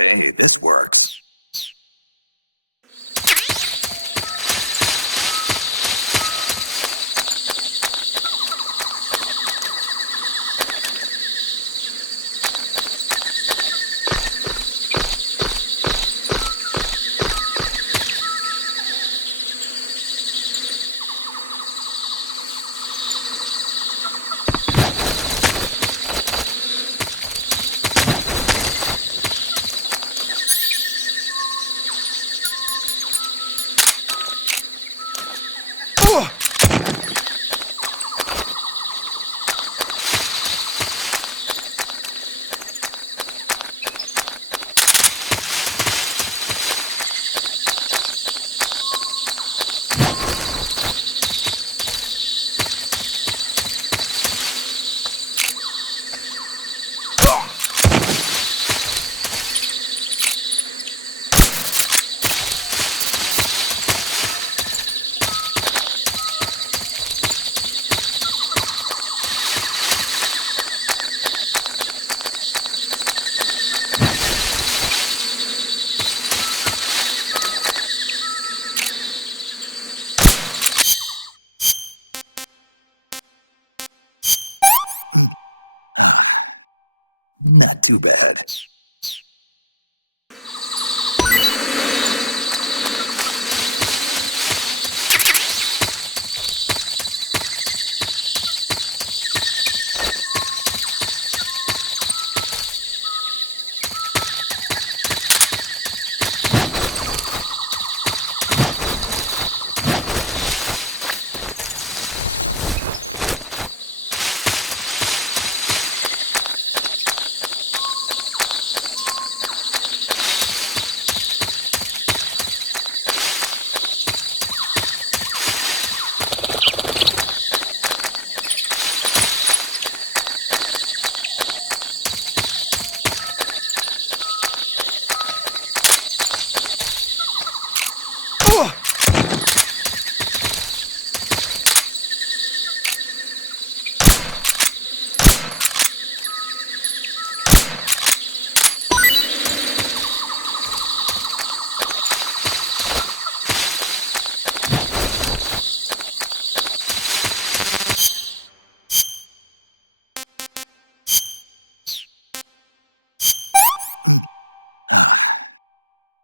Hey, this works. Not too bad.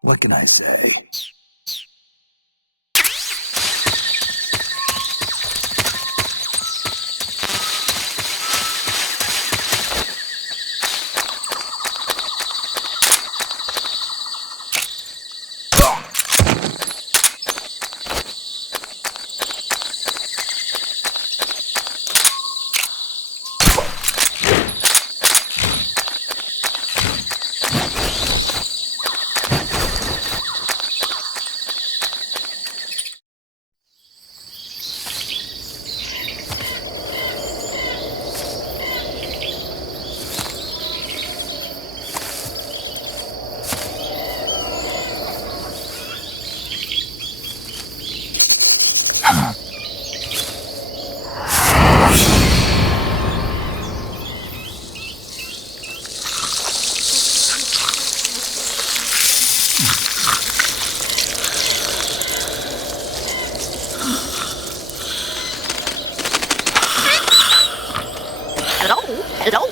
What can I say? Hello?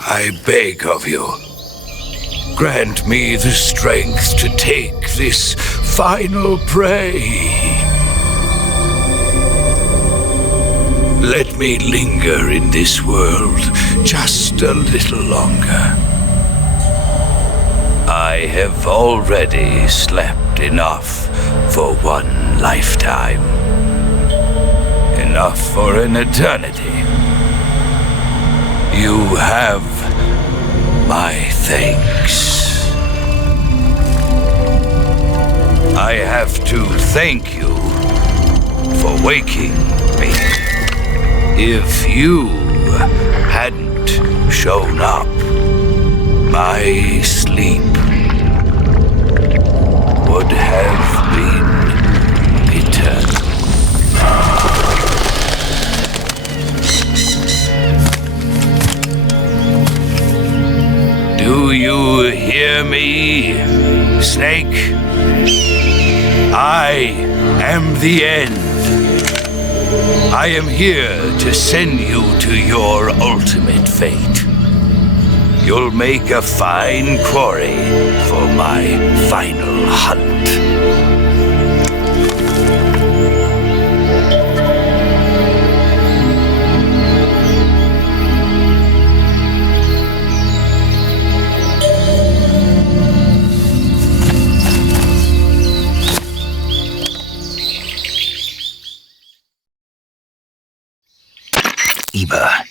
I beg of you, grant me the strength to take this final prey. Let me linger in this world just a little longer. I have already slept enough for one lifetime. Enough for an eternity. You have my thanks. I have to thank you for waking me. If you hadn't shown up, my sleep would have been eternal. Do you hear me, Snake? I am the end. I am here to send you to your ultimate fate. You'll make a fine quarry for my final hunt. Eva,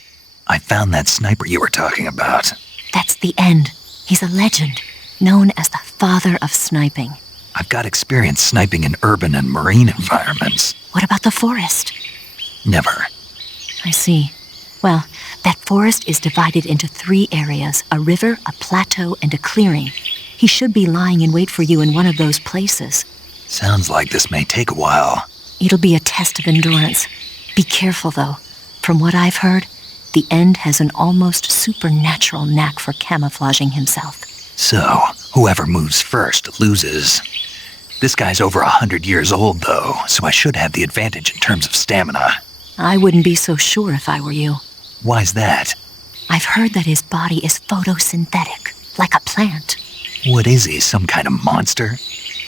I found that sniper you were talking about. That's the end. He's a legend, known as the father of sniping. I've got experience sniping in urban and marine environments. What about the forest? Never. I see. Well, that forest is divided into 3 areas, a river, a plateau, and a clearing. He should be lying in wait for you in one of those places. Sounds like this may take a while. It'll be a test of endurance. Be careful, though. From what I've heard, the End has an almost supernatural knack for camouflaging himself. So, whoever moves first loses. This guy's over 100 years old, though, so I should have the advantage in terms of stamina. I wouldn't be so sure if I were you. Why's that? I've heard that his body is photosynthetic, like a plant. What is he, some kind of monster?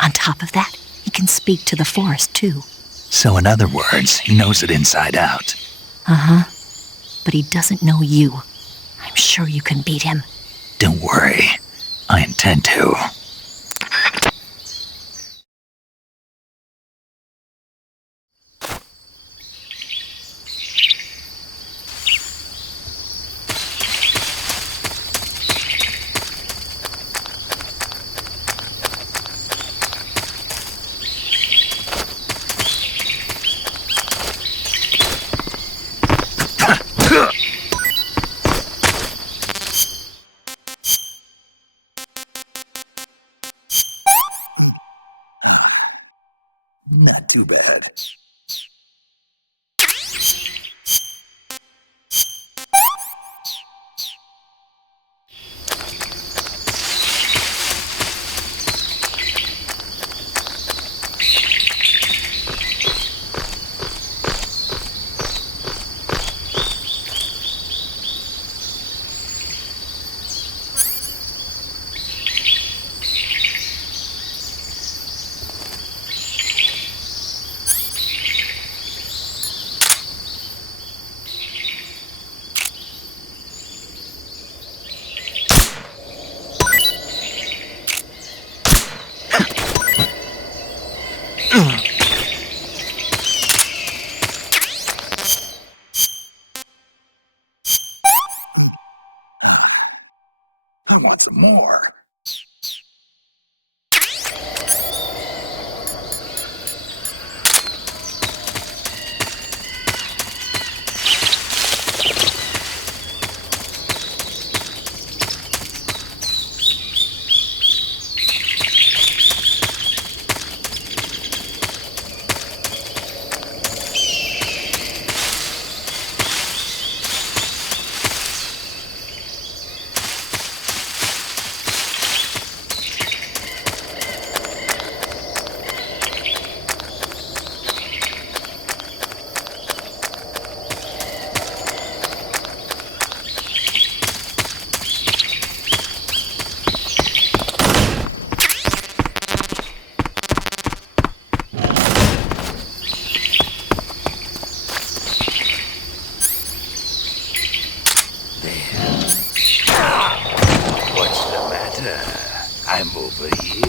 On top of that, he can speak to the forest, too. So in other words, he knows it inside out. Uh-huh. But he doesn't know you. I'm sure you can beat him. Don't worry. I intend to. Not too bad. I want some more. What's the matter? I'm over here.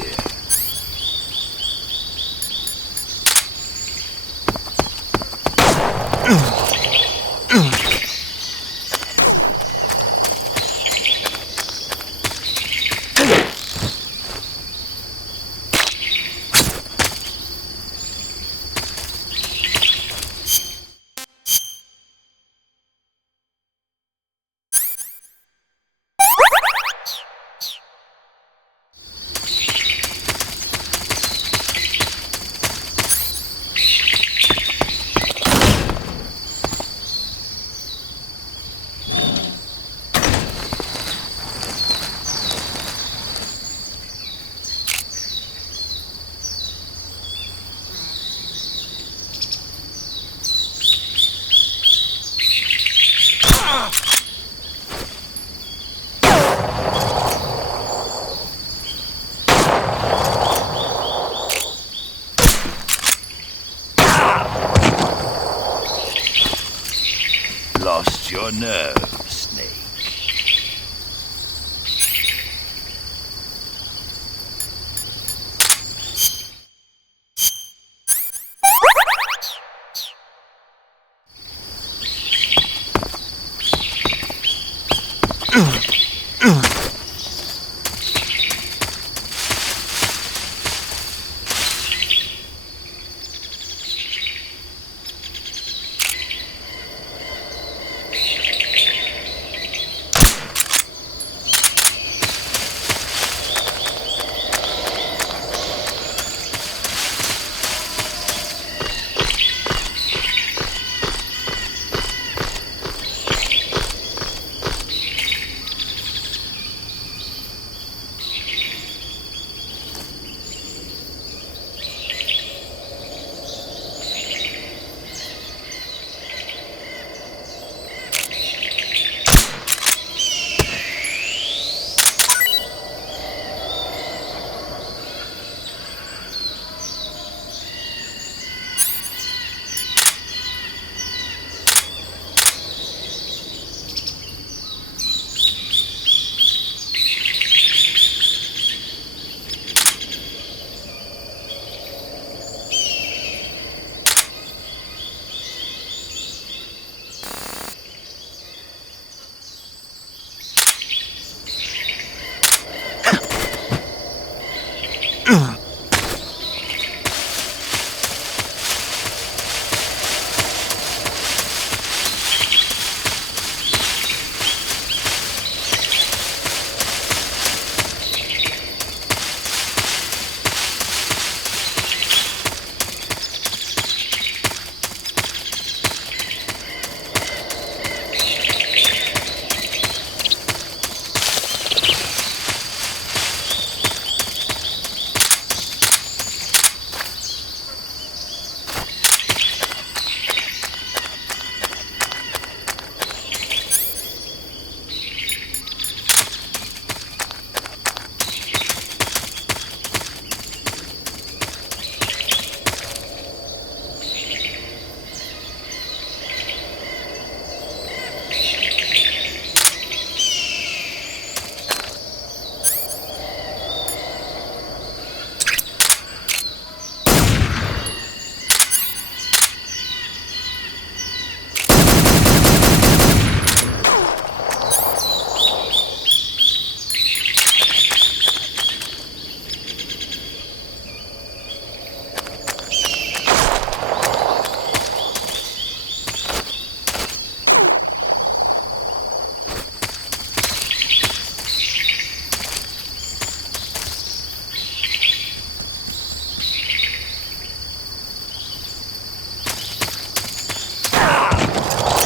nerve, Snake.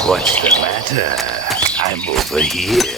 What's the matter? I'm over here.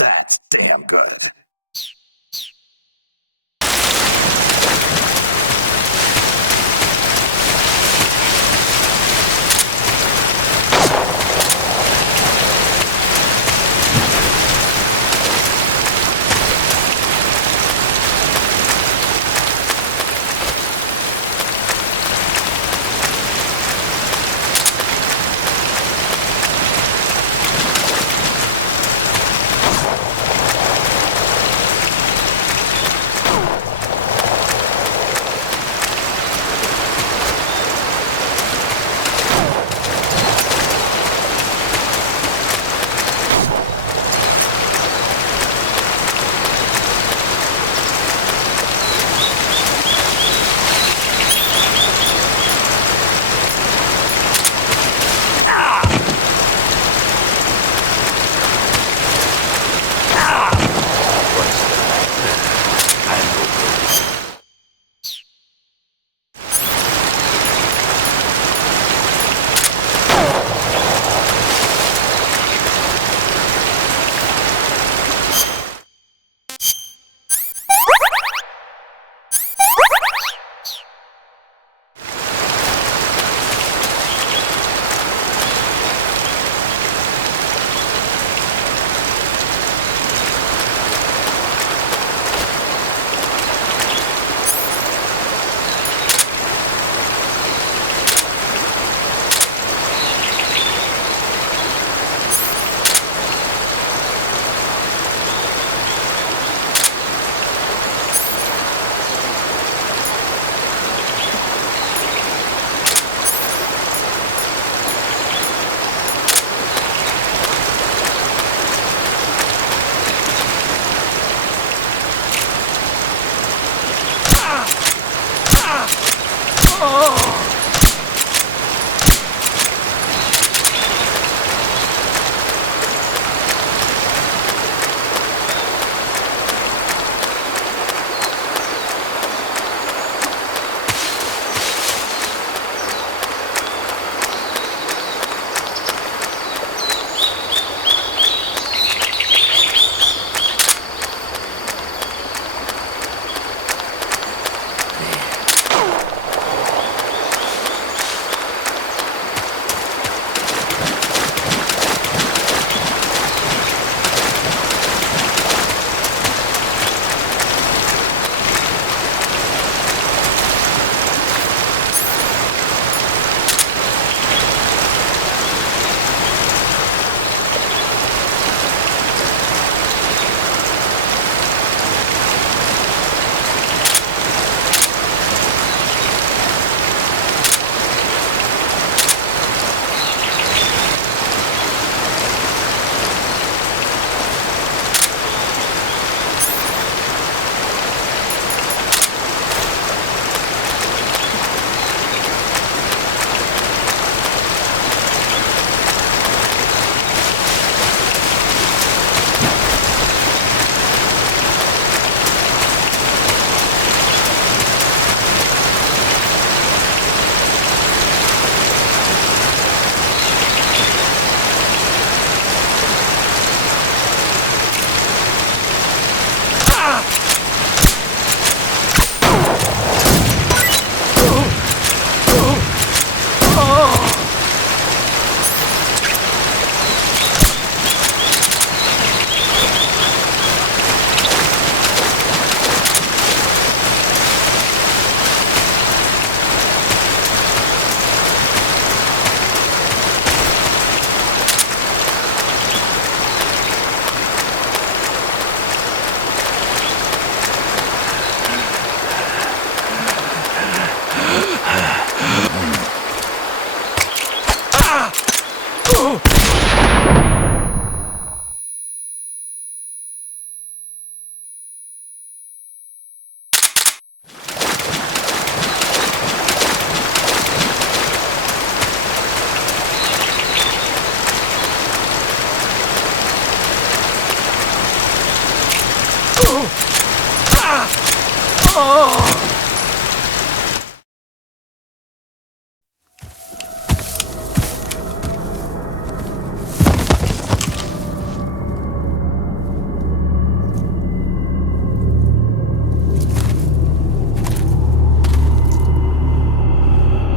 That's damn good.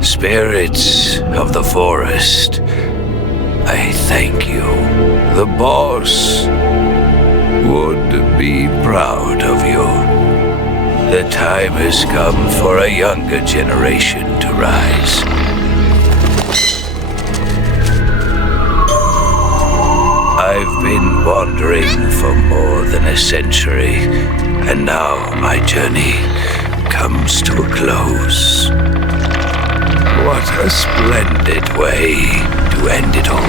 Spirits of the forest, I thank you. The boss would be proud of you. The time has come for a younger generation to rise. I've been wandering for more than a century, and now my journey comes to a close. What a splendid way to end it all.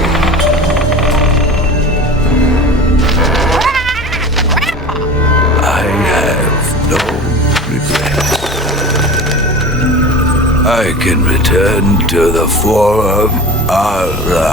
I have no regrets. I can return to the form of the...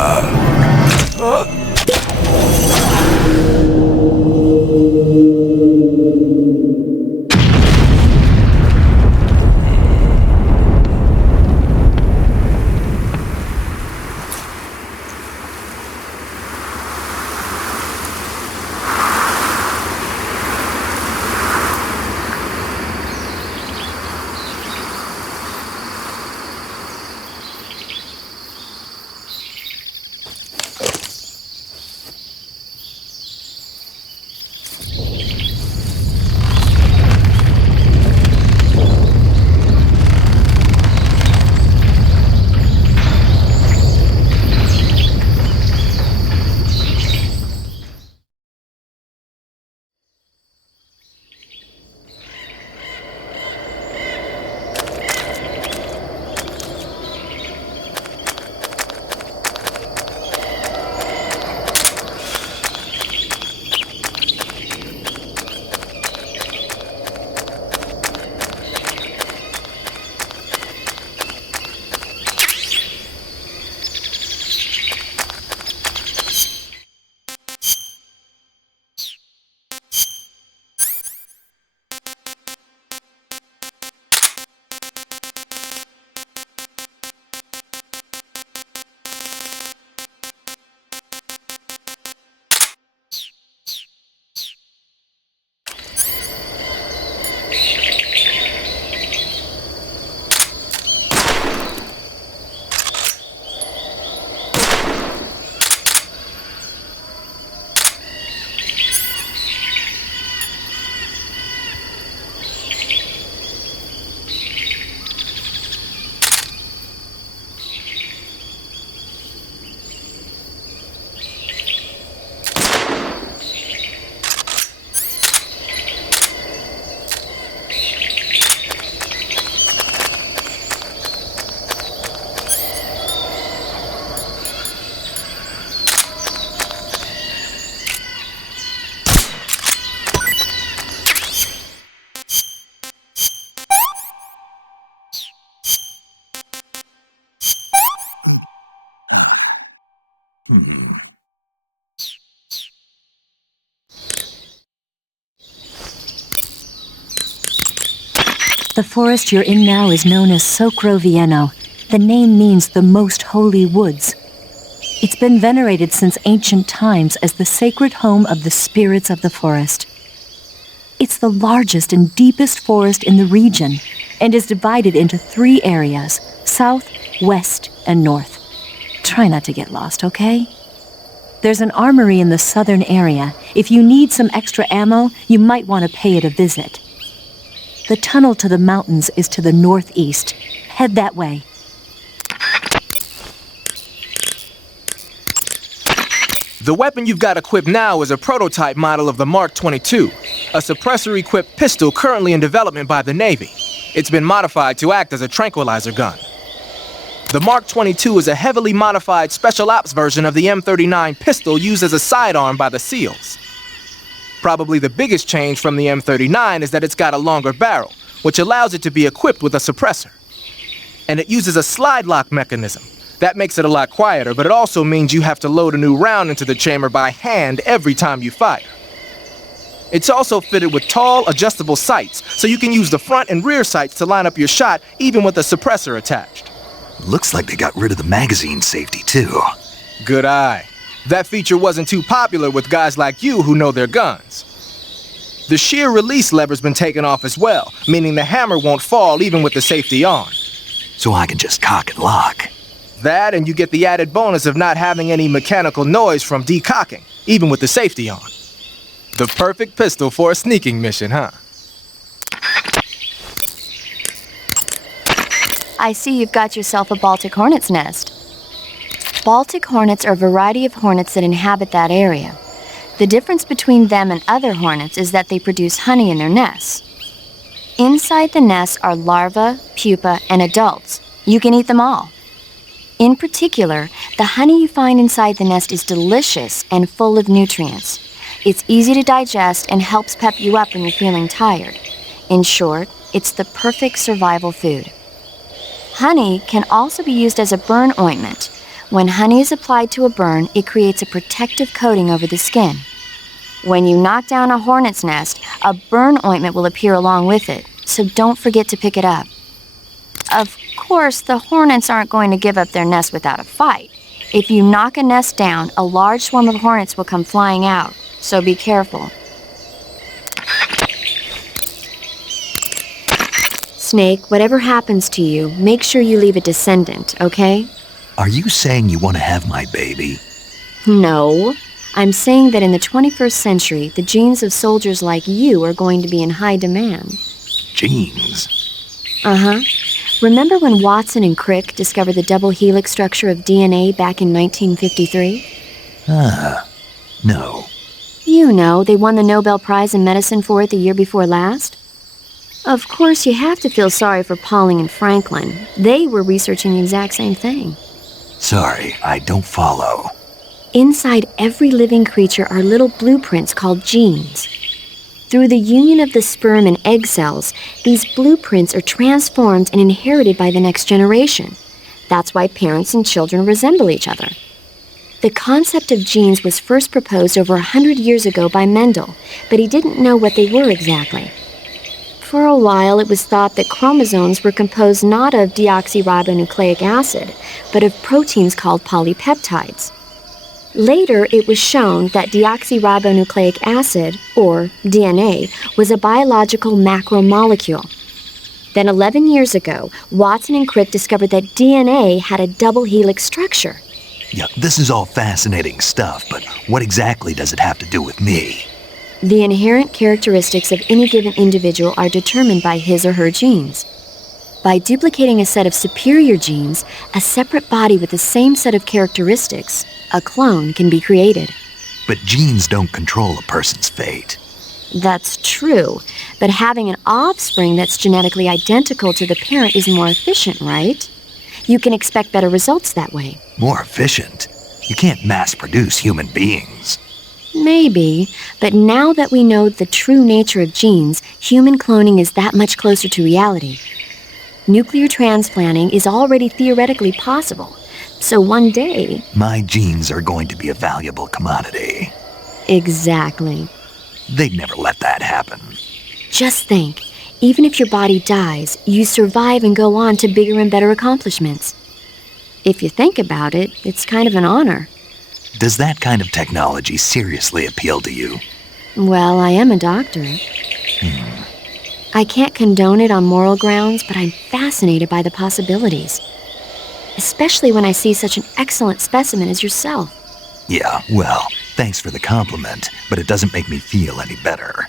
The forest you're in now is known as Socro Vieno. The name means the most holy woods. It's been venerated since ancient times as the sacred home of the spirits of the forest. It's the largest and deepest forest in the region and is divided into 3 areas: south, west, and north. Try not to get lost, okay? There's an armory in the southern area. If you need some extra ammo, you might want to pay it a visit. The tunnel to the mountains is to the northeast. Head that way. The weapon you've got equipped now is a prototype model of the Mark 22, a suppressor-equipped pistol currently in development by the Navy. It's been modified to act as a tranquilizer gun. The Mark 22 is a heavily modified special ops version of the M39 pistol used as a sidearm by the SEALs. Probably the biggest change from the M39 is that it's got a longer barrel, which allows it to be equipped with a suppressor. And it uses a slide lock mechanism. That makes it a lot quieter, but it also means you have to load a new round into the chamber by hand every time you fire. It's also fitted with tall, adjustable sights, so you can use the front and rear sights to line up your shot, even with a suppressor attached. Looks like they got rid of the magazine safety, too. Good eye. That feature wasn't too popular with guys like you who know their guns. The shear release lever's been taken off as well, meaning the hammer won't fall even with the safety on. So I can just cock and lock. That, and you get the added bonus of not having any mechanical noise from decocking, even with the safety on. The perfect pistol for a sneaking mission, huh? I see you've got yourself a Baltic hornet's nest. Baltic hornets are a variety of hornets that inhabit that area. The difference between them and other hornets is that they produce honey in their nests. Inside the nests are larvae, pupa, and adults. You can eat them all. In particular, the honey you find inside the nest is delicious and full of nutrients. It's easy to digest and helps pep you up when you're feeling tired. In short, it's the perfect survival food. Honey can also be used as a burn ointment. When honey is applied to a burn, it creates a protective coating over the skin. When you knock down a hornet's nest, a burn ointment will appear along with it, so don't forget to pick it up. Of course, the hornets aren't going to give up their nest without a fight. If you knock a nest down, a large swarm of hornets will come flying out, so be careful. Snake, whatever happens to you, make sure you leave a descendant, okay? Are you saying you want to have my baby? No. I'm saying that in the 21st century, the genes of soldiers like you are going to be in high demand. Genes? Uh-huh. Remember when Watson and Crick discovered the double helix structure of DNA back in 1953? No. You know, they won the Nobel Prize in Medicine for it the year before last. Of course, you have to feel sorry for Pauling and Franklin. They were researching the exact same thing. Sorry, I don't follow. Inside every living creature are little blueprints called genes. Through the union of the sperm and egg cells, these blueprints are transformed and inherited by the next generation. That's why parents and children resemble each other. The concept of genes was first proposed over 100 years ago by Mendel, but he didn't know what they were exactly. For a while, it was thought that chromosomes were composed not of deoxyribonucleic acid, but of proteins called polypeptides. Later, it was shown that deoxyribonucleic acid, or DNA, was a biological macromolecule. Then 11 years ago, Watson and Crick discovered that DNA had a double helix structure. Yeah, this is all fascinating stuff, but what exactly does it have to do with me? The inherent characteristics of any given individual are determined by his or her genes. By duplicating a set of superior genes, a separate body with the same set of characteristics, a clone, can be created. But genes don't control a person's fate. That's true, but having an offspring that's genetically identical to the parent is more efficient, right? You can expect better results that way. More efficient? You can't mass-produce human beings. Maybe, but now that we know the true nature of genes, human cloning is that much closer to reality. Nuclear transplanting is already theoretically possible, so one day... My genes are going to be a valuable commodity. Exactly. They'd never let that happen. Just think, even if your body dies, you survive and go on to bigger and better accomplishments. If you think about it, it's kind of an honor. Does that kind of technology seriously appeal to you? Well, I am a doctor. I can't condone it on moral grounds, but I'm fascinated by the possibilities. Especially when I see such an excellent specimen as yourself. Yeah, well, thanks for the compliment, but it doesn't make me feel any better.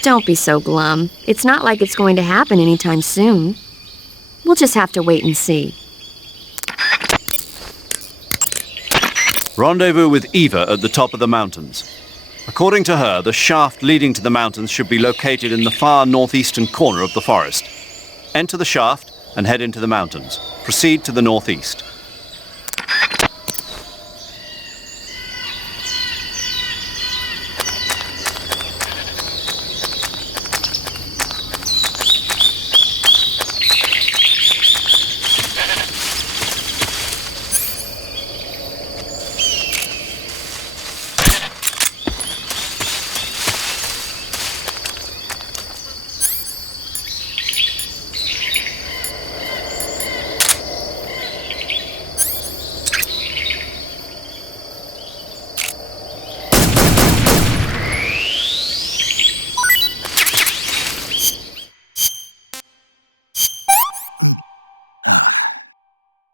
Don't be so glum. It's not like it's going to happen anytime soon. We'll just have to wait and see. Rendezvous with Eva at the top of the mountains. According to her, the shaft leading to the mountains should be located in the far northeastern corner of the forest. Enter the shaft and head into the mountains. Proceed to the northeast.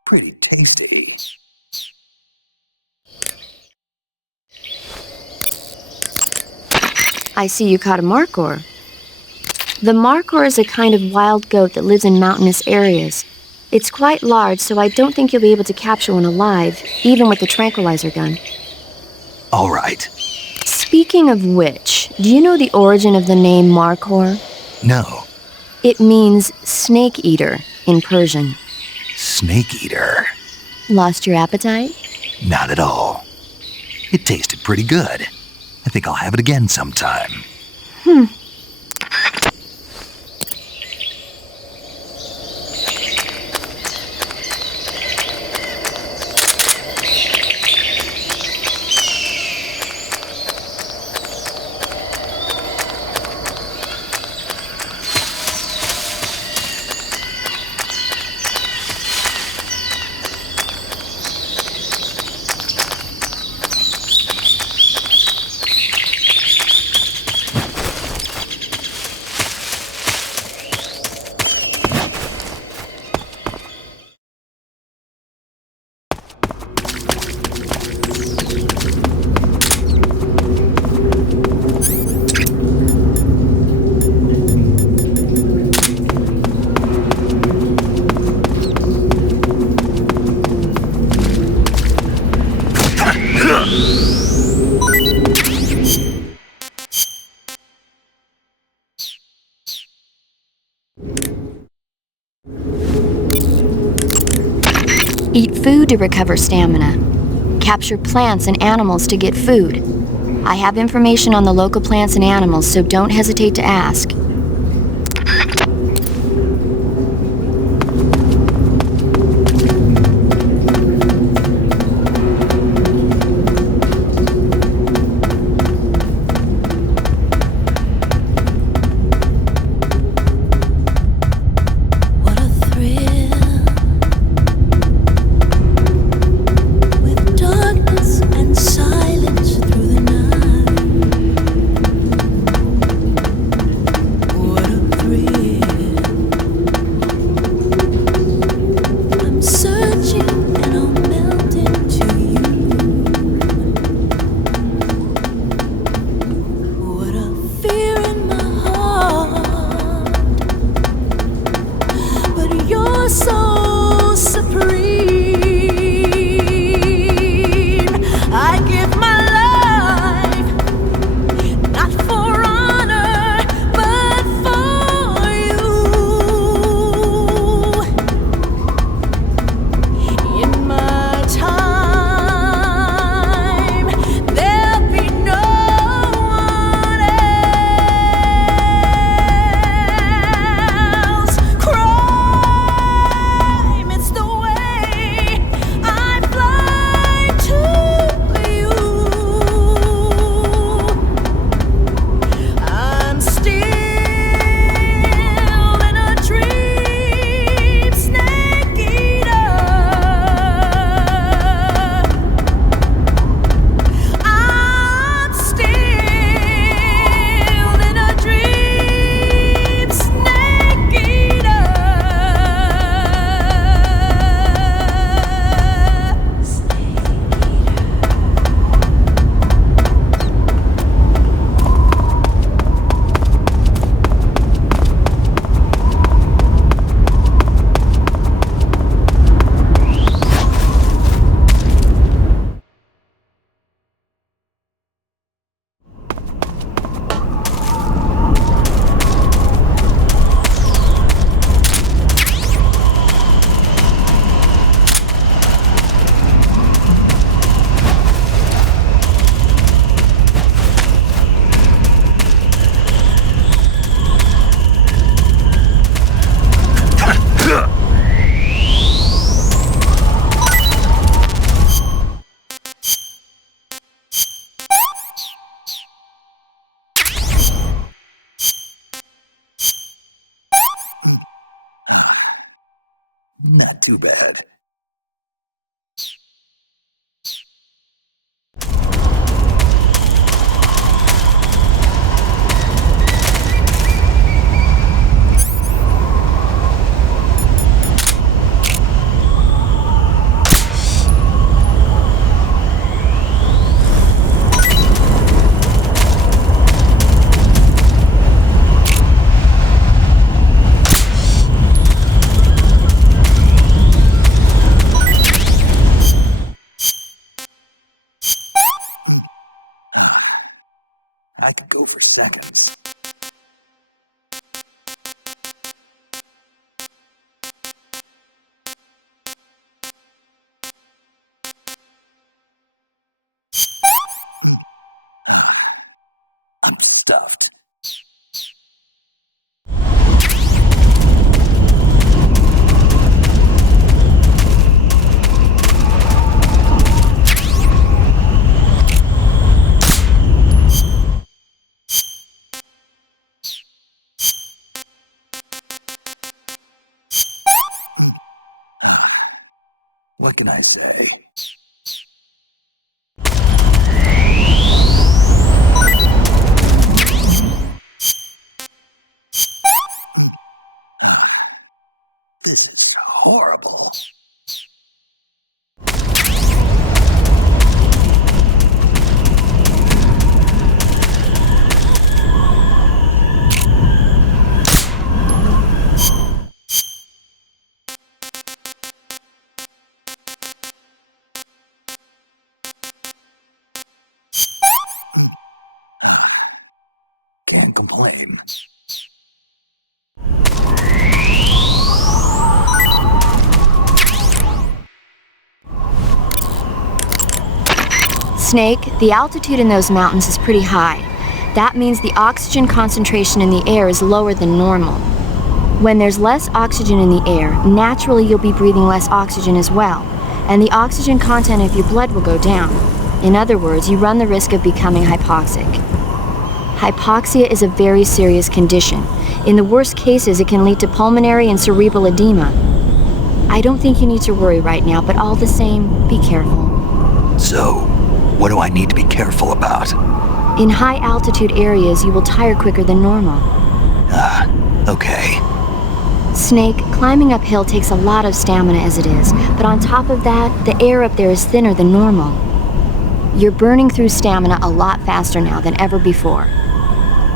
Pretty tasty. I see you caught a markhor. The markhor is a kind of wild goat that lives in mountainous areas. It's quite large, so I don't think you'll be able to capture one alive, even with the tranquilizer gun. All right. Speaking of which, do you know the origin of the name markhor? No. It means snake eater in Persian. Snake eater. Lost your appetite? Not at all. It tasted pretty good. I think I'll have it again sometime. Eat food to recover stamina. Capture plants and animals to get food. I have information on the local plants and animals, so don't hesitate to ask. What a thrill, with darkness and silence through the night. Not too bad. I could go for seconds. I'm stuffed. What can I say? This is horrible. Can't complain. Snake, the altitude in those mountains is pretty high. That means the oxygen concentration in the air is lower than normal. When there's less oxygen in the air, naturally you'll be breathing less oxygen as well, and the oxygen content of your blood will go down. In other words, you run the risk of becoming hypoxic. Hypoxia is a very serious condition. In the worst cases, it can lead to pulmonary and cerebral edema. I don't think you need to worry right now, but all the same, be careful. So, what do I need to be careful about? In high altitude areas, you will tire quicker than normal. Okay. Snake, climbing uphill takes a lot of stamina as it is, but on top of that, the air up there is thinner than normal. You're burning through stamina a lot faster now than ever before.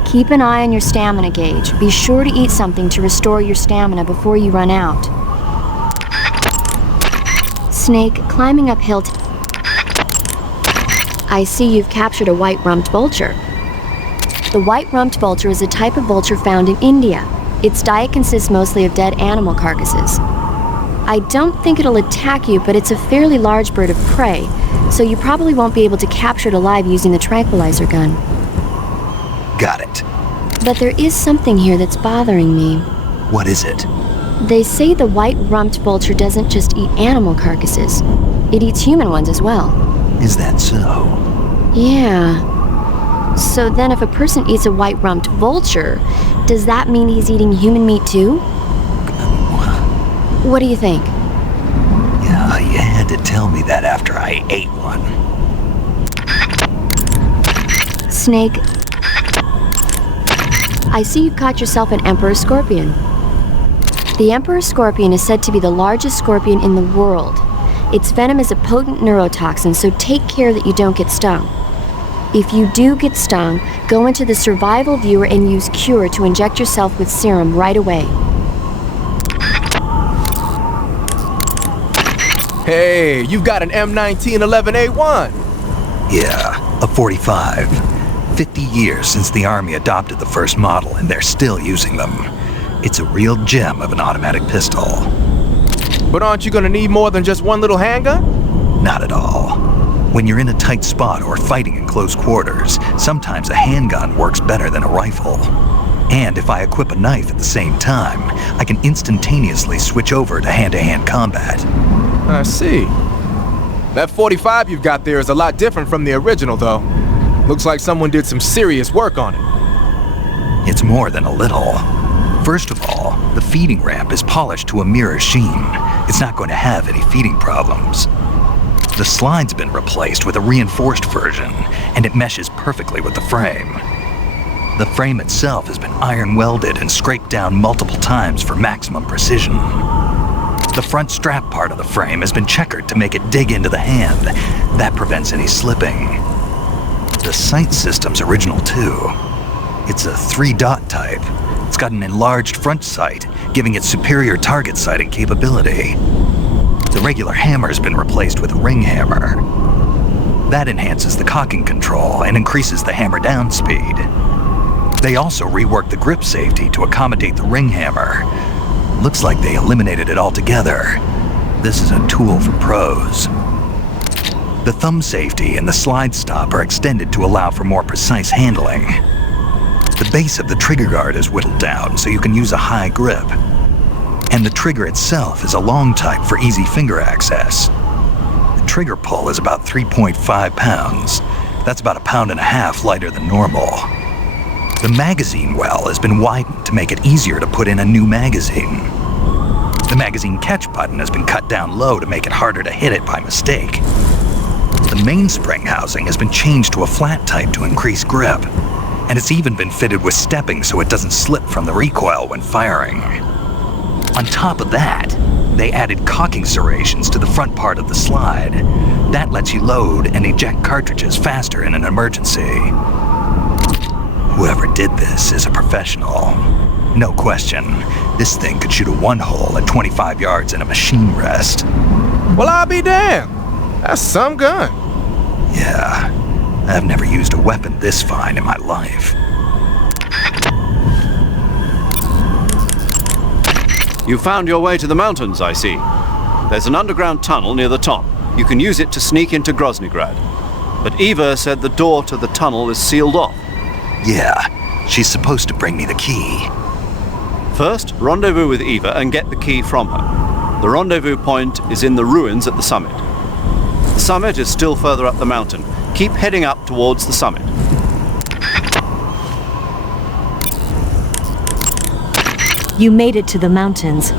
Keep an eye on your stamina gauge. Be sure to eat something to restore your stamina before you run out. Snake, climbing uphill. I see you've captured a white-rumped vulture. The white-rumped vulture is a type of vulture found in India. Its diet consists mostly of dead animal carcasses. I don't think it'll attack you, but it's a fairly large bird of prey, so you probably won't be able to capture it alive using the tranquilizer gun. Got it. But there is something here that's bothering me. What is it? They say the white-rumped vulture doesn't just eat animal carcasses. It eats human ones as well. Is that so? Yeah. So then if a person eats a white-rumped vulture, does that mean he's eating human meat too? What do you think? Yeah, you had to tell me that after I ate one. Snake, I see you've caught yourself an emperor scorpion. The emperor scorpion is said to be the largest scorpion in the world. Its venom is a potent neurotoxin, so take care that you don't get stung. If you do get stung, go into the survival viewer and use Cure to inject yourself with serum right away. Hey, you've got an M1911A1. Yeah, a 45. 50 years since the Army adopted the first model, and they're still using them. It's a real gem of an automatic pistol. But aren't you gonna need more than just one little handgun? Not at all. When you're in a tight spot or fighting in close quarters, sometimes a handgun works better than a rifle. And if I equip a knife at the same time, I can instantaneously switch over to hand-to-hand combat. I see. That 45 you've got there is a lot different from the original, though. Looks like someone did some serious work on it. It's more than a little. First of all, the feeding ramp is polished to a mirror sheen. It's not going to have any feeding problems. The slide's been replaced with a reinforced version, and it meshes perfectly with the frame. The frame itself has been iron welded and scraped down multiple times for maximum precision. The front strap part of the frame has been checkered to make it dig into the hand. That prevents any slipping. The sight system's original too. It's a 3-dot type. It's got an enlarged front sight, giving it superior target sighting capability. The regular hammer's been replaced with a ring hammer. That enhances the cocking control and increases the hammer down speed. They also reworked the grip safety to accommodate the ring hammer. Looks like they eliminated it altogether. This is a tool for pros. The thumb safety and the slide stop are extended to allow for more precise handling. The base of the trigger guard is whittled down so you can use a high grip. And the trigger itself is a long type for easy finger access. The trigger pull is about 3.5 pounds. That's about 1.5 pounds lighter than normal. The magazine well has been widened to make it easier to put in a new magazine. The magazine catch button has been cut down low to make it harder to hit it by mistake. The mainspring housing has been changed to a flat type to increase grip, and it's even been fitted with stepping so it doesn't slip from the recoil when firing. On top of that, they added cocking serrations to the front part of the slide. That lets you load and eject cartridges faster in an emergency. Whoever did this is a professional. No question, this thing could shoot a 1-hole at 25 yards in a machine rest. Well, I'll be damned. That's some gun. Yeah, I've never used a weapon this fine in my life. You found your way to the mountains, I see. There's an underground tunnel near the top. You can use it to sneak into Groznygrad. But Eva said the door to the tunnel is sealed off. Yeah, she's supposed to bring me the key. First, rendezvous with Eva and get the key from her. The rendezvous point is in the ruins at the summit. The summit is still further up the mountain. Keep heading up towards the summit. You made it to the mountains.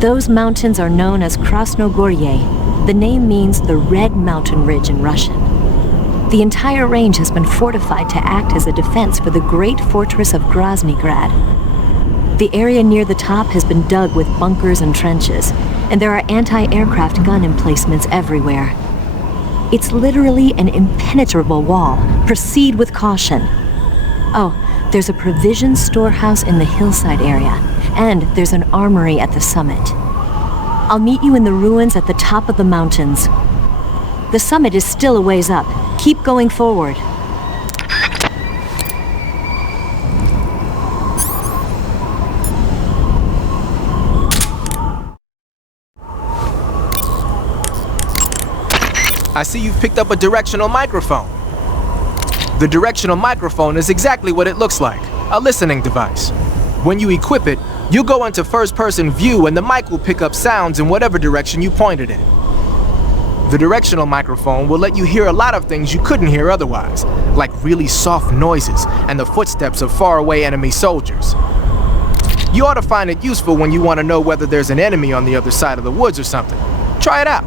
Those mountains are known as Krasnogorye. The name means the Red Mountain Ridge in Russian. The entire range has been fortified to act as a defense for the great fortress of Groznygrad. The area near the top has been dug with bunkers and trenches, and there are anti-aircraft gun emplacements everywhere. It's literally an impenetrable wall. Proceed with caution. Oh, there's a provision storehouse in the hillside area, and there's an armory at the summit. I'll meet you in the ruins at the top of the mountains. The summit is still a ways up. Keep going forward. I see you've picked up a directional microphone. The directional microphone is exactly what it looks like, a listening device. When you equip it, you go into first-person view and the mic will pick up sounds in whatever direction you point it in. The directional microphone will let you hear a lot of things you couldn't hear otherwise, like really soft noises and the footsteps of faraway enemy soldiers. You ought to find it useful when you want to know whether there's an enemy on the other side of the woods or something. Try it out.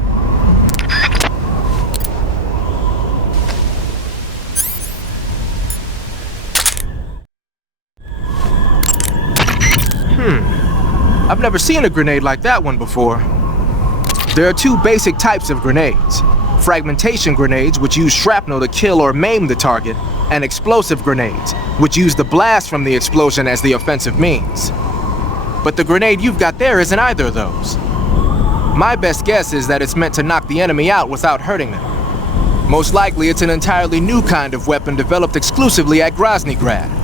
I've never seen a grenade like that one before. There are two basic types of grenades. Fragmentation grenades, which use shrapnel to kill or maim the target, and explosive grenades, which use the blast from the explosion as the offensive means. But the grenade you've got there isn't either of those. My best guess is that it's meant to knock the enemy out without hurting them. Most likely it's an entirely new kind of weapon developed exclusively at Groznygrad.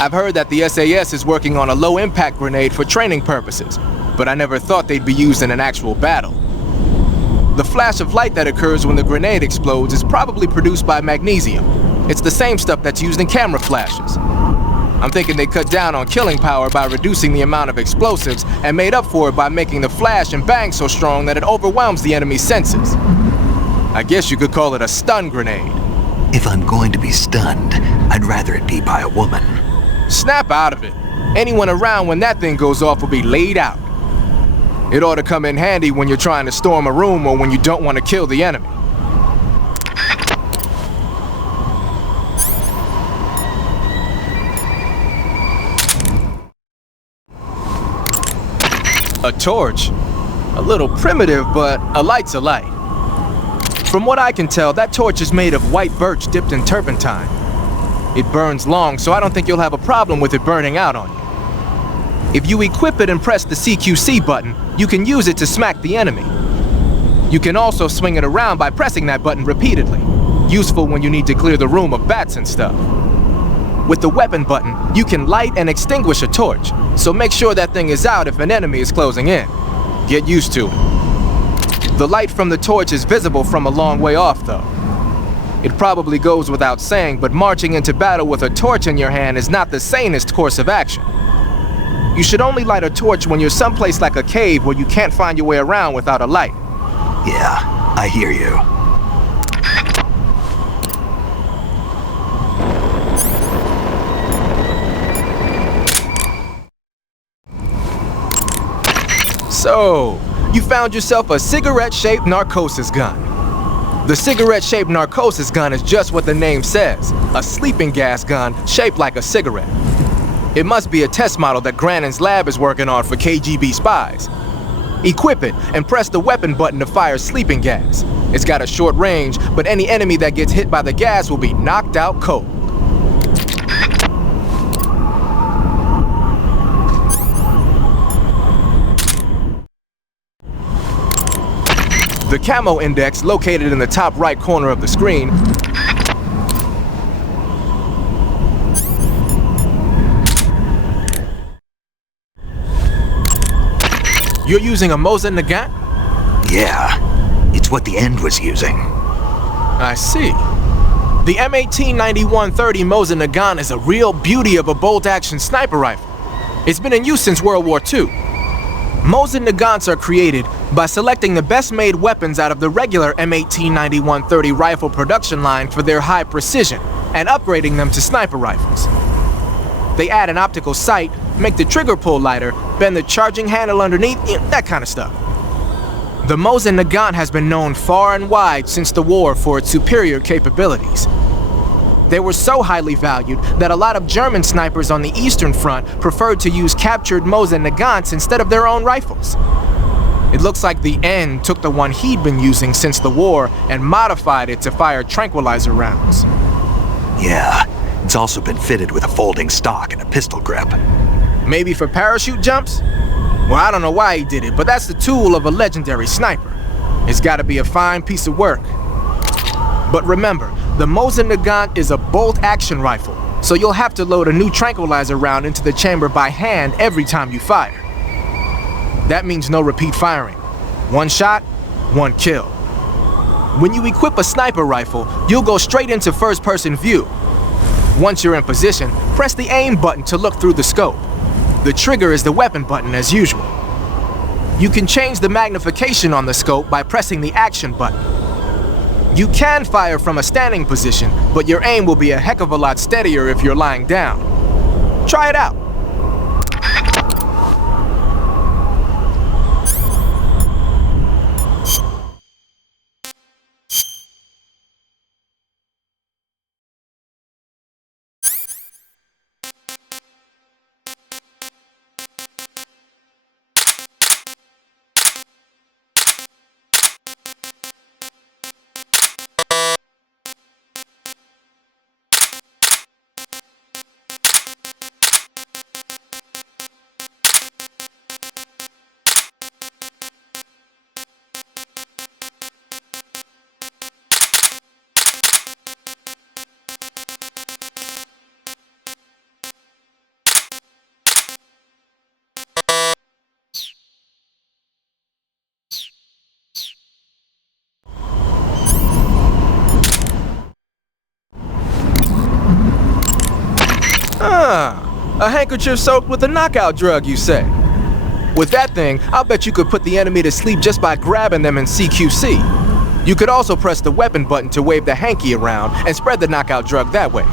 I've heard that the SAS is working on a low-impact grenade for training purposes, but I never thought they'd be used in an actual battle. The flash of light that occurs when the grenade explodes is probably produced by magnesium. It's the same stuff that's used in camera flashes. I'm thinking they cut down on killing power by reducing the amount of explosives and made up for it by making the flash and bang so strong that it overwhelms the enemy's senses. I guess you could call it a stun grenade. If I'm going to be stunned, I'd rather it be by a woman. Snap out of it. Anyone around when that thing goes off will be laid out. It ought to come in handy when you're trying to storm a room or when you don't want to kill the enemy. A torch? A little primitive, but a light's a light. From what I can tell, that torch is made of white birch dipped in turpentine. It burns long, so I don't think you'll have a problem with it burning out on you. If you equip it and press the CQC button, you can use it to smack the enemy. You can also swing it around by pressing that button repeatedly. Useful when you need to clear the room of bats and stuff. With the weapon button, you can light and extinguish a torch, so make sure that thing is out if an enemy is closing in. Get used to it. The light from the torch is visible from a long way off, though. It probably goes without saying, but marching into battle with a torch in your hand is not the sanest course of action. You should only light a torch when you're someplace like a cave where you can't find your way around without a light. Yeah, I hear you. So, you found yourself a cigarette-shaped narcosis gun. The cigarette-shaped narcosis gun is just what the name says, a sleeping gas gun shaped like a cigarette. It must be a test model that Grannon's lab is working on for KGB spies. Equip it and press the weapon button to fire sleeping gas. It's got a short range, but any enemy that gets hit by the gas will be knocked out cold. The camo index, located in the top right corner of the screen, you're using a Mosin Nagant? Yeah, it's what the End was using. I see. The M1891-30 Mosin Nagant is a real beauty of a bolt-action sniper rifle. It's been in use since World War II. Mosin Nagants are created by selecting the best-made weapons out of the regular M1891-30 rifle production line for their high precision and upgrading them to sniper rifles. They add an optical sight, make the trigger pull lighter, bend the charging handle underneath, that kind of stuff. The Mosin Nagant has been known far and wide since the war for its superior capabilities. They were so highly valued that a lot of German snipers on the Eastern Front preferred to use captured Mosin Nagants instead of their own rifles. It looks like the End took the one he'd been using since the war and modified it to fire tranquilizer rounds. Yeah, it's also been fitted with a folding stock and a pistol grip. Maybe for parachute jumps? Well, I don't know why he did it, but that's the tool of a legendary sniper. It's gotta be a fine piece of work. But remember, the Mosin Nagant is a bolt-action rifle, so you'll have to load a new tranquilizer round into the chamber by hand every time you fire. That means no repeat firing. One shot, one kill. When you equip a sniper rifle, you'll go straight into first-person view. Once you're in position, press the aim button to look through the scope. The trigger is the weapon button as usual. You can change the magnification on the scope by pressing the action button. You can fire from a standing position, but your aim will be a heck of a lot steadier if you're lying down. Try it out. A handkerchief soaked with a knockout drug, you say? With that thing, I'll bet you could put the enemy to sleep just by grabbing them in CQC. You could also press the weapon button to wave the hanky around and spread the knockout drug that way.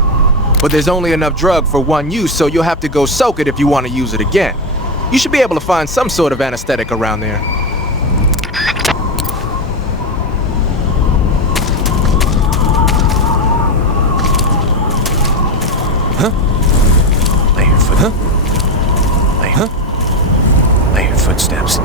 but there's only enough drug for one use, so you'll have to go soak it if you want to use it again. You should be able to find some sort of anesthetic around there. Lay your footsteps.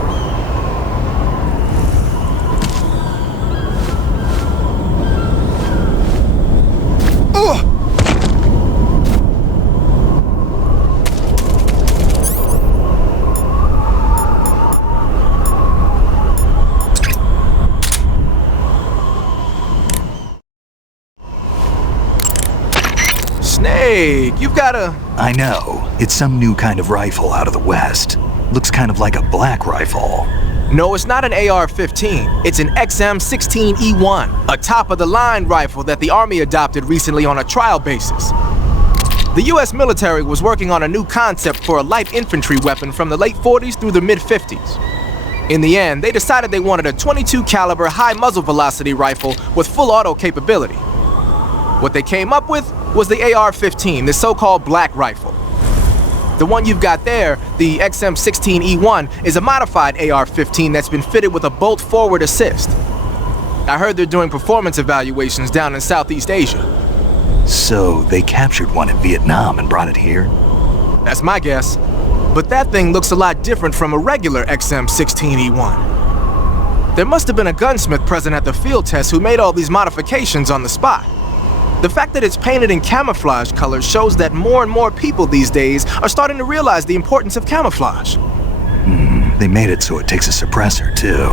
Snake, you've got a... I know. It's some new kind of rifle out of the West. Looks kind of like a black rifle. No, it's not an AR-15. It's an XM-16E1, a top-of-the-line rifle that the Army adopted recently on a trial basis. The U.S. military was working on a new concept for a light infantry weapon from the late 40s through the mid-50s. In the end, they decided they wanted a .22 caliber high muzzle velocity rifle with full auto capability. What they came up with was the AR-15, the so-called black rifle. The one you've got there, the XM-16E1, is a modified AR-15 that's been fitted with a bolt forward assist. I heard they're doing performance evaluations down in Southeast Asia. So they captured one in Vietnam and brought it here? That's my guess. But that thing looks a lot different from a regular XM-16E1. There must have been a gunsmith present at the field test who made all these modifications on the spot. The fact that it's painted in camouflage colors shows that more and more people these days are starting to realize the importance of camouflage. They made it so it takes a suppressor, too.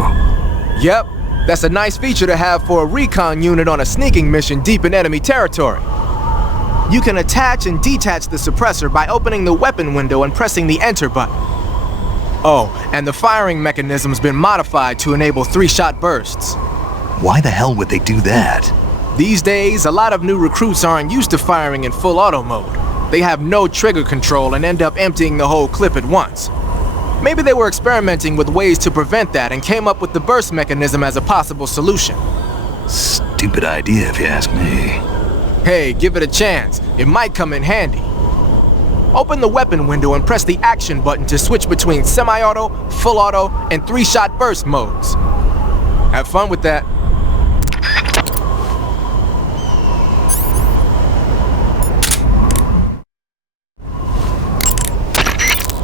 Yep, that's a nice feature to have for a recon unit on a sneaking mission deep in enemy territory. You can attach and detach the suppressor by opening the weapon window and pressing the enter button. Oh, and the firing mechanism's been modified to enable 3-shot bursts. Why the hell would they do that? These days, a lot of new recruits aren't used to firing in full auto mode. They have no trigger control and end up emptying the whole clip at once. Maybe they were experimenting with ways to prevent that and came up with the burst mechanism as a possible solution. Stupid idea, if you ask me. Hey, give it a chance. It might come in handy. Open the weapon window and press the action button to switch between semi-auto, full auto, and 3-shot burst modes. Have fun with that.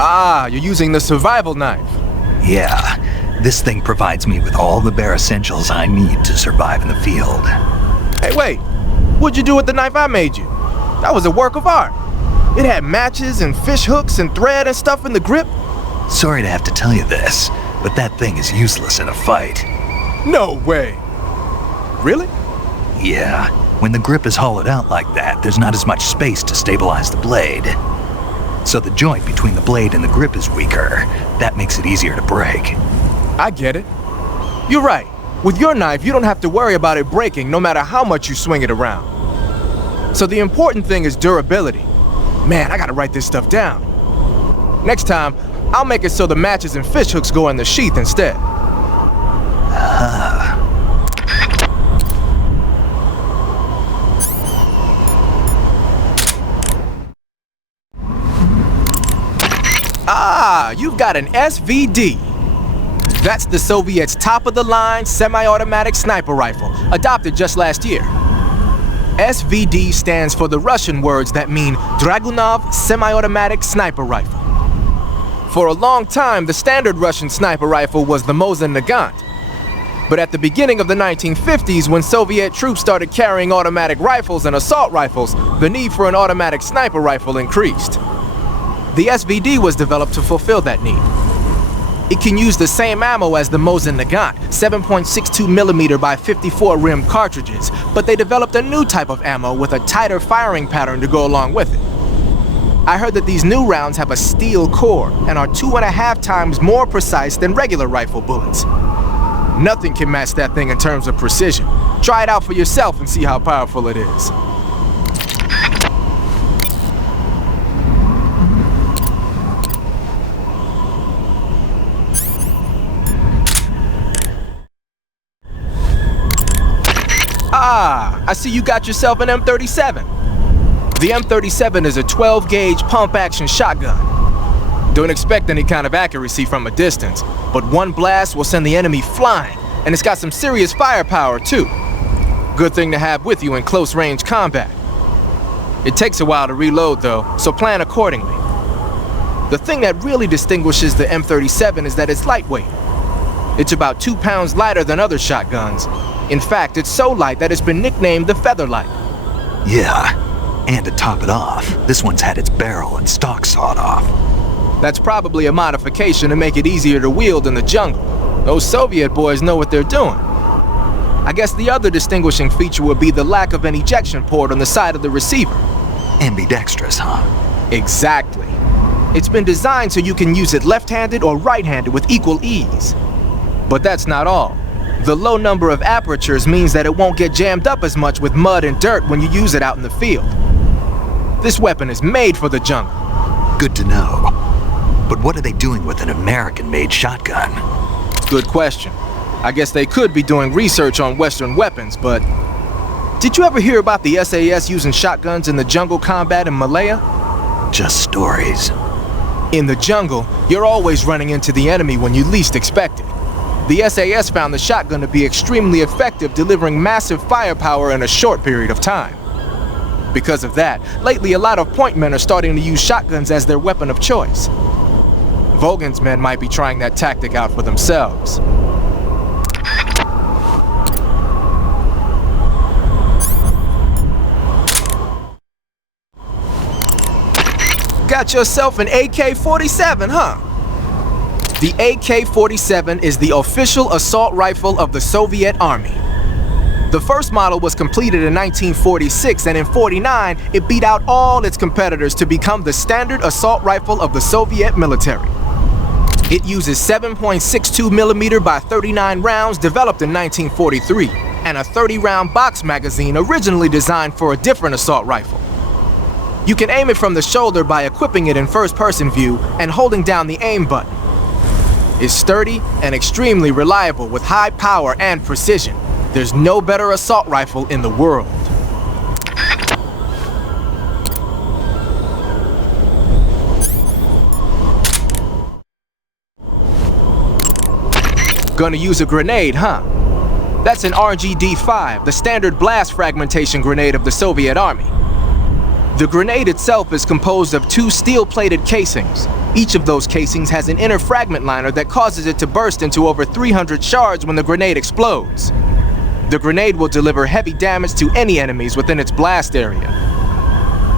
Ah, you're using the survival knife. Yeah, this thing provides me with all the bare essentials I need to survive in the field. Hey, wait. What'd you do with the knife I made you? That was a work of art. It had matches and fish hooks and thread and stuff in the grip. Sorry to have to tell you this, but that thing is useless in a fight. No way. Really? Yeah, when the grip is hollowed out like that, there's not as much space to stabilize the blade. So the joint between the blade and the grip is weaker. That makes it easier to break. I get it. You're right. With your knife, you don't have to worry about it breaking no matter how much you swing it around. So the important thing is durability. Man, I gotta write this stuff down. Next time, I'll make it so the matches and fish hooks go in the sheath instead. Ah, you've got an SVD. That's the Soviets' top-of-the-line semi-automatic sniper rifle, adopted just last year. SVD stands for the Russian words that mean Dragunov Semi-Automatic Sniper Rifle. For a long time, the standard Russian sniper rifle was the Mosin Nagant. But at the beginning of the 1950s, when Soviet troops started carrying automatic rifles and assault rifles, the need for an automatic sniper rifle increased. The SVD was developed to fulfill that need. It can use the same ammo as the Mosin Nagant, 7.62mm by 54 rim cartridges, but they developed a new type of ammo with a tighter firing pattern to go along with it. I heard that these new rounds have a steel core and are 2.5 times more precise than regular rifle bullets. Nothing can match that thing in terms of precision. Try it out for yourself and see how powerful it is. Ah, I see you got yourself an M37. The M37 is a 12-gauge pump-action shotgun. Don't expect any kind of accuracy from a distance, but one blast will send the enemy flying, and it's got some serious firepower too. Good thing to have with you in close-range combat. It takes a while to reload though, so plan accordingly. The thing that really distinguishes the M37 is that it's lightweight. It's about 2 pounds lighter than other shotguns. In fact, it's so light that it's been nicknamed the Featherlight. Yeah, and to top it off, this one's had its barrel and stock sawed off. That's probably a modification to make it easier to wield in the jungle. Those Soviet boys know what they're doing. I guess the other distinguishing feature would be the lack of an ejection port on the side of the receiver. Ambidextrous, huh? Exactly. It's been designed so you can use it left-handed or right-handed with equal ease. But that's not all. The low number of apertures means that it won't get jammed up as much with mud and dirt when you use it out in the field. This weapon is made for the jungle. Good to know. But what are they doing with an American-made shotgun? Good question. I guess they could be doing research on Western weapons, but... Did you ever hear about the SAS using shotguns in the jungle combat in Malaya? Just stories. In the jungle, you're always running into the enemy when you least expect it. The SAS found the shotgun to be extremely effective, delivering massive firepower in a short period of time. Because of that, lately a lot of point men are starting to use shotguns as their weapon of choice. Vogan's men might be trying that tactic out for themselves. Got yourself an AK-47, huh? The AK-47 is the official assault rifle of the Soviet Army. The first model was completed in 1946, and in '49, it beat out all its competitors to become the standard assault rifle of the Soviet military. It uses 7.62mm by 39 rounds developed in 1943, and a 30-round box magazine originally designed for a different assault rifle. You can aim it from the shoulder by equipping it in first-person view and holding down the aim button. It's sturdy and extremely reliable with high power and precision. There's no better assault rifle in the world. Gonna use a grenade, huh? That's an RGD-5, the standard blast fragmentation grenade of the Soviet Army. The grenade itself is composed of 2 steel-plated casings. Each of those casings has an inner fragment liner that causes it to burst into over 300 shards when the grenade explodes. The grenade will deliver heavy damage to any enemies within its blast area.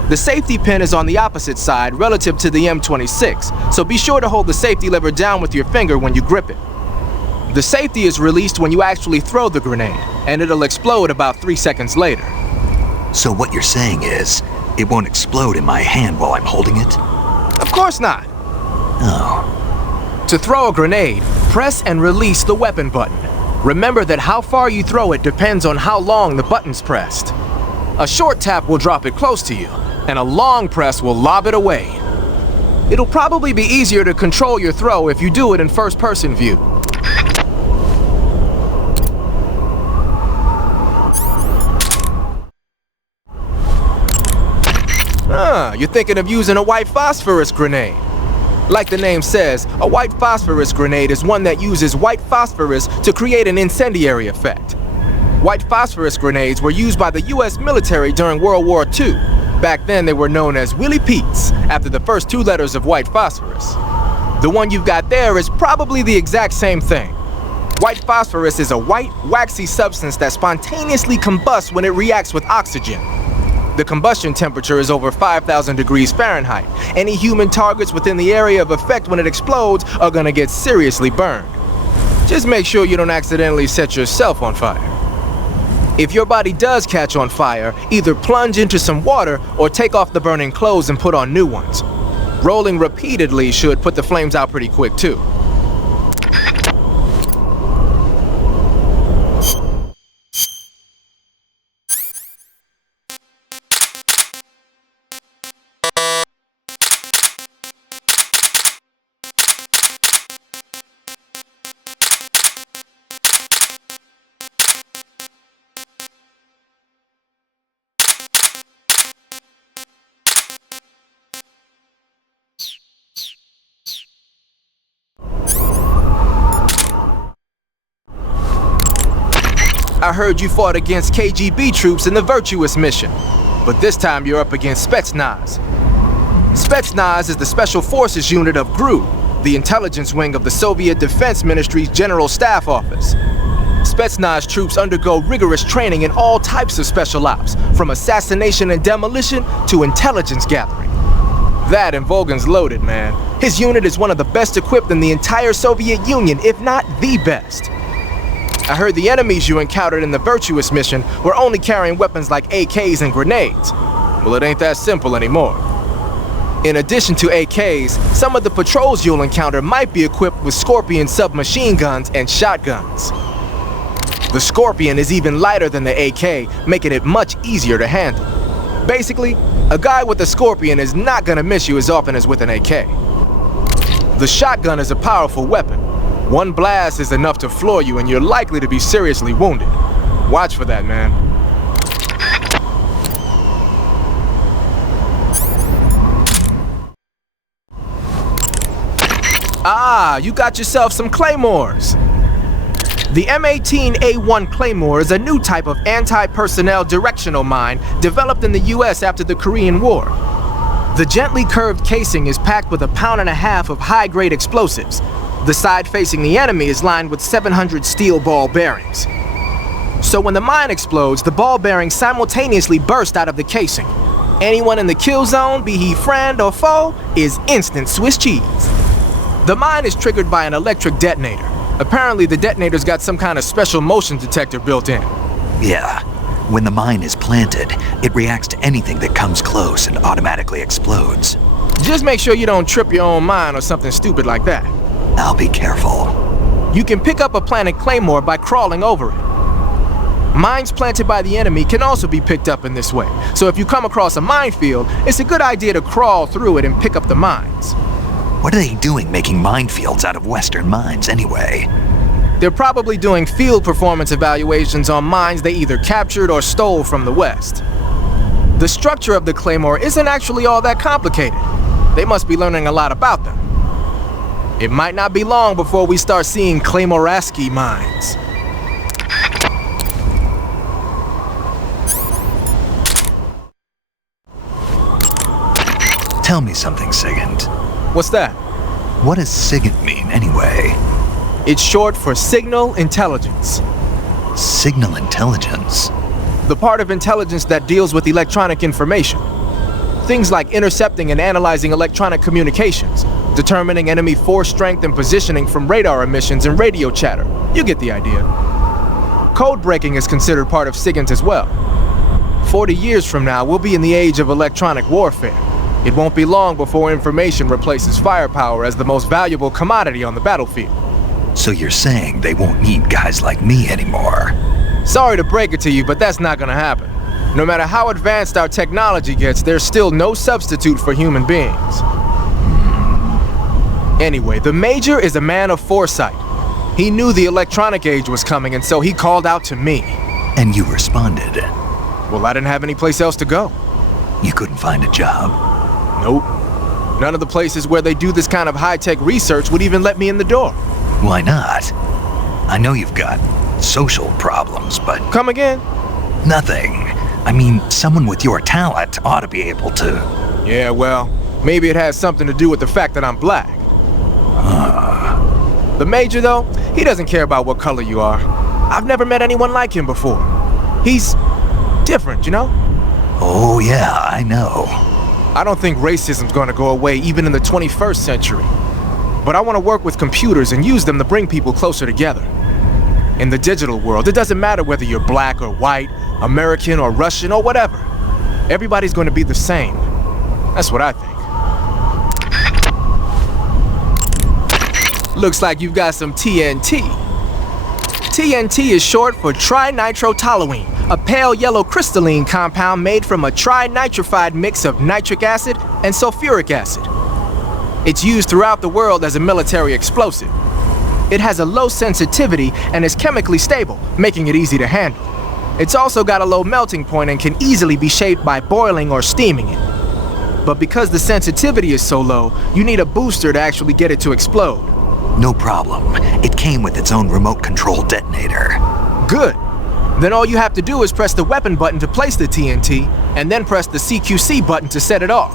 The safety pin is on the opposite side relative to the M26, so be sure to hold the safety lever down with your finger when you grip it. The safety is released when you actually throw the grenade, and it'll explode about 3 seconds later. So what you're saying is, it won't explode in my hand while I'm holding it? Of course not. Oh. To throw a grenade, press and release the weapon button. Remember that how far you throw it depends on how long the button's pressed. A short tap will drop it close to you, and a long press will lob it away. It'll probably be easier to control your throw if you do it in first-person view. You're thinking of using a white phosphorus grenade. Like the name says, a white phosphorus grenade is one that uses white phosphorus to create an incendiary effect. White phosphorus grenades were used by the US military during World War II. Back then they were known as Willie Pete's, after the first 2 letters of white phosphorus. The one you've got there is probably the exact same thing. White phosphorus is a white, waxy substance that spontaneously combusts when it reacts with oxygen. The combustion temperature is over 5,000 degrees Fahrenheit. Any human targets within the area of effect when it explodes are gonna get seriously burned. Just make sure you don't accidentally set yourself on fire. If your body does catch on fire, either plunge into some water or take off the burning clothes and put on new ones. Rolling repeatedly should put the flames out pretty quick too. I heard you fought against KGB troops in the Virtuous mission, but this time you're up against Spetsnaz. Spetsnaz is the Special Forces unit of GRU, the intelligence wing of the Soviet Defense Ministry's General Staff Office. Spetsnaz troops undergo rigorous training in all types of special ops, from assassination and demolition to intelligence gathering. That and Volgan's loaded, man. His unit is one of the best equipped in the entire Soviet Union, if not the best. I heard the enemies you encountered in the Virtuous mission were only carrying weapons like AKs and grenades. Well, it ain't that simple anymore. In addition to AKs, some of the patrols you'll encounter might be equipped with Scorpion submachine guns and shotguns. The Scorpion is even lighter than the AK, making it much easier to handle. Basically, a guy with a Scorpion is not gonna miss you as often as with an AK. The shotgun is a powerful weapon. One blast is enough to floor you and you're likely to be seriously wounded. Watch for that, man. Ah, you got yourself some claymores. The M18A1 Claymore is a new type of anti-personnel directional mine developed in the US after the Korean War. The gently curved casing is packed with 1.5 pounds of high-grade explosives. The side facing the enemy is lined with 700 steel ball bearings. So when the mine explodes, the ball bearings simultaneously burst out of the casing. Anyone in the kill zone, be he friend or foe, is instant Swiss cheese. The mine is triggered by an electric detonator. Apparently the detonator's got some kind of special motion detector built in. Yeah. When the mine is planted, it reacts to anything that comes close and automatically explodes. Just make sure you don't trip your own mine or something stupid like that. I'll be careful. You can pick up a planted claymore by crawling over it. Mines planted by the enemy can also be picked up in this way, so if you come across a minefield, it's a good idea to crawl through it and pick up the mines. What are they doing making minefields out of Western mines anyway? They're probably doing field performance evaluations on mines they either captured or stole from the West. The structure of the claymore isn't actually all that complicated. They must be learning a lot about them. It might not be long before we start seeing Claymoraski mines. Tell me something, Sigint. What's that? What does Sigint mean, anyway? It's short for Signal Intelligence. Signal Intelligence? The part of intelligence that deals with electronic information. Things like intercepting and analyzing electronic communications, determining enemy force strength and positioning from radar emissions and radio chatter. You get the idea. Code breaking is considered part of SIGINT as well. 40 years from now, we'll be in the age of electronic warfare. It won't be long before information replaces firepower as the most valuable commodity on the battlefield. So you're saying they won't need guys like me anymore? Sorry to break it to you, but that's not gonna happen. No matter how advanced our technology gets, there's still no substitute for human beings. Anyway, the Major is a man of foresight. He knew the electronic age was coming, and so he called out to me. And you responded? Well, I didn't have any place else to go. You couldn't find a job? Nope. None of the places where they do this kind of high-tech research would even let me in the door. Why not? I know you've got social problems, but... Come again? Nothing. I mean, someone with your talent ought to be able to... Yeah, well, maybe it has something to do with the fact that I'm black. The Major, though, he doesn't care about what color you are. I've never met anyone like him before. He's different, you know? Oh, yeah, I know. I don't think racism's gonna go away even in the 21st century. But I want to work with computers and use them to bring people closer together. In the digital world, it doesn't matter whether you're black or white, American or Russian or whatever. Everybody's going to be the same. That's what I think. Looks like you've got some TNT. TNT is short for trinitrotoluene, a pale yellow crystalline compound made from a trinitrified mix of nitric acid and sulfuric acid. It's used throughout the world as a military explosive. It has a low sensitivity and is chemically stable, making it easy to handle. It's also got a low melting point and can easily be shaped by boiling or steaming it. But because the sensitivity is so low, you need a booster to actually get it to explode. No problem. It came with its own remote control detonator. Good. Then all you have to do is press the weapon button to place the TNT, and then press the CQC button to set it off.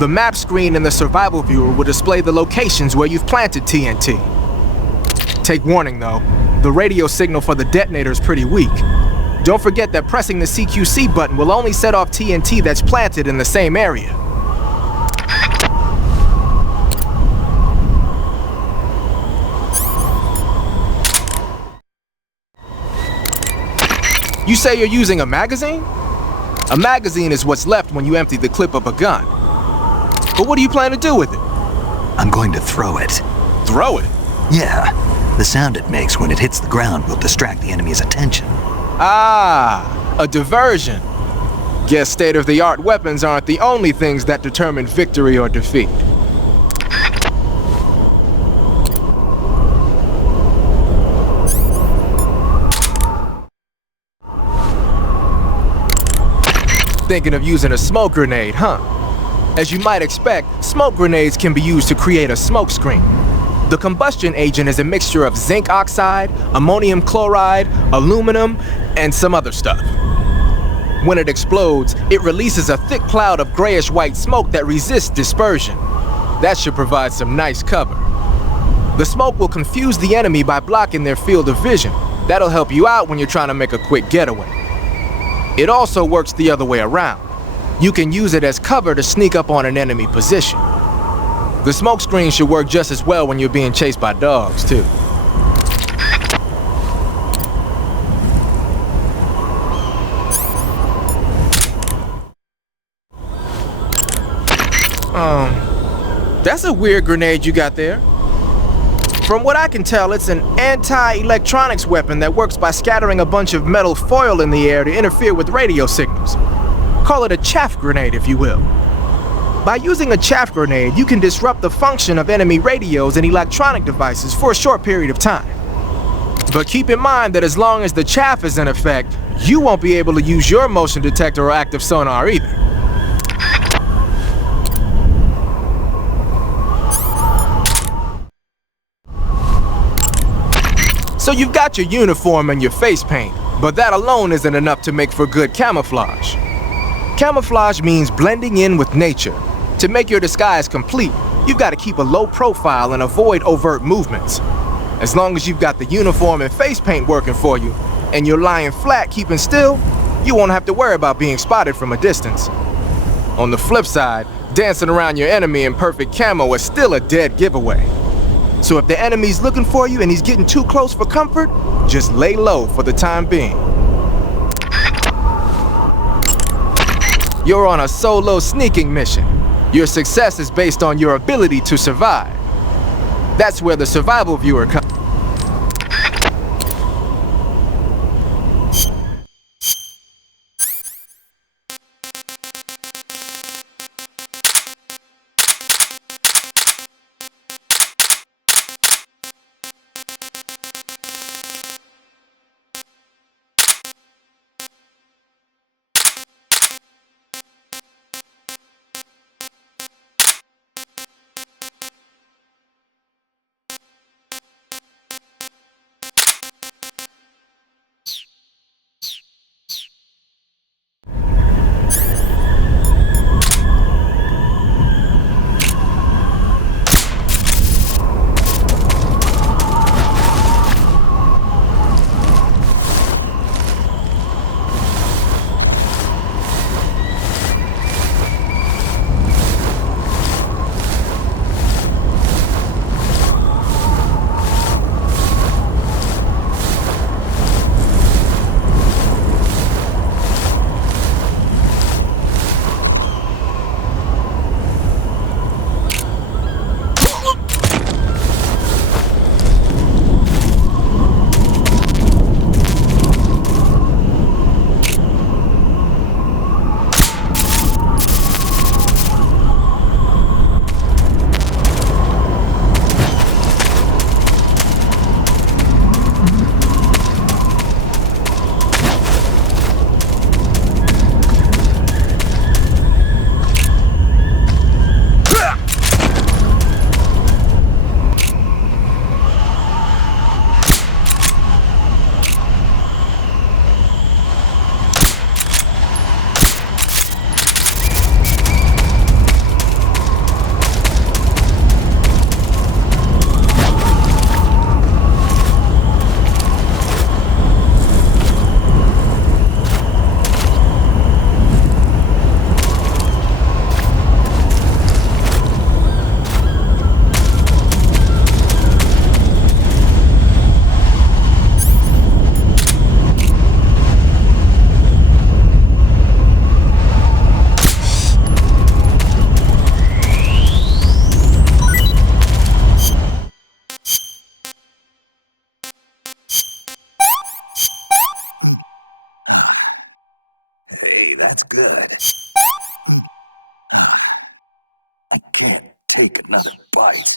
The map screen in the survival viewer will display the locations where you've planted TNT. Take warning though, the radio signal for the detonator is pretty weak. Don't forget that pressing the CQC button will only set off TNT that's planted in the same area. You say you're using a magazine? A magazine is what's left when you empty the clip of a gun. But what do you plan to do with it? I'm going to throw it. Throw it? Yeah. The sound it makes when it hits the ground will distract the enemy's attention. Ah, a diversion. Guess state-of-the-art weapons aren't the only things that determine victory or defeat. Thinking of using a smoke grenade, huh? As you might expect, smoke grenades can be used to create a smoke screen. The combustion agent is a mixture of zinc oxide, ammonium chloride, aluminum, and some other stuff. When it explodes, it releases a thick cloud of grayish-white smoke that resists dispersion. That should provide some nice cover. The smoke will confuse the enemy by blocking their field of vision. That'll help you out when you're trying to make a quick getaway. It also works the other way around. You can use it as cover to sneak up on an enemy position. The smoke screen should work just as well when you're being chased by dogs, too. That's a weird grenade you got there. From what I can tell, it's an anti-electronics weapon that works by scattering a bunch of metal foil in the air to interfere with radio signals. Call it a chaff grenade, if you will. By using a chaff grenade, you can disrupt the function of enemy radios and electronic devices for a short period of time. But keep in mind that as long as the chaff is in effect, you won't be able to use your motion detector or active sonar either. So you've got your uniform and your face paint, but that alone isn't enough to make for good camouflage. Camouflage means blending in with nature. To make your disguise complete, you've got to keep a low profile and avoid overt movements. As long as you've got the uniform and face paint working for you, and you're lying flat keeping still, you won't have to worry about being spotted from a distance. On the flip side, dancing around your enemy in perfect camo is still a dead giveaway. So if the enemy's looking for you and he's getting too close for comfort, just lay low for the time being. You're on a solo sneaking mission. Your success is based on your ability to survive. That's where the survival viewer comes. take another bite.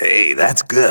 Hey, that's good.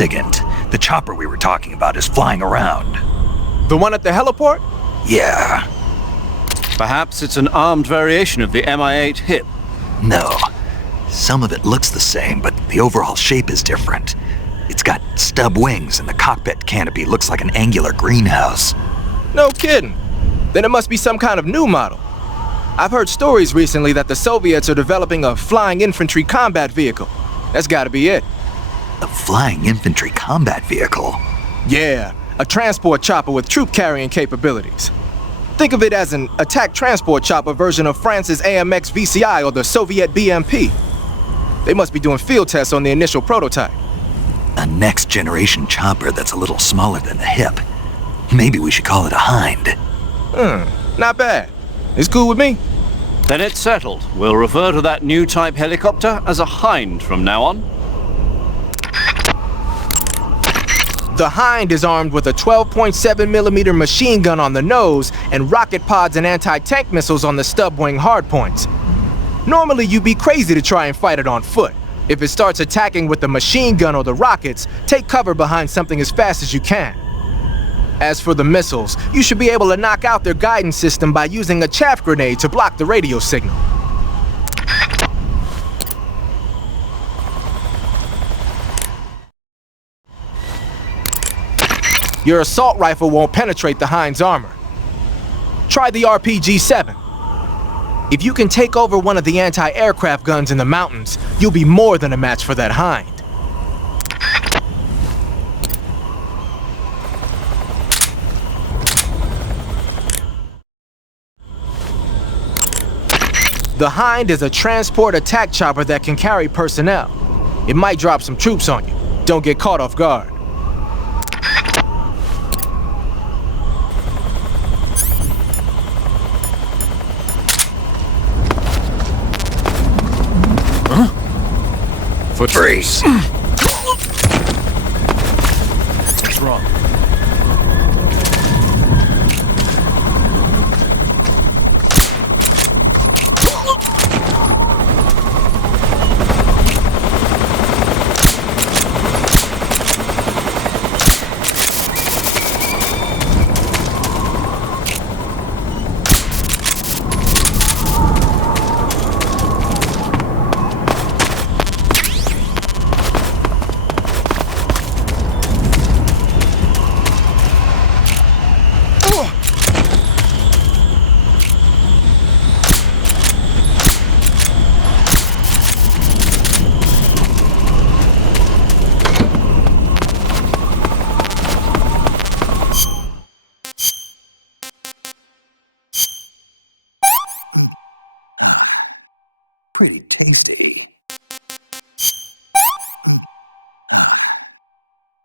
SIGINT. The chopper we were talking about is flying around. The one at the heliport? Yeah. Perhaps it's an armed variation of the Mi-8 HIP. No. Some of it looks the same, but the overall shape is different. It's got stub wings and the cockpit canopy looks like an angular greenhouse. No kidding. Then it must be some kind of new model. I've heard stories recently that the Soviets are developing a flying infantry combat vehicle. That's gotta be it. A flying infantry combat vehicle? Yeah, a transport chopper with troop-carrying capabilities. Think of it as an attack transport chopper version of France's AMX VCI or the Soviet BMP. They must be doing field tests on the initial prototype. A next-generation chopper that's a little smaller than the HIP. Maybe we should call it a Hind. Not bad. It's cool with me. Then it's settled. We'll refer to that new type helicopter as a Hind from now on. The Hind is armed with a 12.7mm machine gun on the nose and rocket pods and anti-tank missiles on the stub-wing hardpoints. Normally, you'd be crazy to try and fight it on foot. If it starts attacking with the machine gun or the rockets, take cover behind something as fast as you can. As for the missiles, you should be able to knock out their guidance system by using a chaff grenade to block the radio signal. Your assault rifle won't penetrate the Hind's armor. Try the RPG-7. If you can take over one of the anti-aircraft guns in the mountains, you'll be more than a match for that Hind. The Hind is a transport attack chopper that can carry personnel. It might drop some troops on you. Don't get caught off guard. Foot freeze. What's wrong? Pretty tasty.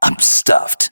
I'm stuffed.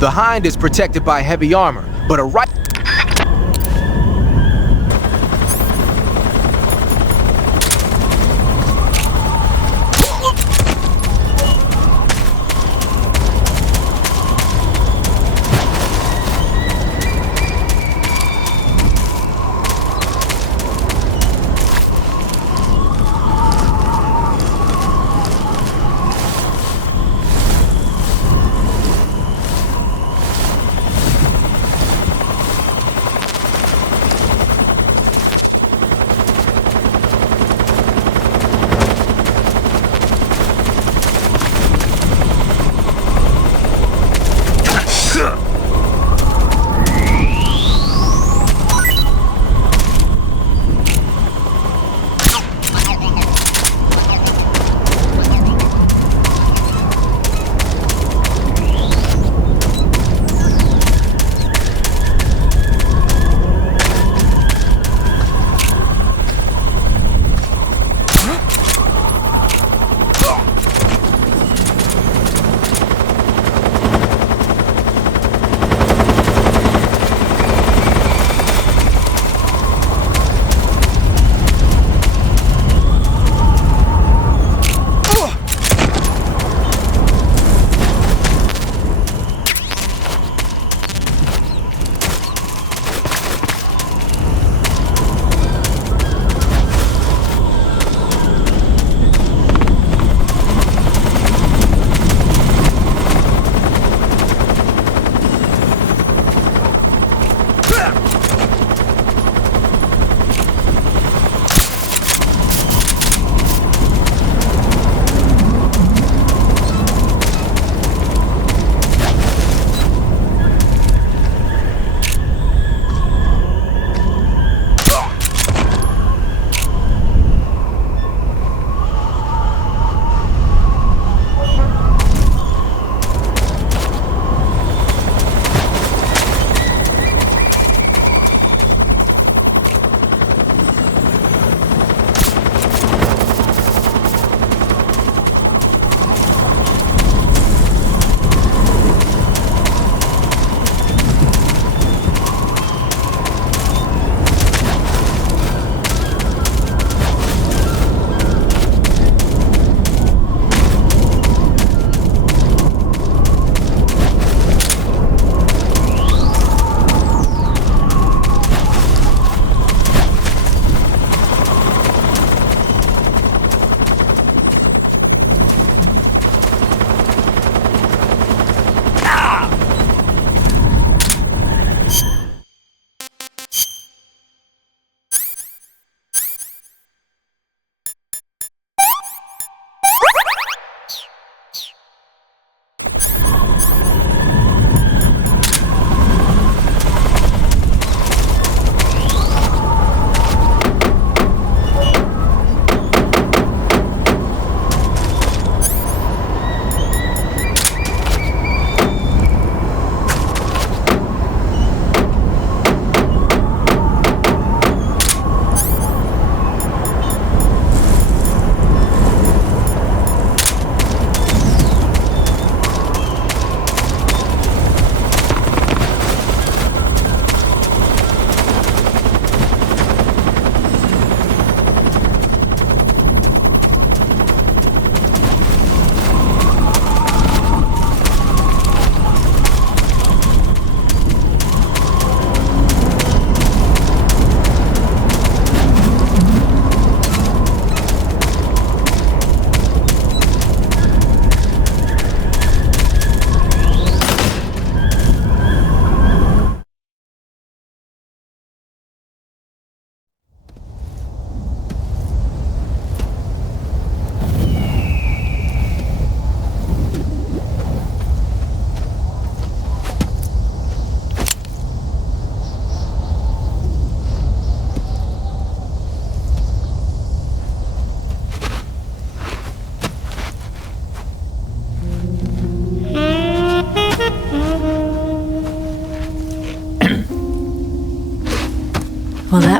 The Hind is protected by heavy armor, but a right...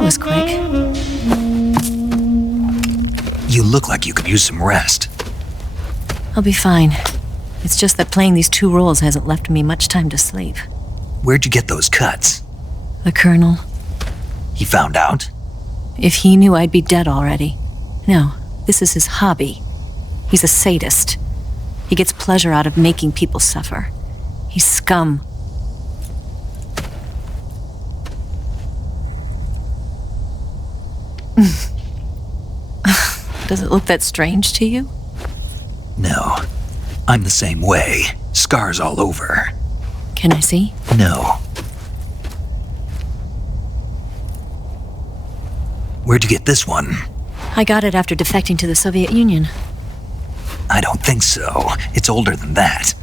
That was quick. You look like you could use some rest. I'll be fine. It's just that playing these two roles hasn't left me much time to sleep. Where'd you get those cuts? The Colonel. He found out? If he knew, I'd be dead already. No, this is his hobby. He's a sadist. He gets pleasure out of making people suffer. He's scum. Does it look that strange to you? No. I'm the same way. Scars all over. Can I see? No. Where'd you get this one? I got it after defecting to the Soviet Union. I don't think so. It's older than that.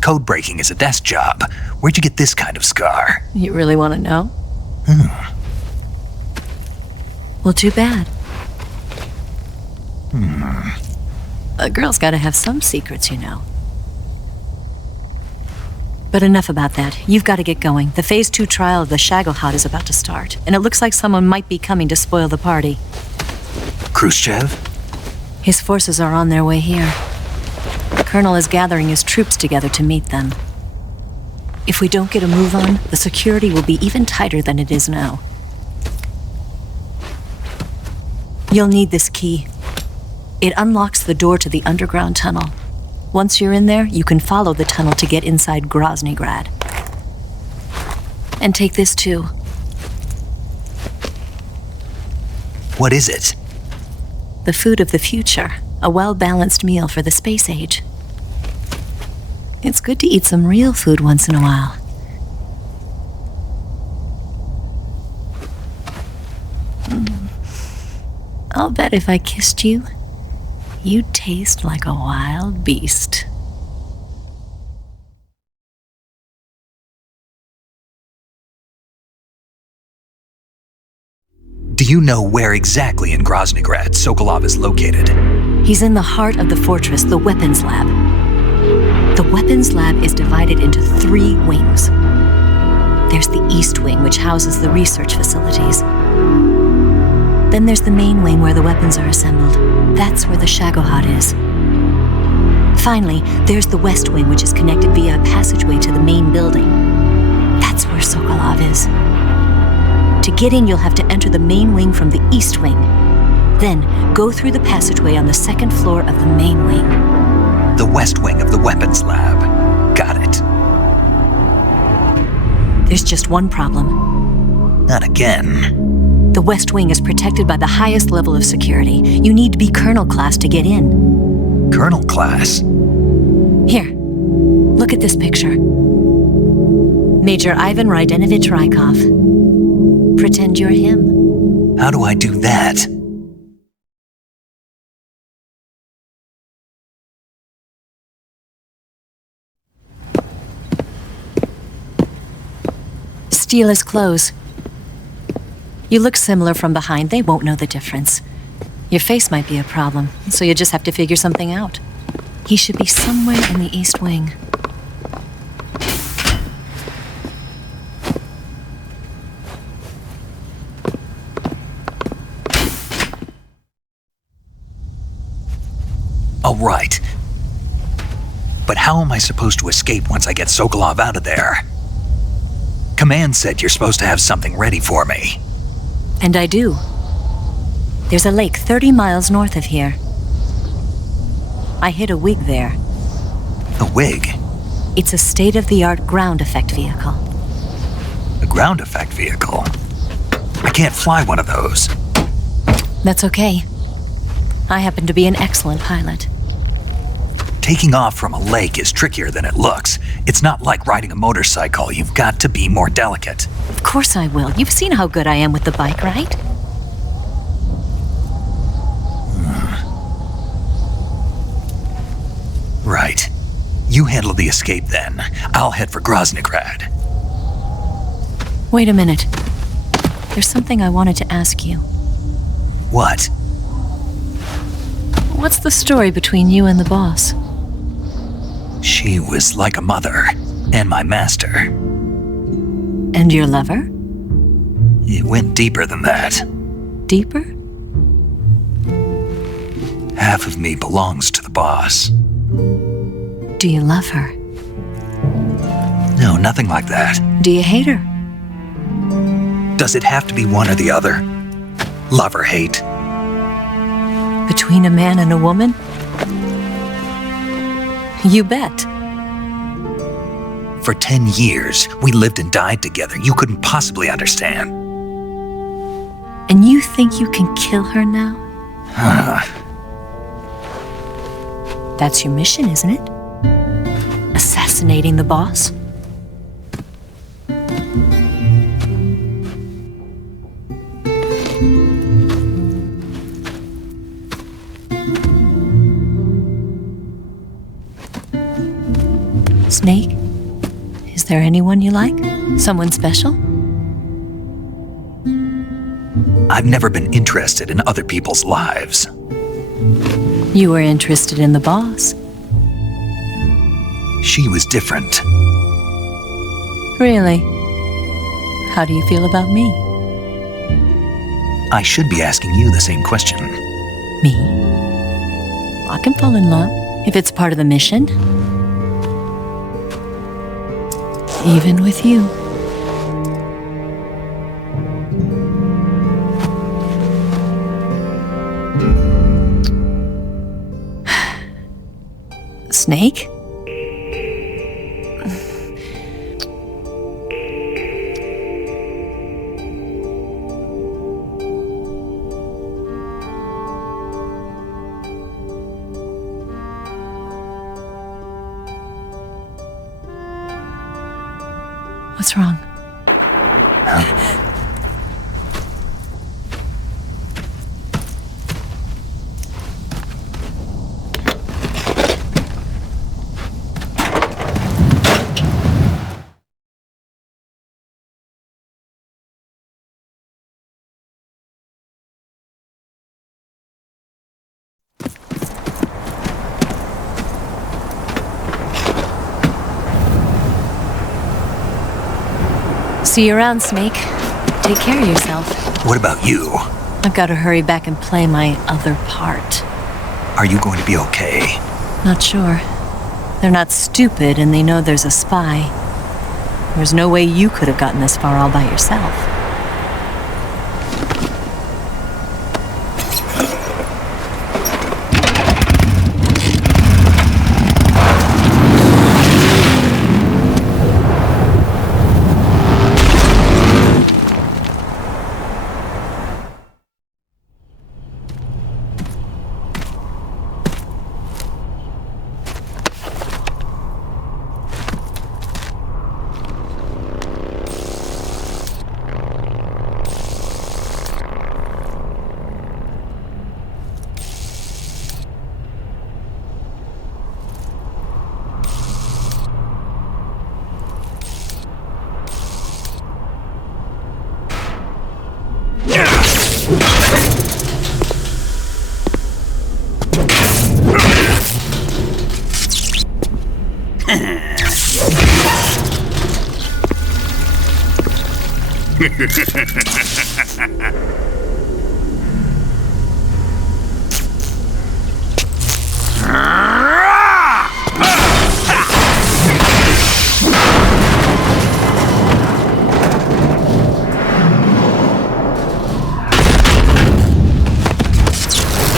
Code breaking is a desk job. Where'd you get this kind of scar? You really want to know? Well, too bad. A girl's got to have some secrets, you know. But enough about that. You've got to get going. The Phase 2 trial of the Shagohod is about to start, and it looks like someone might be coming to spoil the party. Khrushchev? His forces are on their way here. The Colonel is gathering his troops together to meet them. If we don't get a move on, the security will be even tighter than it is now. You'll need this key. It unlocks the door to the underground tunnel. Once you're in there, you can follow the tunnel to get inside Groznygrad. And take this too. What is it? The food of the future. A well-balanced meal for the space age. It's good to eat some real food once in a while. I'll bet if I kissed you, you'd taste like a wild beast. Do you know where exactly in Groznygrad Sokolov is located? He's in the heart of the fortress, the Weapons Lab. The Weapons Lab is divided into 3 wings. There's the East Wing, which houses the research facilities. Then there's the main wing where the weapons are assembled. That's where the Shagohod is. Finally, there's the West Wing, which is connected via a passageway to the main building. That's where Sokolov is. To get in, you'll have to enter the main wing from the East Wing. Then, go through the passageway on the 2nd floor of the main wing. The West Wing of the Weapons Lab. Got it. There's just one problem. Not again. The West Wing is protected by the highest level of security. You need to be Colonel class to get in. Colonel class? Here, look at this picture. Major Ivan Rydenovich Rykov. Pretend you're him. How do I do that? Steal his clothes. You look similar from behind. They won't know the difference. Your face might be a problem, so you just have to figure something out. He should be somewhere in the East Wing. All right. But how am I supposed to escape once I get Sokolov out of there? Command said you're supposed to have something ready for me. And I do. There's a lake 30 miles north of here. I hid a wig there. A wig? It's a state-of-the-art ground effect vehicle. A ground effect vehicle? I can't fly one of those. That's okay. I happen to be an excellent pilot. Taking off from a lake is trickier than it looks. It's not like riding a motorcycle. You've got to be more delicate. Of course I will. You've seen how good I am with the bike, right? Right. You handle the escape then. I'll head for Groznygrad. Wait a minute. There's something I wanted to ask you. What? What's the story between you and the boss? She was like a mother, and my master. And your lover? It went deeper than that. Deeper? Half of me belongs to the boss. Do you love her? No, nothing like that. Do you hate her? Does it have to be one or the other? Love or hate? Between a man and a woman? You bet. For 10 years, we lived and died together. You couldn't possibly understand. And you think you can kill her now? That's your mission, isn't it? Assassinating the boss? Snake? Is there anyone you like? Someone special? I've never been interested in other people's lives. You were interested in the boss. She was different. Really? How do you feel about me? I should be asking you the same question. Me? I can fall in love if it's part of the mission. Even with you. Snake? What's wrong? See you around, Snake. Take care of yourself. What about you? I've got to hurry back and play my other part. Are you going to be okay? Not sure. They're not stupid and they know there's a spy. There's no way you could have gotten this far all by yourself.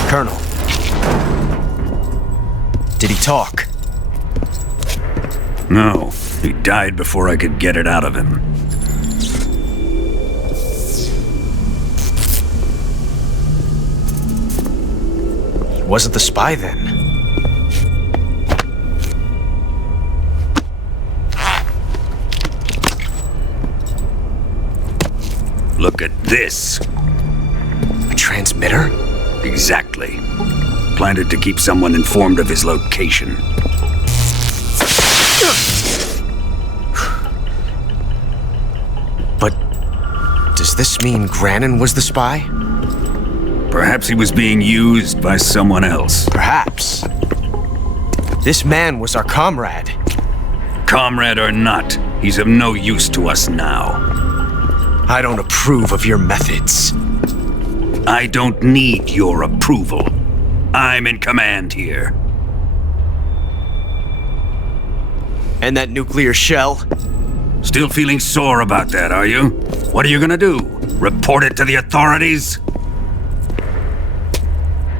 Colonel. Did he talk? No, he died before I could get it out of him. Wasn't the spy then? Look at this. A transmitter? Exactly. Planted to keep someone informed of his location. But does this mean Granin was the spy? Perhaps he was being used by someone else. Perhaps. This man was our comrade. Comrade or not, he's of no use to us now. I don't approve of your methods. I don't need your approval. I'm in command here. And that nuclear shell? Still feeling sore about that, are you? What are you gonna do? Report it to the authorities?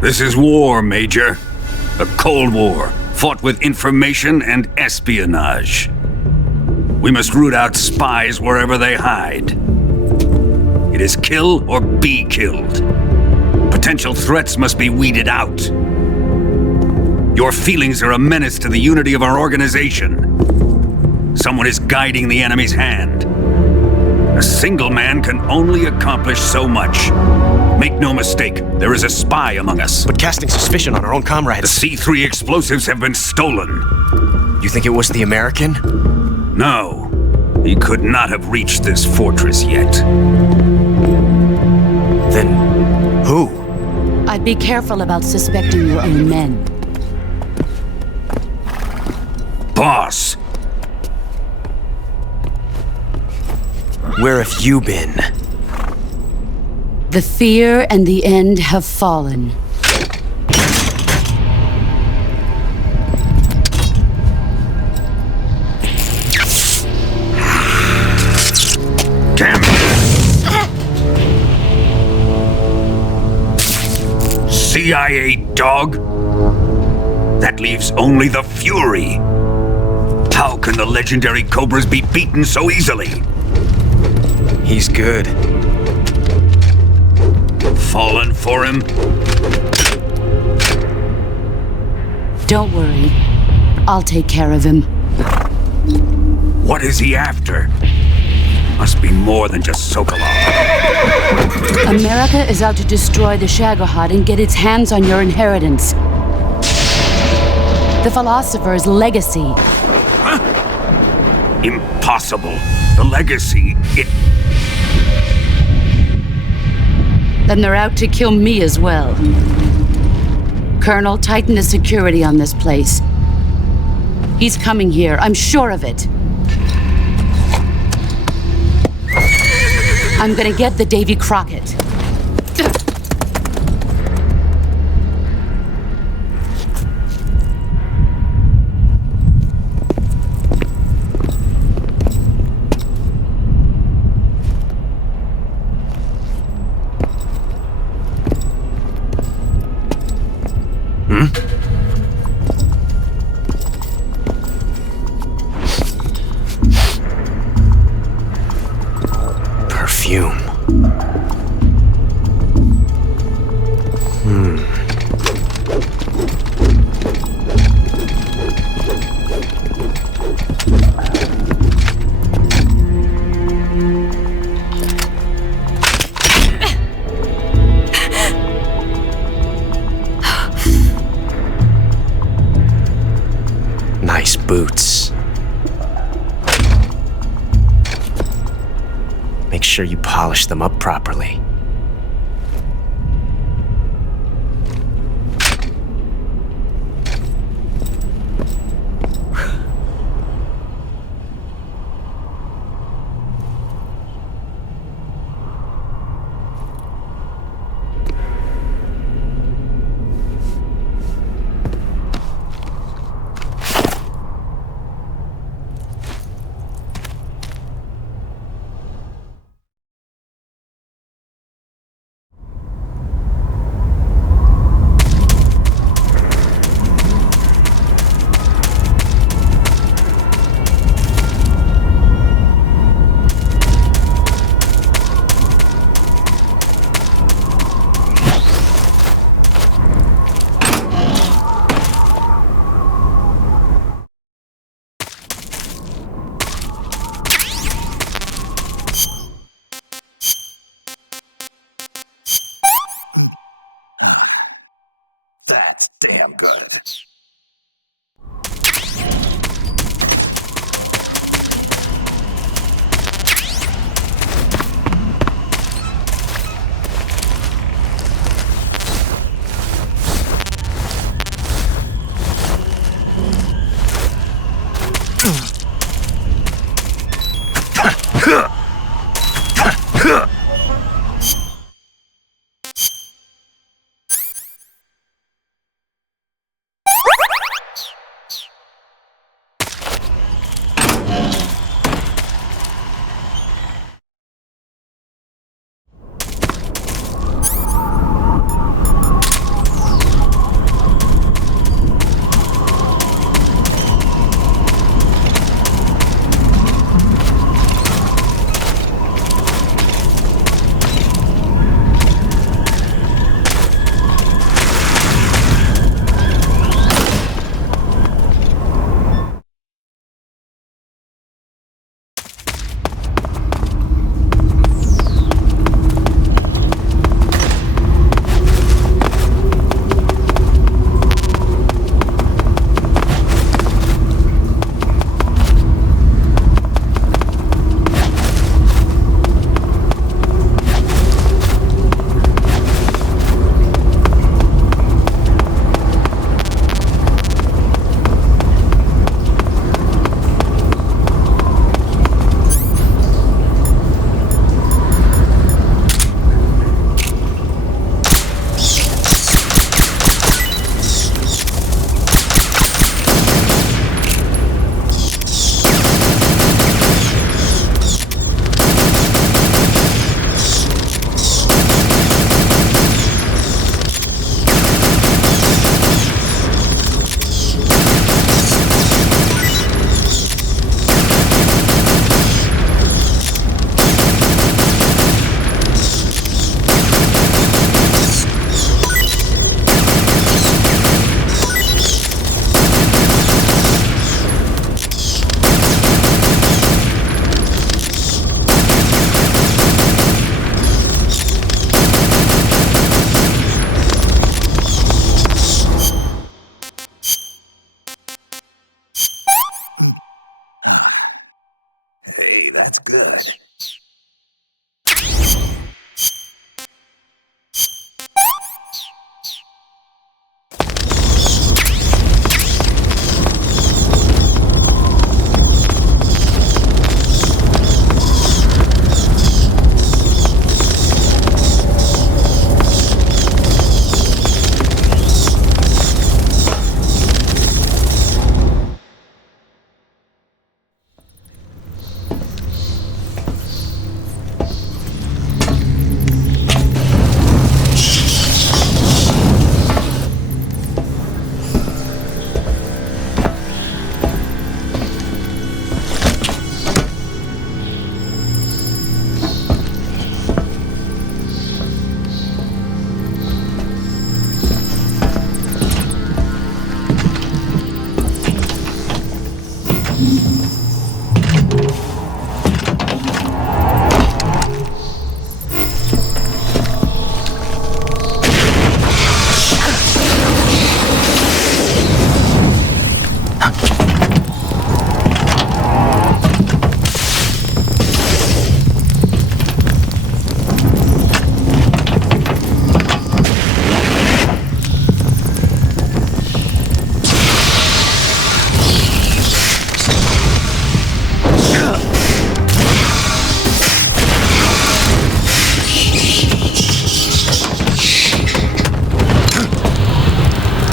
This is war, Major. A Cold War, fought with information and espionage. We must root out spies wherever they hide. It is kill or be killed. Potential threats must be weeded out. Your feelings are a menace to the unity of our organization. Someone is guiding the enemy's hand. A single man can only accomplish so much. Make no mistake, there is a spy among us. But casting suspicion on our own The comrades. C3 explosives have been stolen. You think it was the American? No, he could not have reached this fortress yet. Then who? I'd be careful about suspecting your own men. Boss, Where have you been? The fear and the end have fallen. damn it! CIA dog? That leaves only the Fury. How can the legendary Cobras be beaten so easily? He's good. Fallen for him? Don't worry. I'll take care of him. What is he after? Must be more than just Sokolov. America is out to destroy the Shagohod and get its hands on your inheritance. The Philosopher's legacy. Impossible. The legacy, Then they're out to kill me as well. Colonel, tighten the security on this place. He's coming here, I'm sure of it. I'm gonna get the Davy Crockett. Perfume. Nice boots. Make sure you polish them up properly. That's damn good.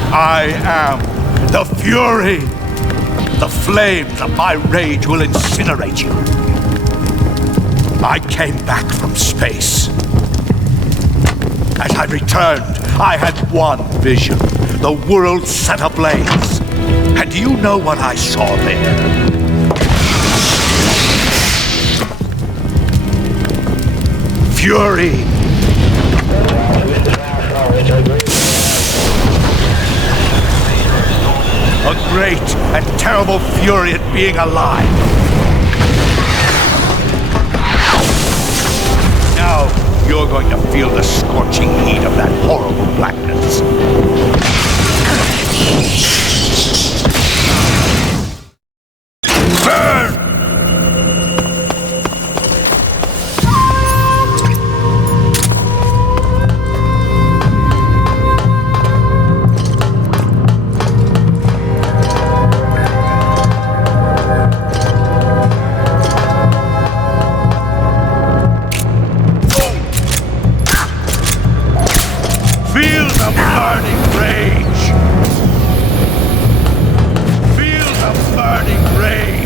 I am the Fury. The flames of my rage will incinerate you. I came back from space. As I returned, I had one vision. The world set ablaze. And do you know what I saw there? Fury. A great and terrible fury at being alive. Now you're going to feel the scorching heat of that horrible blackness. Burn! Feel the burning rage! Feel the burning rage!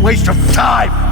a waste of time!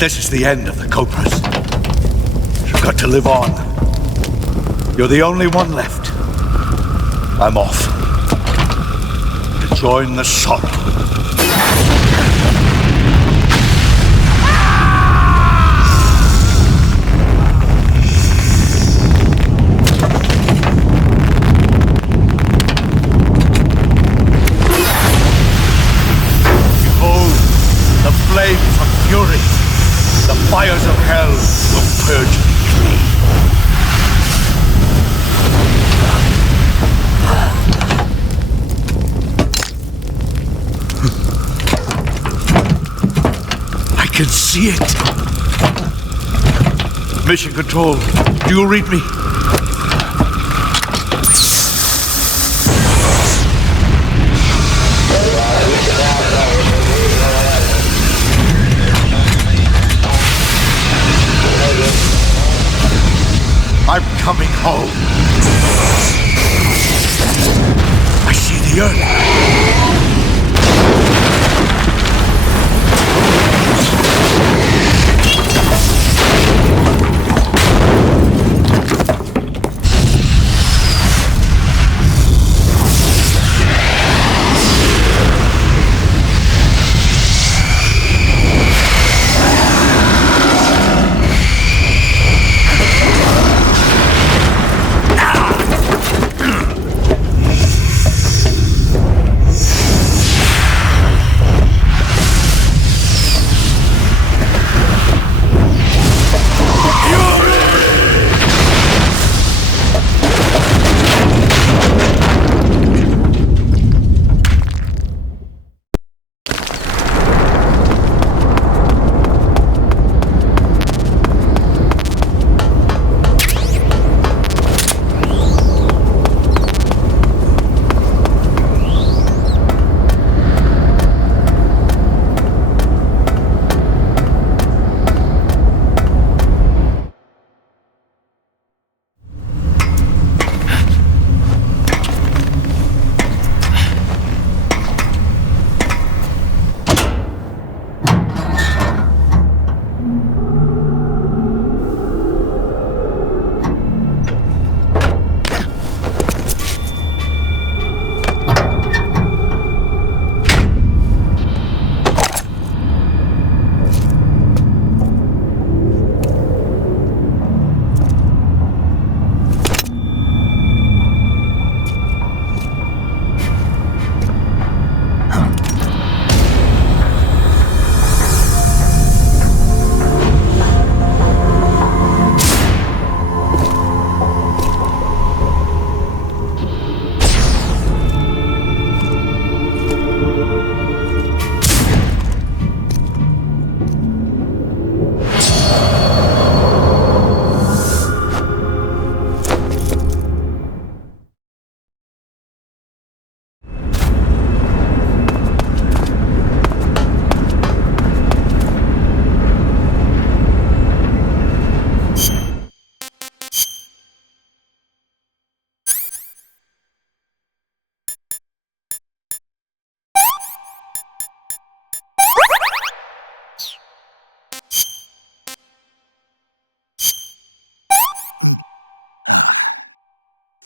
This is the end of the Cobras. You've got to live on. You're the only one left. I'm off. To join the Sorrow. Behold, the flames of fury. The fires of hell will purge me clean. I can see it. Mission Control, do you read me? I'm coming home. I see the Earth.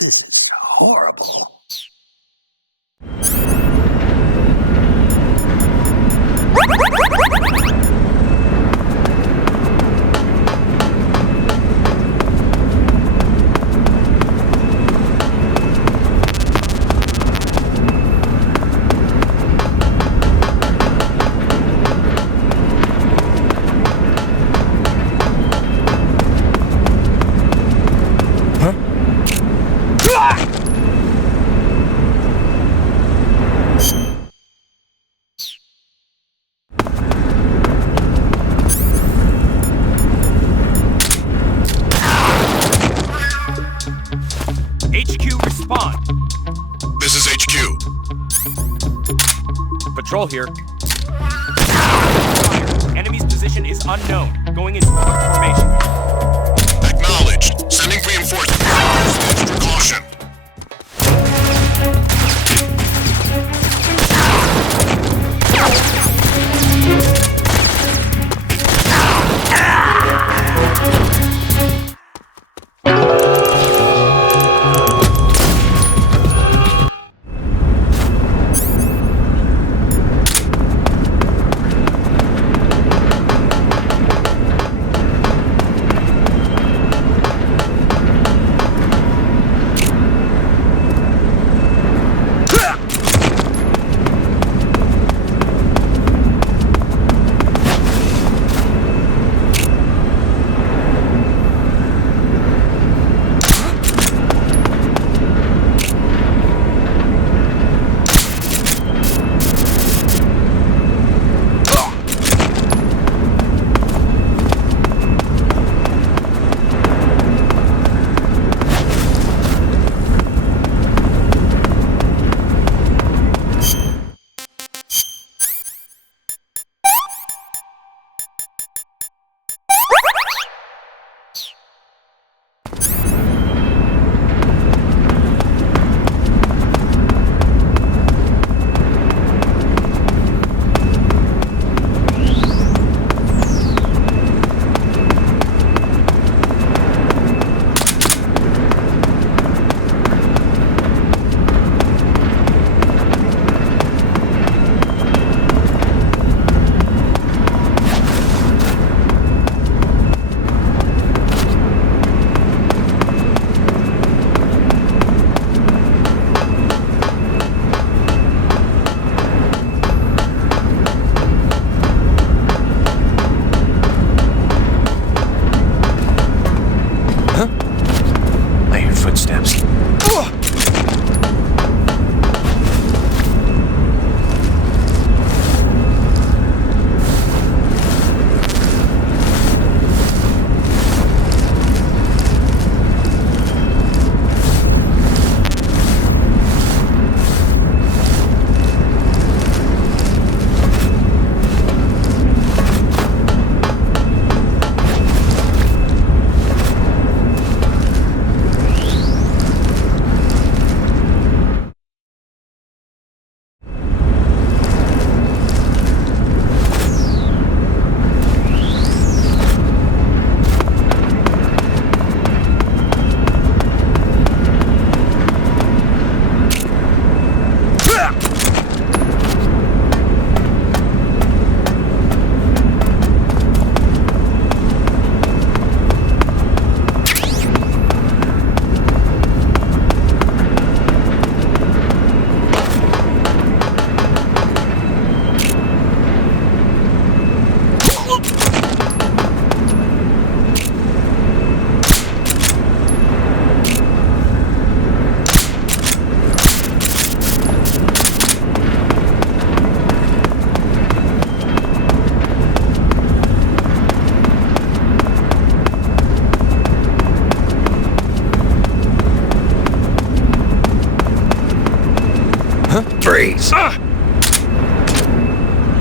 This is horrible. HQ, respond. This is HQ. Patrol here. Enemy's position is unknown. Going into formation. Acknowledged. Sending reinforcements. Extra caution.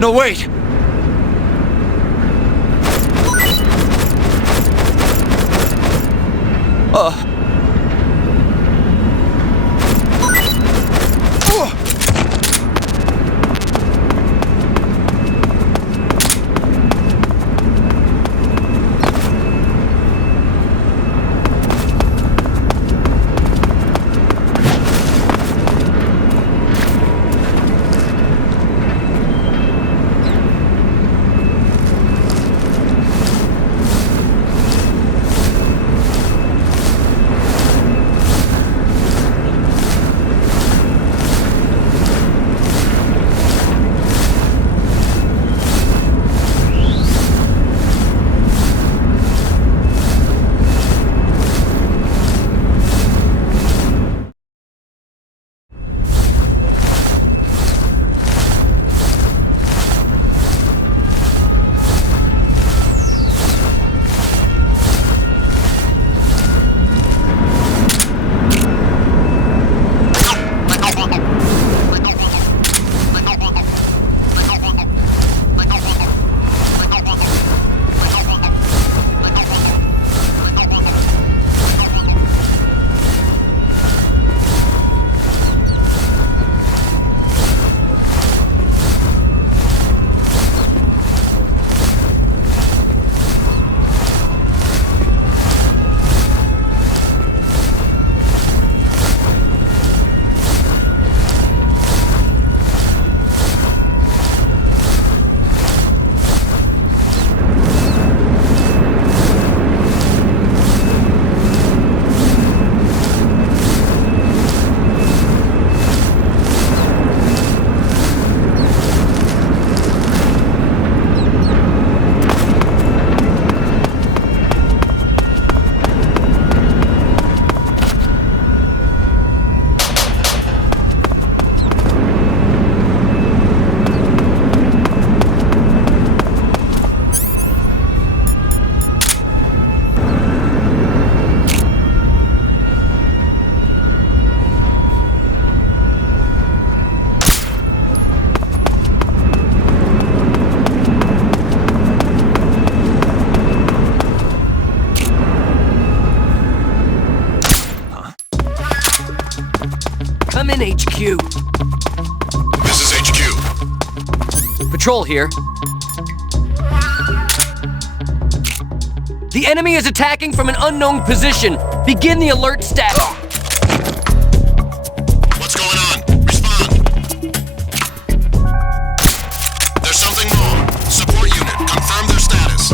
No, wait! Come in, HQ. This is HQ. Patrol here. The enemy is attacking from an unknown position. Begin the alert status. What's going on? Respond. There's something wrong. Support unit, confirm their status.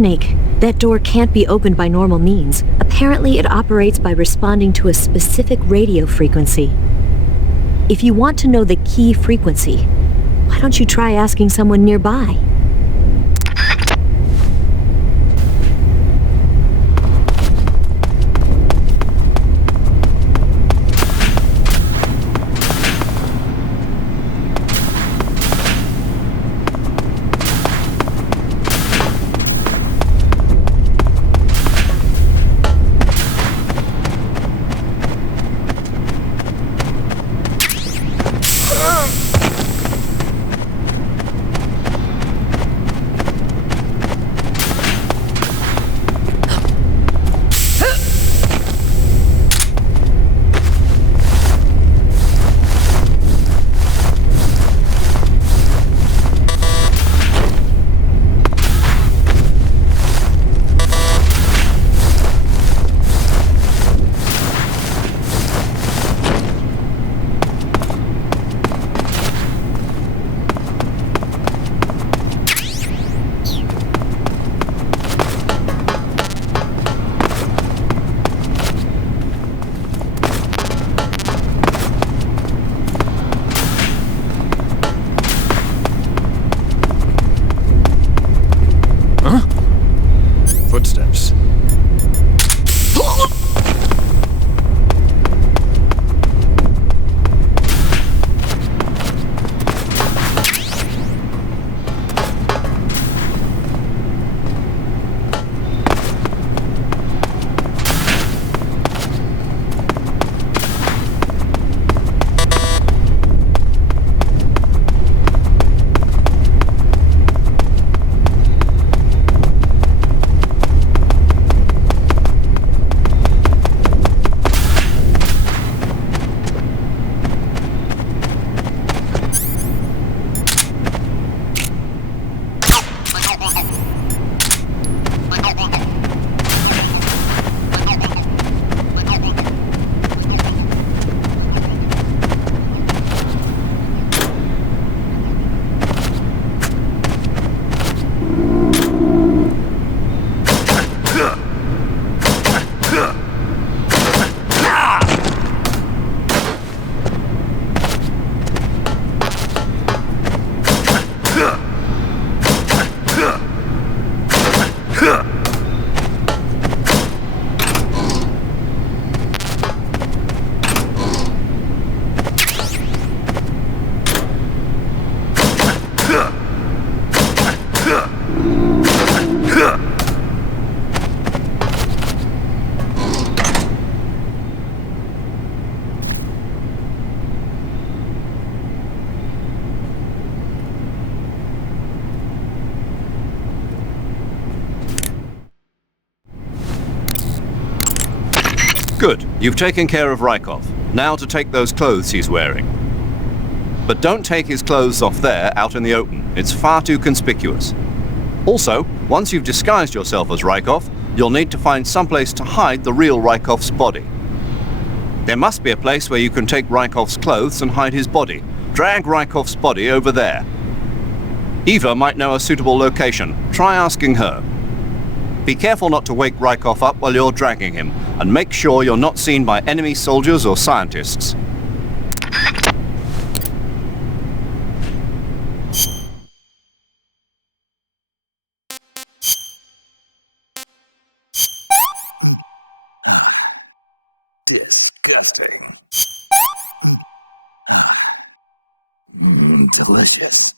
Snake. That door can't be opened by normal means. Apparently, it operates by responding to a specific radio frequency. If you want to know the key frequency, why don't you try asking someone nearby? Footsteps. Good. You've taken care of Rykov. Now to take those clothes he's wearing. But don't take his clothes off there, out in the open. It's far too conspicuous. Also, once you've disguised yourself as Rykov, you'll need to find someplace to hide the real Rykov's body. There must be a place where you can take Rykov's clothes and hide his body. Drag Rykov's body over there. Eva might know a suitable location. Try asking her. Be careful not to wake Rykov up while you're dragging him, and make sure you're not seen by enemy soldiers or scientists. Disgusting. Delicious.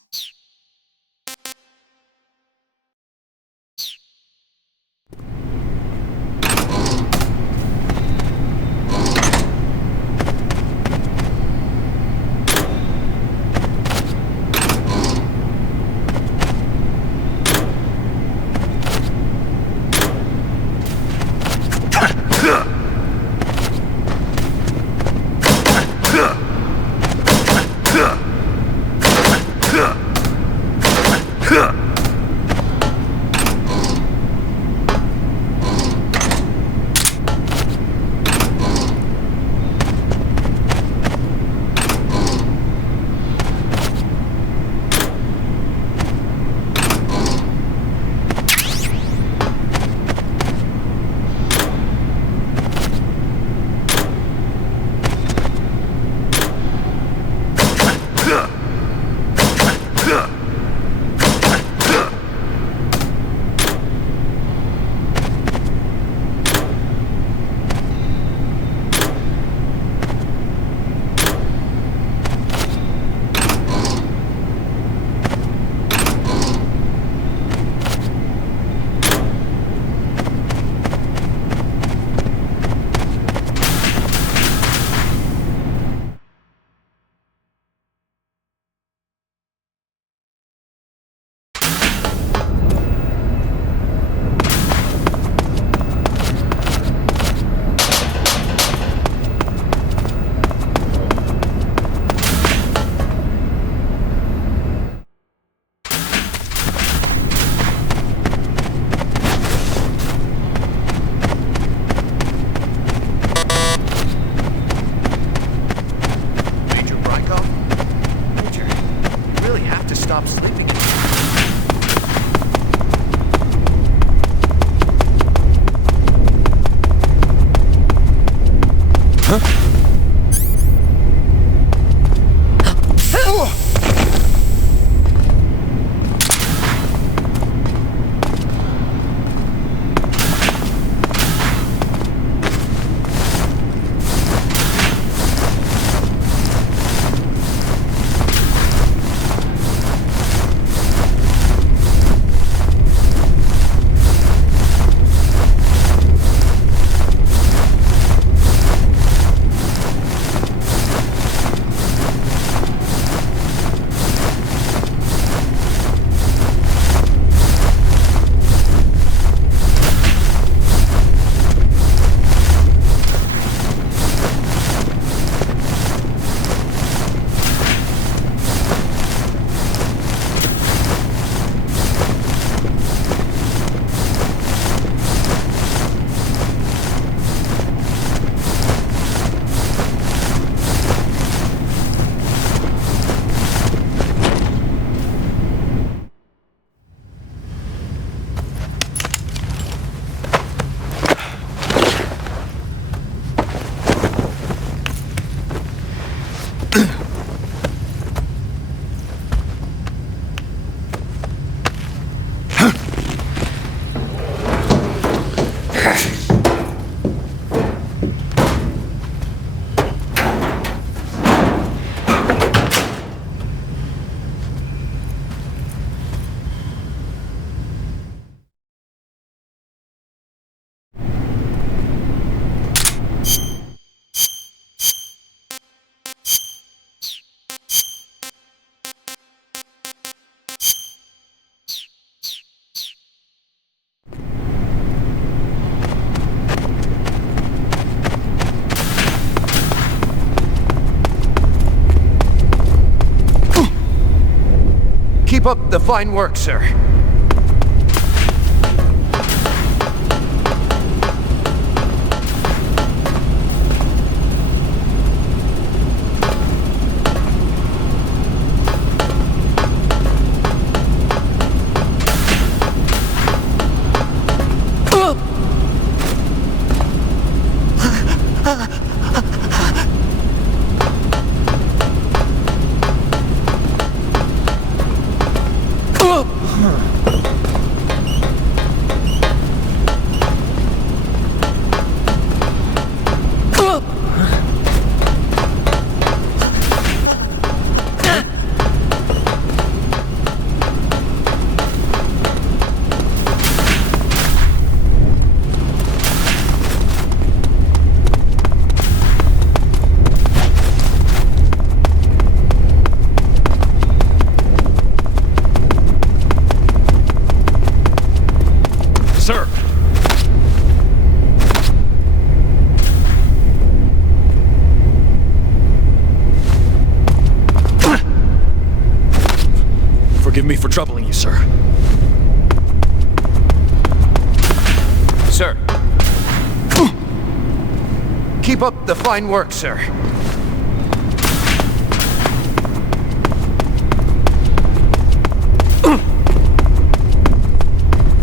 Keep up the fine work, sir. Sir! Forgive me for troubling you, sir. Sir! Keep up the fine work, sir.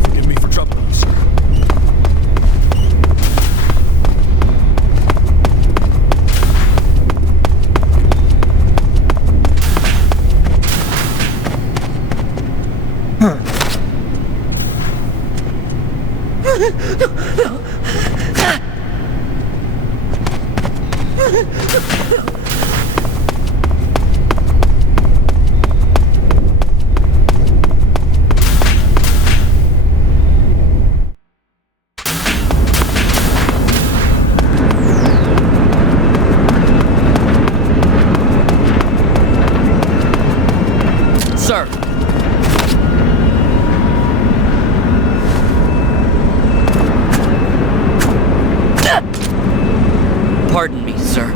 Forgive me for troubling you, sir. Sir! Pardon me, sir.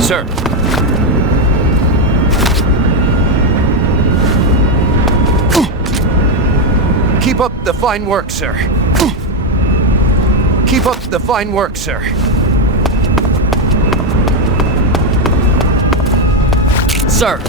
Sir! Keep up the fine work, sir. Keep up the fine work, sir. Sir!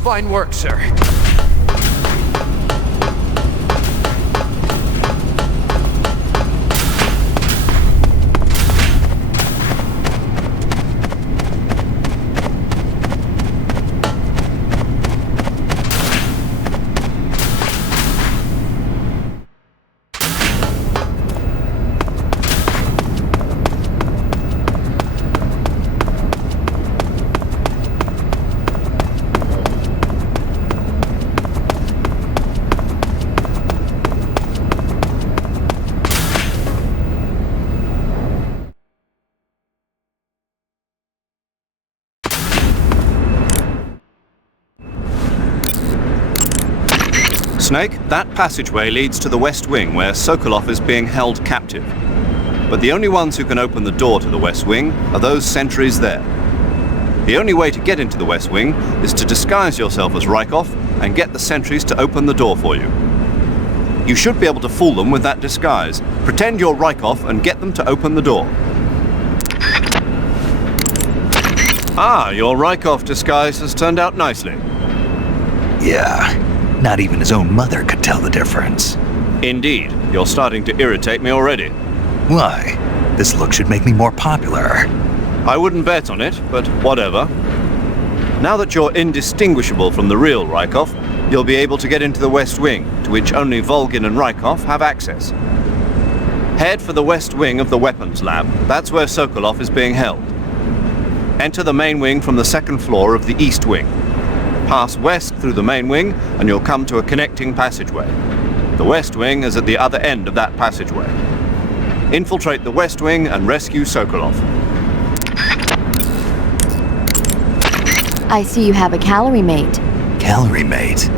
fine work, sir. Snake, that passageway leads to the West Wing where Sokolov is being held captive. But the only ones who can open the door to the West Wing are those sentries there. The only way to get into the West Wing is to disguise yourself as Rykov and get the sentries to open the door for you. You should be able to fool them with that disguise. Pretend you're Rykov and get them to open the door. Ah, your Rykov disguise has turned out nicely. Yeah, not even his own mother could tell the difference. Indeed, you're starting to irritate me already. Why? This look should make me more popular. I wouldn't bet on it, but whatever. Now that you're indistinguishable from the real Rykov, you'll be able to get into the West Wing, to which only Volgin and Rykov have access. Head for the West Wing of the Weapons Lab. That's where Sokolov is being held. Enter the main wing from the second floor of the East Wing. Pass west through the main wing, and you'll come to a connecting passageway. The West Wing is at the other end of that passageway. Infiltrate the West Wing and rescue Sokolov. I see you have a calorie mate. Calorie mate?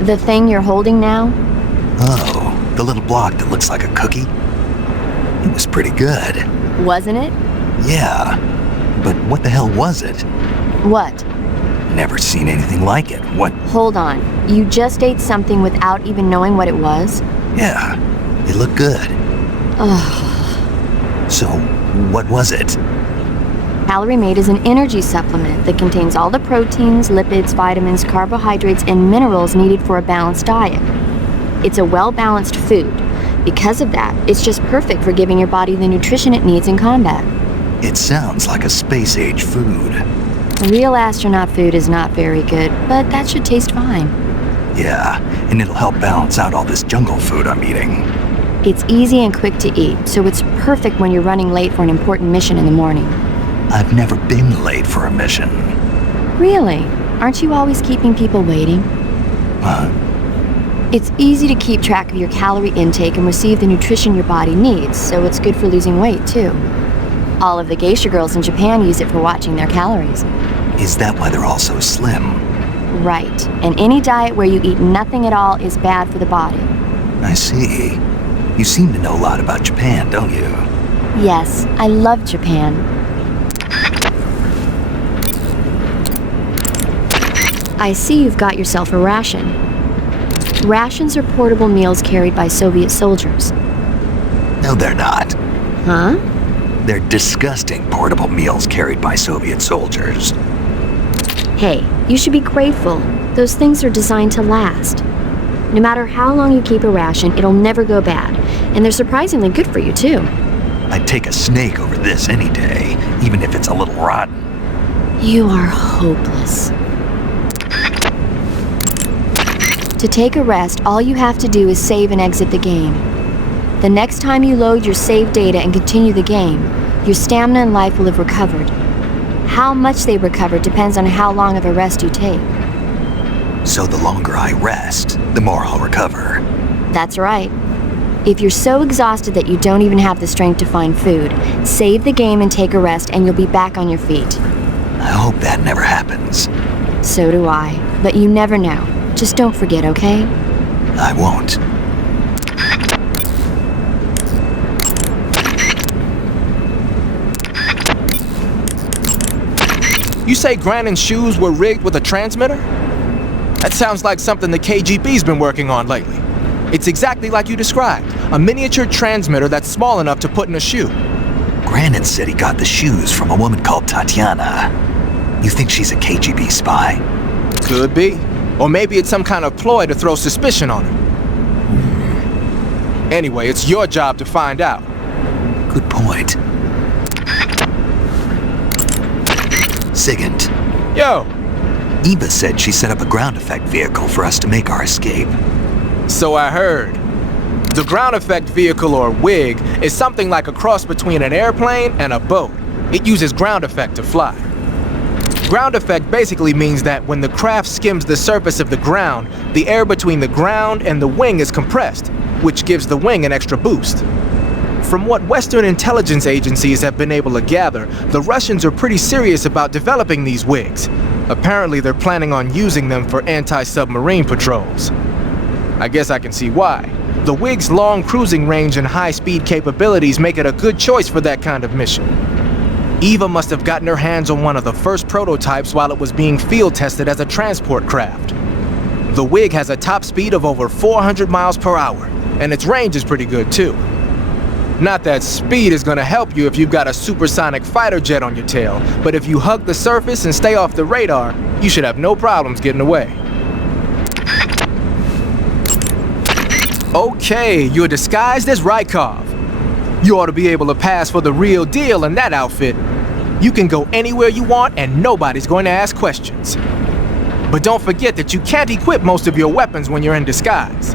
The thing you're holding now? Oh, the little block that looks like a cookie? It was pretty good. Wasn't it? Yeah, but what the hell was it? What? Never seen anything like it. What? Hold on. You just ate something without even knowing what it was? Yeah, it looked good. Ugh. So, what was it? Calorie Mate is an energy supplement that contains all the proteins, lipids, vitamins, carbohydrates, and minerals needed for a balanced diet. It's a well-balanced food. Because of that, it's just perfect for giving your body the nutrition it needs in combat. It sounds like a space-age food. Real astronaut food is not very good, but that should taste fine. Yeah, and it'll help balance out all this jungle food I'm eating. It's easy and quick to eat, so it's perfect when you're running late for an important mission in the morning. I've never been late for a mission. Really? Aren't you always keeping people waiting? Huh? It's easy to keep track of your calorie intake and receive the nutrition your body needs, so it's good for losing weight, too. All of the geisha girls in Japan use it for watching their calories. Is that why they're all so slim? Right. And any diet where you eat nothing at all is bad for the body. I see. You seem to know a lot about Japan, don't you? Yes, I love Japan. I see you've got yourself a ration. Rations are portable meals carried by Soviet soldiers. No, they're not. Huh? They're disgusting portable meals carried by Soviet soldiers. Hey, you should be grateful. Those things are designed to last. No matter how long you keep a ration, it'll never go bad. And they're surprisingly good for you, too. I'd take a snake over this any day, even if it's a little rotten. You are hopeless. To take a rest, all you have to do is save and exit the game. The next time you load your save data and continue the game, your stamina and life will have recovered. How much they recover depends on how long of a rest you take. So the longer I rest, the more I'll recover. That's right. If you're so exhausted that you don't even have the strength to find food, save the game and take a rest and you'll be back on your feet. I hope that never happens. So do I. But you never know. Just don't forget, okay? I won't. You say Grannon's shoes were rigged with a transmitter? That sounds like something the KGB's been working on lately. It's exactly like you described, a miniature transmitter that's small enough to put in a shoe. Grannon said he got the shoes from a woman called Tatiana. You think she's a KGB spy? Could be. Or maybe it's some kind of ploy to throw suspicion on him. Anyway, it's your job to find out. Good point. Sigint. Yo! Eva said she set up a ground effect vehicle for us to make our escape. So I heard. The ground effect vehicle, or WIG, is something like a cross between an airplane and a boat. It uses ground effect to fly. Ground effect basically means that when the craft skims the surface of the ground, the air between the ground and the wing is compressed, which gives the wing an extra boost. From what Western intelligence agencies have been able to gather, the Russians are pretty serious about developing these WIGs. Apparently, they're planning on using them for anti-submarine patrols. I guess I can see why. The WIG's long cruising range and high-speed capabilities make it a good choice for that kind of mission. Eva must have gotten her hands on one of the first prototypes while it was being field tested as a transport craft. The WIG has a top speed of over 400 miles per hour, and its range is pretty good too. Not that speed is gonna help you if you've got a supersonic fighter jet on your tail, but if you hug the surface and stay off the radar, you should have no problems getting away. Okay, you're disguised as Rykov. You ought to be able to pass for the real deal in that outfit. You can go anywhere you want and nobody's going to ask questions. But don't forget that you can't equip most of your weapons when you're in disguise.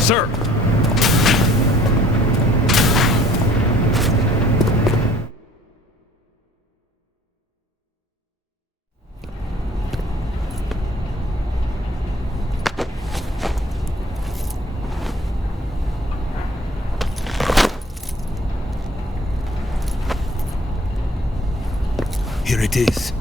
Sir! Here it is.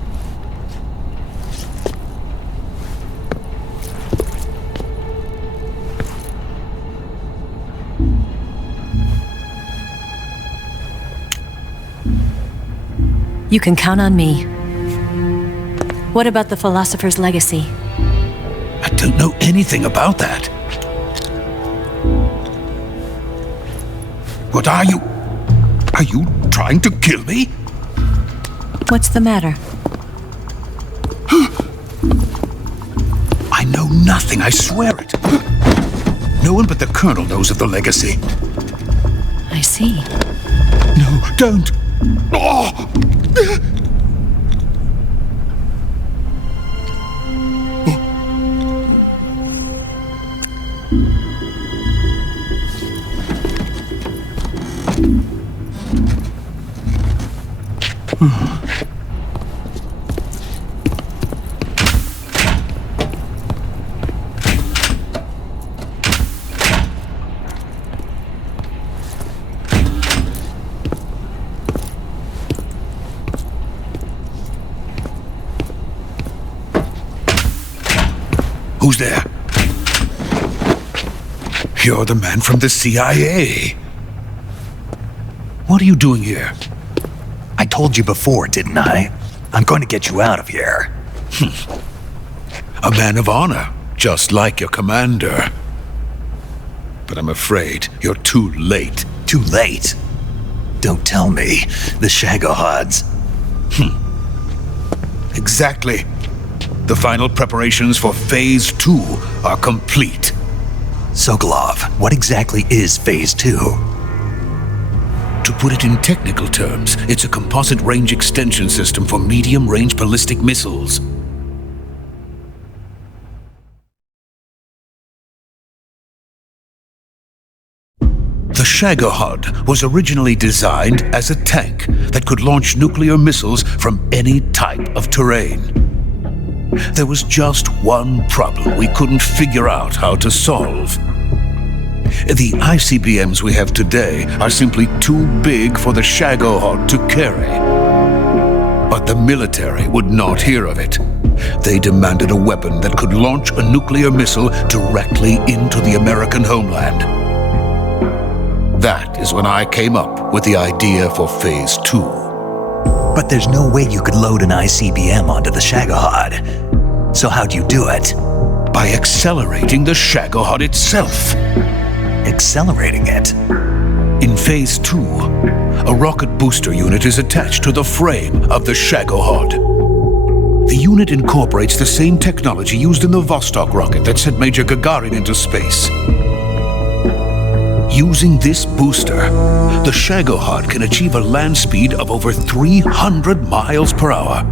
You can count on me. What about the philosopher's legacy? I don't know anything about that. What are you? Are you trying to kill me? What's the matter? I know nothing, I swear it. No one but the Colonel knows of the legacy. I see. No, don't! Oh! Who's there? You're the man from the CIA. What are you doing here? I told you before, didn't I? I'm going to get you out of here. A man of honor, just like your commander. But I'm afraid you're too late. Too late? Don't tell me. The Shagohods. Exactly. The final preparations for Phase 2 are complete. Sokolov, what exactly is Phase 2? To put it in technical terms, it's a composite range extension system for medium-range ballistic missiles. The Shagohod was originally designed as a tank that could launch nuclear missiles from any type of terrain. There was just one problem we couldn't figure out how to solve. The ICBMs we have today are simply too big for the Shagohod to carry. But the military would not hear of it. They demanded a weapon that could launch a nuclear missile directly into the American homeland. That is when I came up with the idea for Phase 2. But there's no way you could load an ICBM onto the Shagohod. So how'd you do it? by accelerating the Shagohod itself. Accelerating it? In Phase 2, a rocket booster unit is attached to the frame of the Shagohod. The unit incorporates the same technology used in the Vostok rocket that sent Major Gagarin into space. Using this booster, the Shagohod can achieve a land speed of over 300 miles per hour.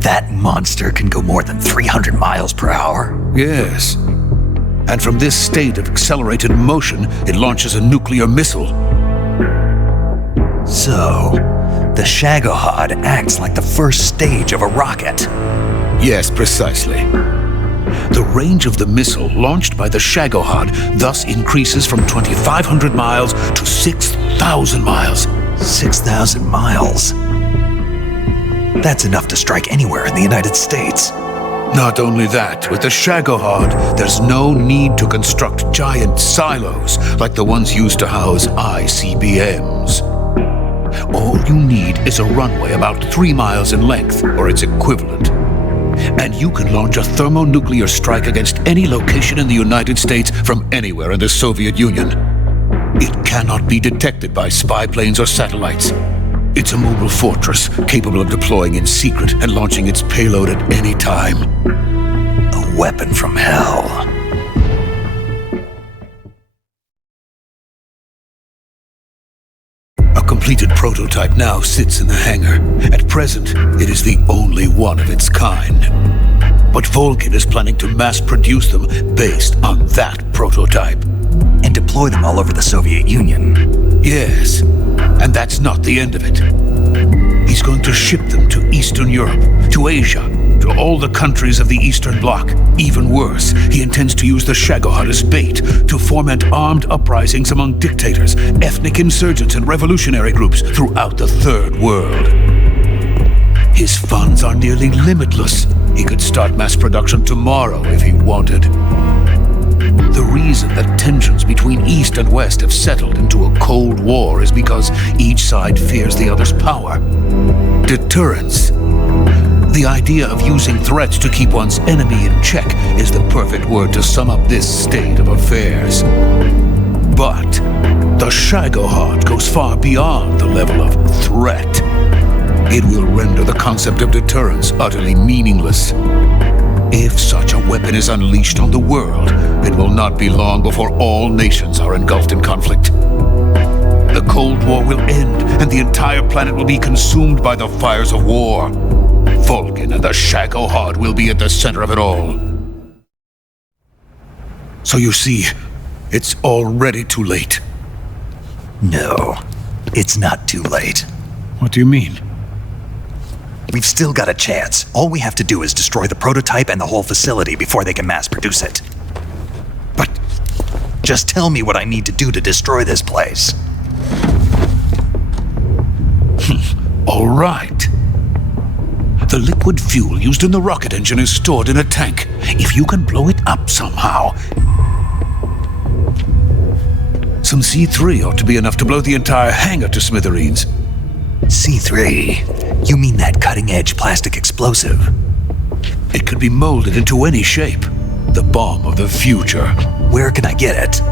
That monster can go more than 300 miles per hour? Yes. And from this state of accelerated motion, it launches a nuclear missile. So, the Shagohod acts like the first stage of a rocket. Yes, precisely. The range of the missile launched by the Shagohod thus increases from 2,500 miles to 6,000 miles. 6,000 miles? That's enough to strike anywhere in the United States. Not only that, with the Shagohod, there's no need to construct giant silos like the ones used to house ICBMs. All you need is a runway about 3 miles in length, or its equivalent. And you can launch a thermonuclear strike against any location in the United States from anywhere in the Soviet Union. It cannot be detected by spy planes or satellites. It's a mobile fortress capable of deploying in secret and launching its payload at any time. A weapon from hell. A completed prototype now sits in the hangar. At present, it is the only one of its kind. But Volgin is planning to mass produce them based on that prototype. And deploy them all over the Soviet Union. Yes, and that's not the end of it. He's going to ship them to Eastern Europe, to Asia, to all the countries of the Eastern Bloc. Even worse, he intends to use the Shagohod as bait to foment armed uprisings among dictators, ethnic insurgents, and revolutionary groups throughout the Third World. His funds are nearly limitless. He could start mass production tomorrow if he wanted. The reason that tensions between East and West have settled into a Cold War is because each side fears the other's power. Deterrence. The idea of using threats to keep one's enemy in check is the perfect word to sum up this state of affairs. But the Shagohod goes far beyond the level of threat. It will render the concept of deterrence utterly meaningless. If such a weapon is unleashed on the world, it will not be long before all nations are engulfed in conflict. The Cold War will end, and the entire planet will be consumed by the fires of war. Volgin and the Shagohod will be at the center of it all. So you see, it's already too late. No, it's not too late. What do you mean? We've still got a chance. All we have to do is destroy the prototype and the whole facility before they can mass produce it. But just tell me what I need to do to destroy this place. All right. The liquid fuel used in the rocket engine is stored in a tank. If you can blow it up somehow, some C3 ought to be enough to blow the entire hangar to smithereens. C3? You mean that cutting-edge plastic explosive? It could be molded into any shape. The bomb of the future. Where can I get it?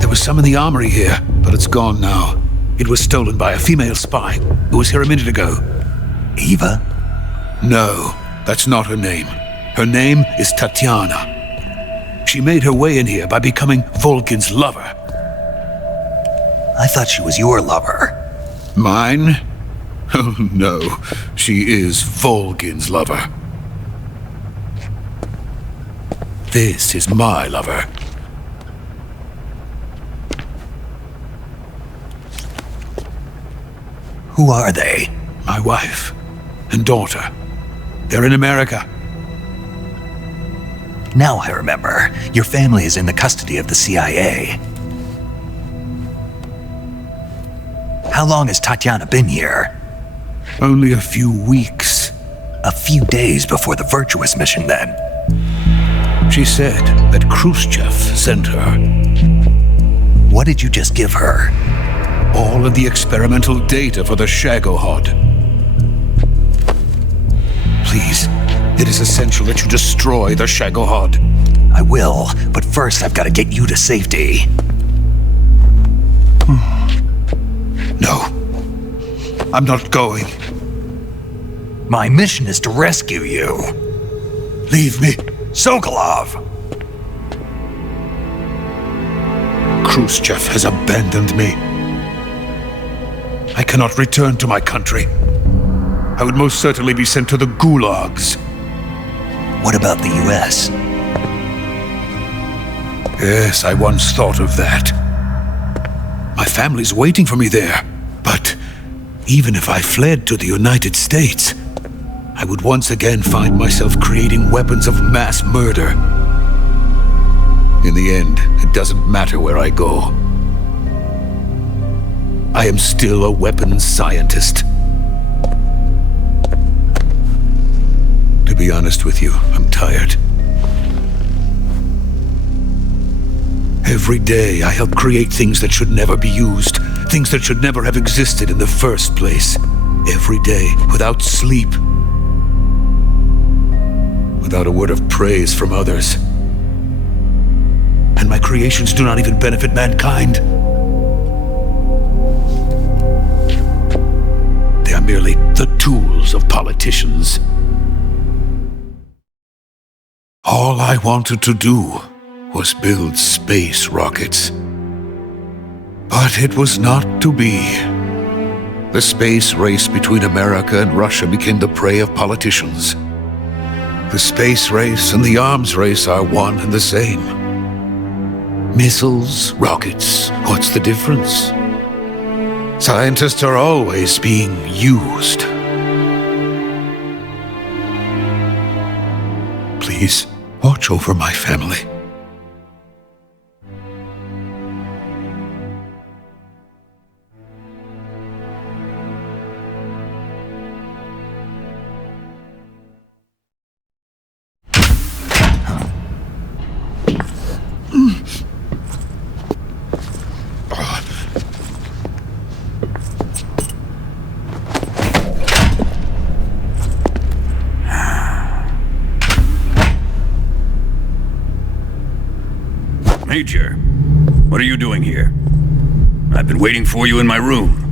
There was some in the armory here, but it's gone now. It was stolen by a female spy who was here a minute ago. Eva? No, that's not her name. Her name is Tatiana. She made her way in here by becoming Volgin's lover. I thought she was your lover. Mine? Oh no, she is Volgin's lover. This is my lover. Who are they? My wife and daughter. They're in America. Now I remember. Your family is in the custody of the CIA. How long has Tatiana been here? Only a few weeks. A few days before the Virtuous mission, then. She said that Khrushchev sent her. What did you just give her? All of the experimental data for the Shagohod. Please, it is essential that you destroy the Shagohod. I will, but first I've got to get you to safety. No. I'm not going. My mission is to rescue you. Leave me. Sokolov! Khrushchev has abandoned me. I cannot return to my country. I would most certainly be sent to the gulags. What about the US? Yes, I once thought of that. My family's waiting for me there. But even if I fled to the United States, I would once again find myself creating weapons of mass murder. In the end, it doesn't matter where I go. I am still a weapons scientist. To be honest with you, I'm tired. Every day, I help create things that should never be used, things that should never have existed in the first place. Every day, without sleep, without a word of praise from others. And my creations do not even benefit mankind. They are merely the tools of politicians. All I wanted to do was build space rockets. But it was not to be. The space race between America and Russia became the prey of politicians. The space race and the arms race are one and the same. Missiles, rockets, what's the difference? Scientists are always being used. Please, watch over my family. Major, what are you doing here? I've been waiting for you in my room.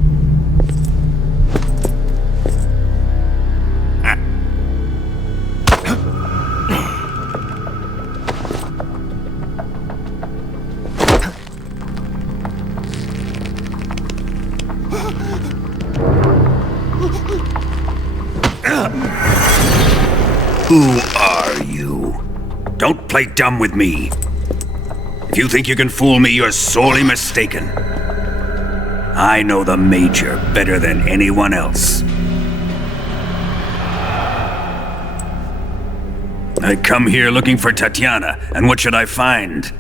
Who are you? Don't play dumb with me. If you think you can fool me, you're sorely mistaken. I know the Major better than anyone else. I come here looking for Tatiana, and what should I find?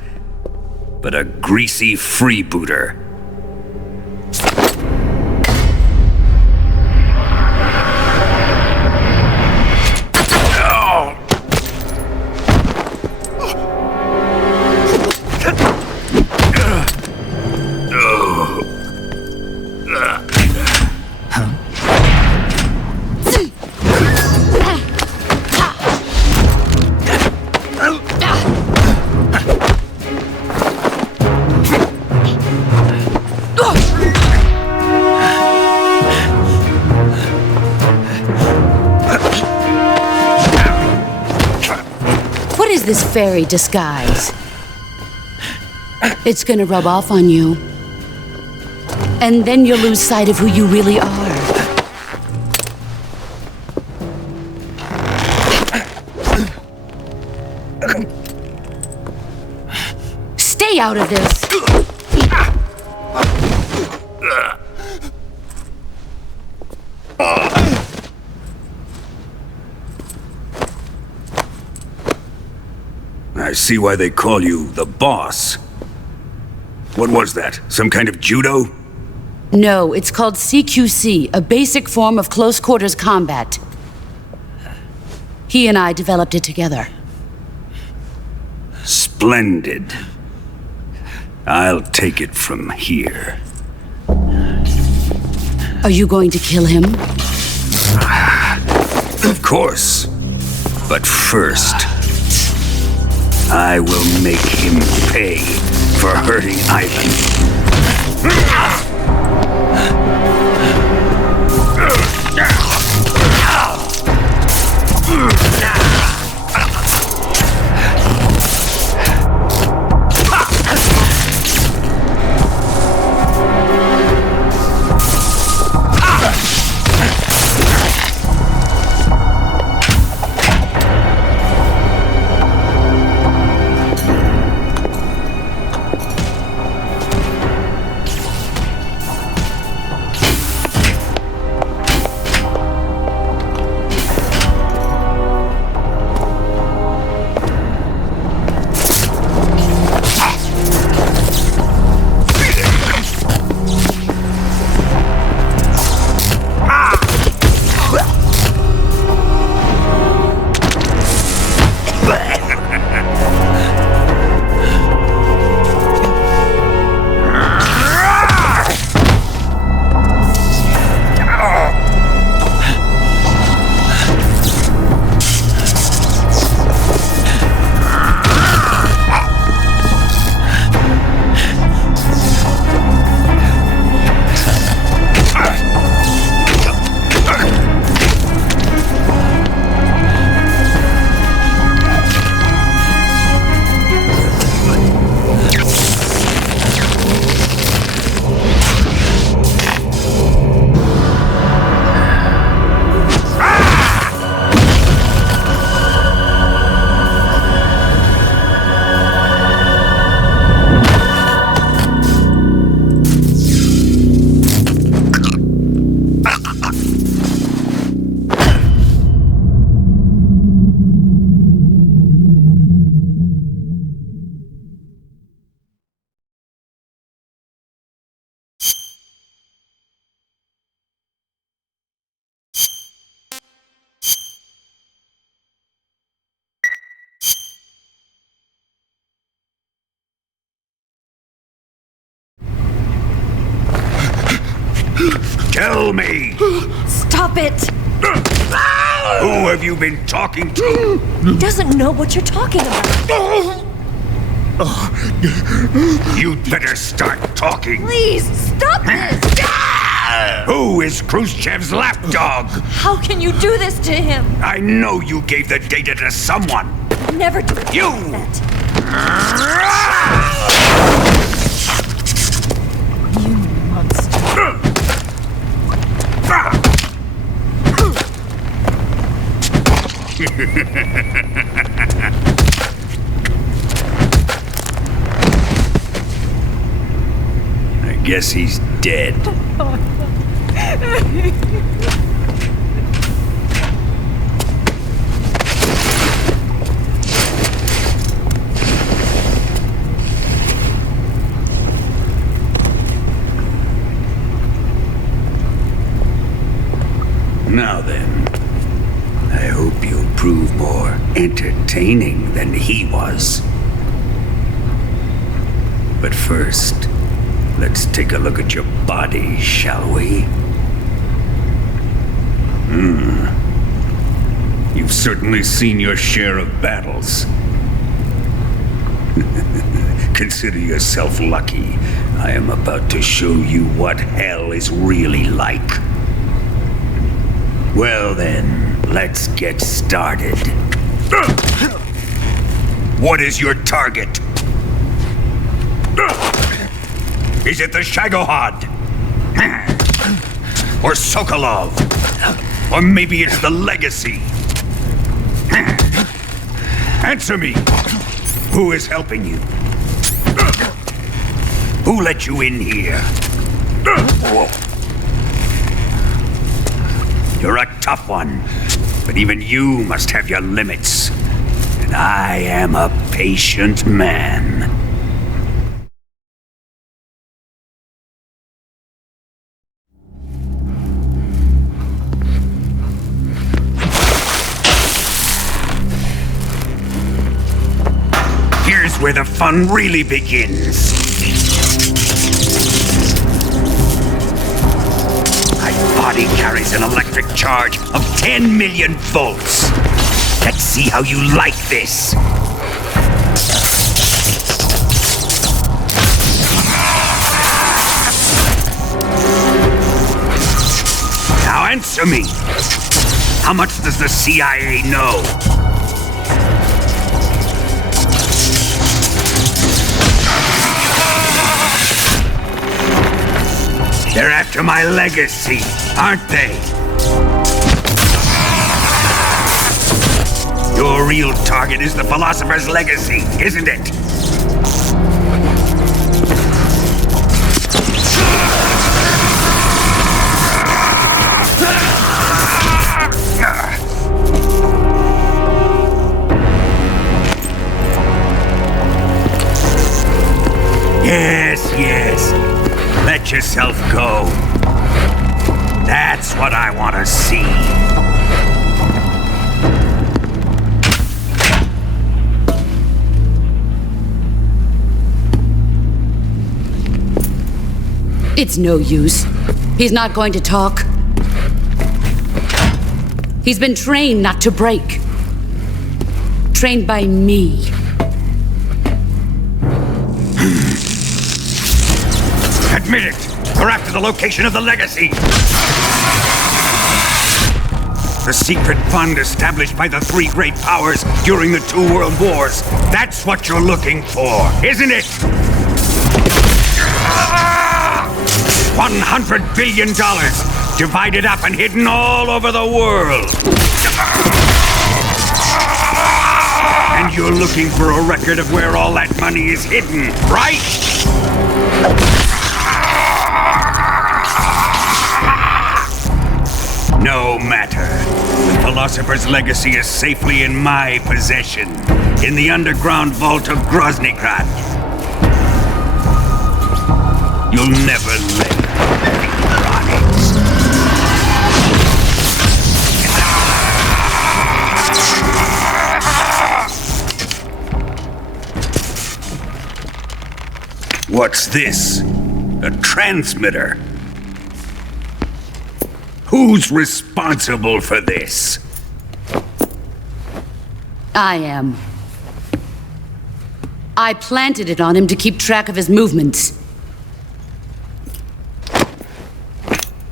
But a greasy freebooter. This fairy disguise. It's gonna rub off on you. And then you'll lose sight of who you really are. Stay out of this! I see why they call you the boss. What was that? Some kind of judo? No, it's called CQC, a basic form of close quarters combat. He and I developed it together. Splendid. I'll take it from here. Are you going to kill him? Of course. But first, I will make him pay for hurting Ivan. Tell me! Stop it! Who have you been talking to? He doesn't know what you're talking about. You'd better start talking. Please, stop this! Who is Khrushchev's lapdog? How can you do this to him? I know you gave the data to someone. Never do You! that. You monster. I guess he's dead. Now then, I hope you'll prove more entertaining than he was. But first, let's take a look at your body, shall we? You've certainly seen your share of battles. Consider yourself lucky. I am about to show you what hell is really like. Well then, let's get started. What is your target? Is it the Shagohod? Or Sokolov? Or maybe it's the Legacy? Answer me! Who is helping you? Who let you in here? You're a tough one, but even you must have your limits. And I am a patient man. Here's where the fun really begins. My body carries an electric charge of 10 million volts. Let's see how you like this. Answer me! How much does the CIA know? They're after my legacy, aren't they? Your real target is the Philosopher's legacy, isn't it? Yes. Let yourself go. That's what I want to see. It's no use. He's not going to talk. He's been trained not to break. Trained by me. Admit it! We're after the location of the legacy! The secret fund established by the three great powers during the 2 world wars. That's what you're looking for, isn't it? $100 billion, divided up and hidden all over the world. And you're looking for a record of where all that money is hidden, right? No matter. The Philosopher's legacy is safely in my possession, in the underground vault of Groznygrad. You'll never live on it. What's this? A transmitter? Who's responsible for this? I am. I planted it on him to keep track of his movements.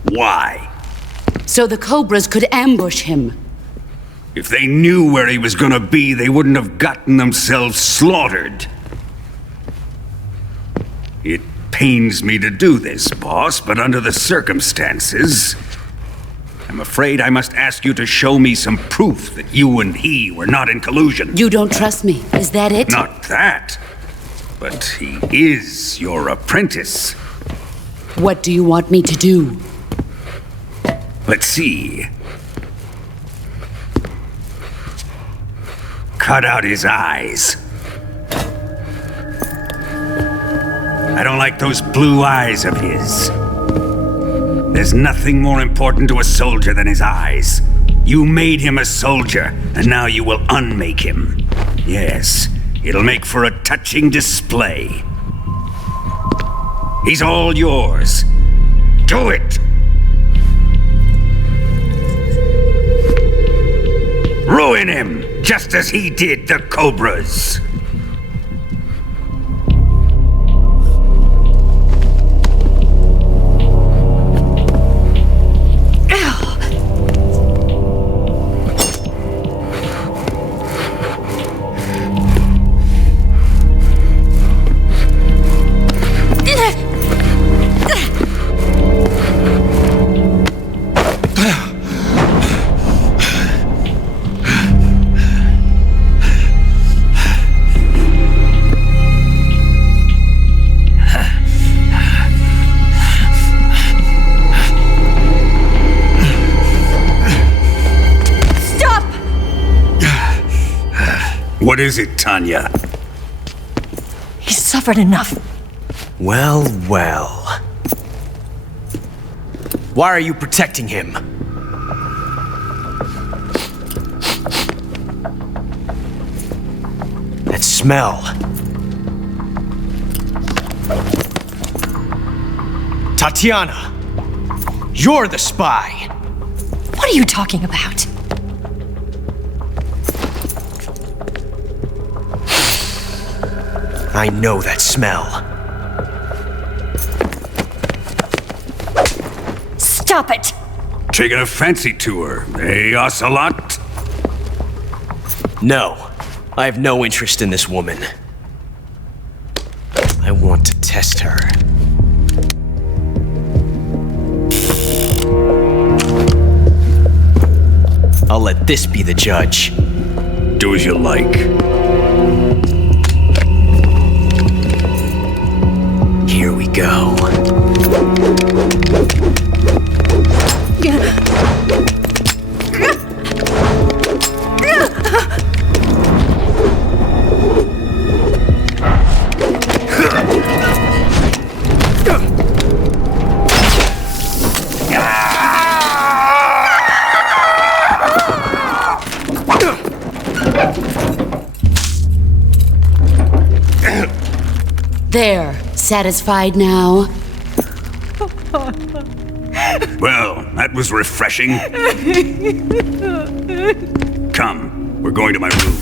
Why? So the Cobras could ambush him. If they knew where he was gonna be, they wouldn't have gotten themselves slaughtered. It pains me to do this, boss, but under the circumstances, I'm afraid I must ask you to show me some proof that you and he were not in collusion. You don't trust me, is that it? Not that, but he is your apprentice. What do you want me to do? Let's see. Cut out his eyes. I don't like those blue eyes of his. There's nothing more important to a soldier than his eyes. You made him a soldier, and now you will unmake him. Yes, it'll make for a touching display. He's all yours. Do it! Ruin him, just as he did the Cobras. What is it, Tanya? He's suffered enough. Well. Why are you protecting him? That smell. Tatiana, you're the spy. What are you talking about? I know that smell. Stop it! Taking a fancy to her, eh, Ocelot? No. I have no interest in this woman. I want to test her. I'll let this be the judge. Do as you like. Here we go. There, satisfied now? Well, that was refreshing. Come, we're going to my room.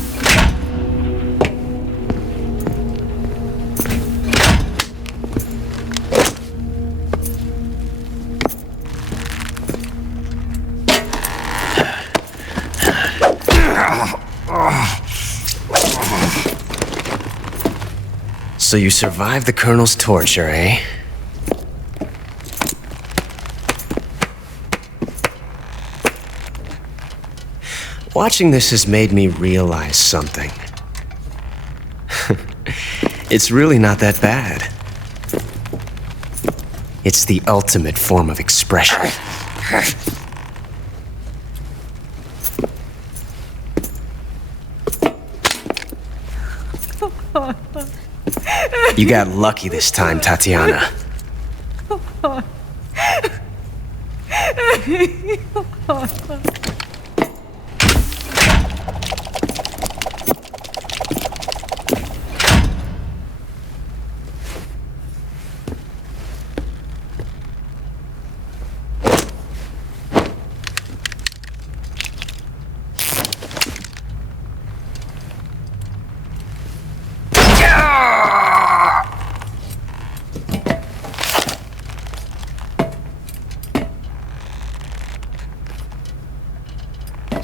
So you survived the Colonel's torture, eh? Watching this has made me realize something. It's really not that bad. It's the ultimate form of expression. You got lucky this time, Tatiana.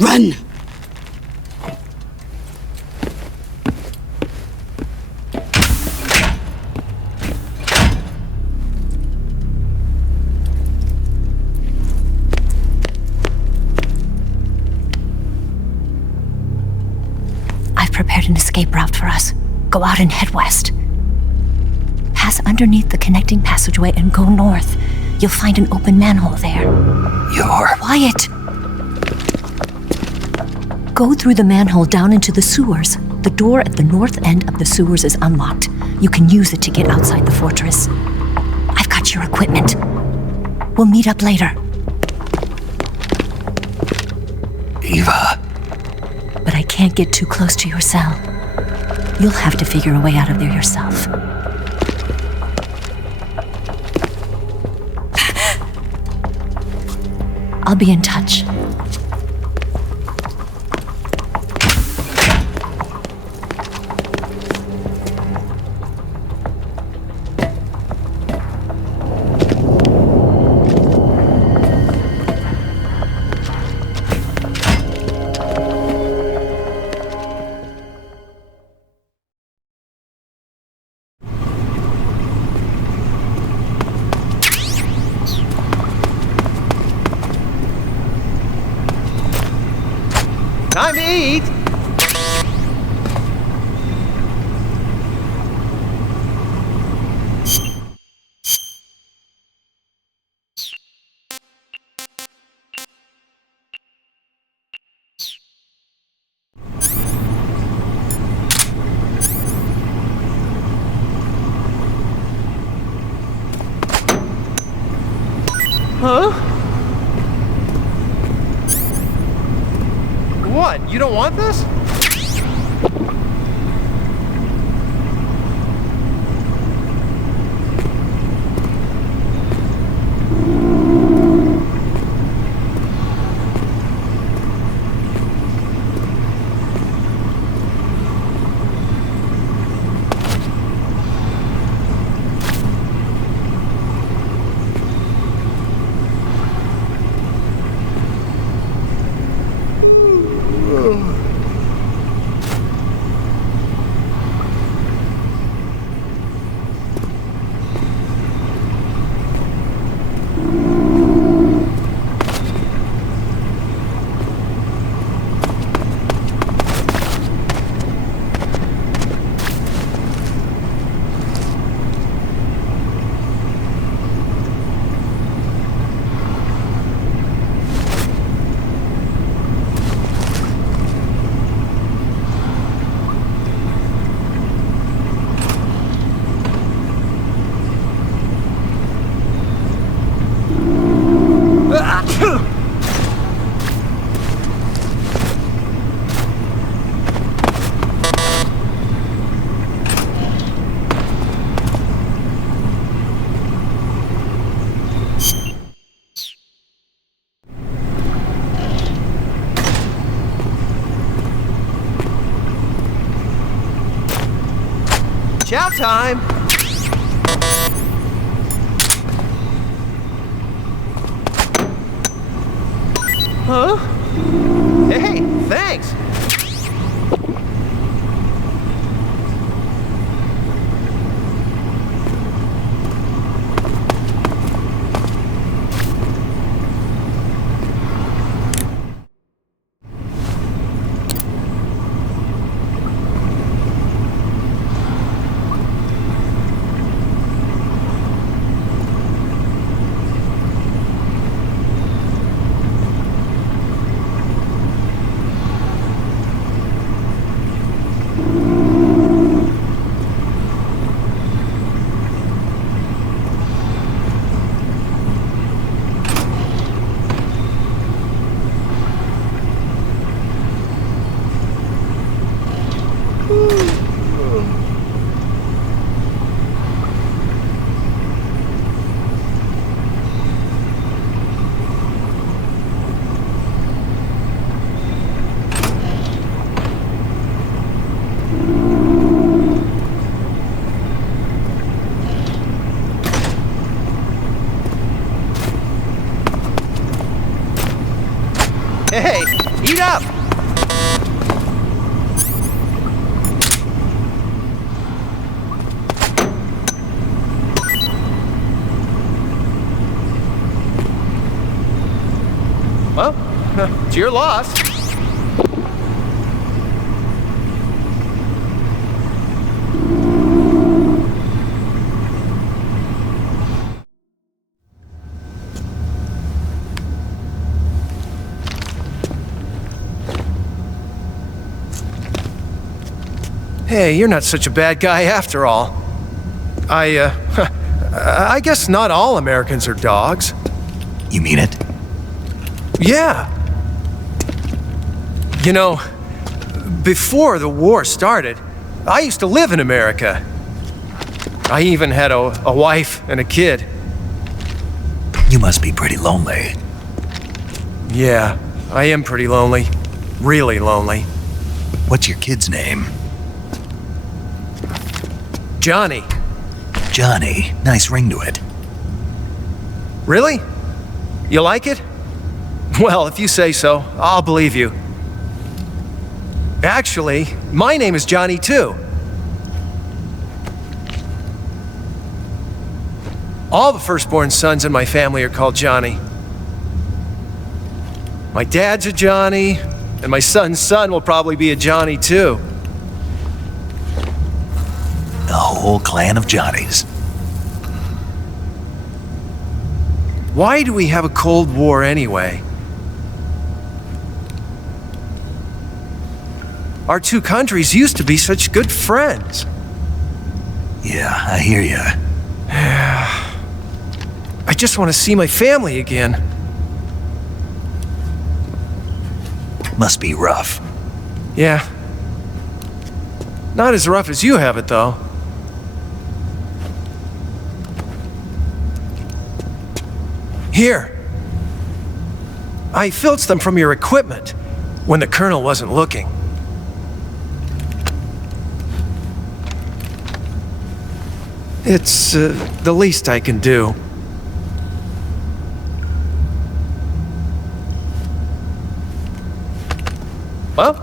Run! I've prepared an escape route for us. Go out and head west. Pass underneath the connecting passageway and go north. You'll find an open manhole there. You're... Quiet! Go through the manhole down into the sewers. The door at the north end of the sewers is unlocked. You can use it to get outside the fortress. I've got your equipment. We'll meet up later. Eva. But I can't get too close to your cell. You'll have to figure a way out of there yourself. I'll be in touch. Time to eat! Huh? What? You don't want this? Chow time! Huh? Hey, thanks! Hey, eat up! Well, it's your loss. Hey, you're not such a bad guy after all. I guess not all Americans are dogs. You mean it? Yeah. You know, before the war started, I used to live in America. I even had a wife and a kid. You must be pretty lonely. Yeah, I am pretty lonely. Really lonely. What's your kid's name? Johnny. Johnny. Nice ring to it. Really? You like it? Well, if you say so, I'll believe you. Actually, my name is Johnny too. All the firstborn sons in my family are called Johnny. My dad's a Johnny, and my son's son will probably be a Johnny too. A whole clan of Johnnies. Why do we have a Cold War anyway? Our two countries used to be such good friends. Yeah, I hear ya. I just want to see my family again. Must be rough. Yeah. Not as rough as you have it, though. Here. I filched them from your equipment when the Colonel wasn't looking. It's the least I can do. Well?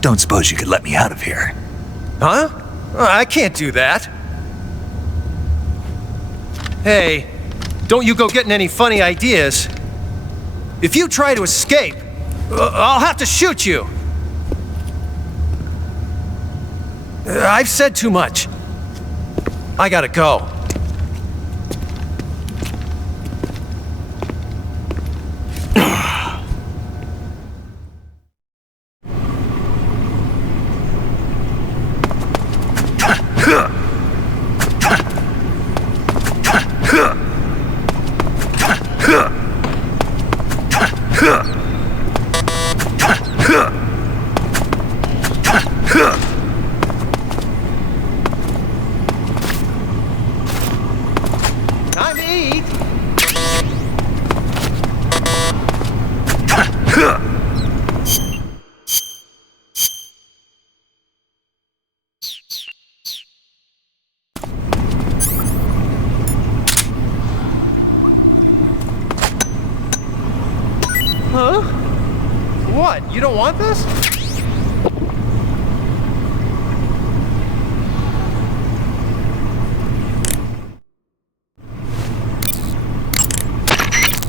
Don't suppose you could let me out of here? Huh? I can't do that. Hey, don't you go getting any funny ideas. If you try to escape, I'll have to shoot you. I've said too much. I gotta go. Time to eat. Huh? What? You don't want this?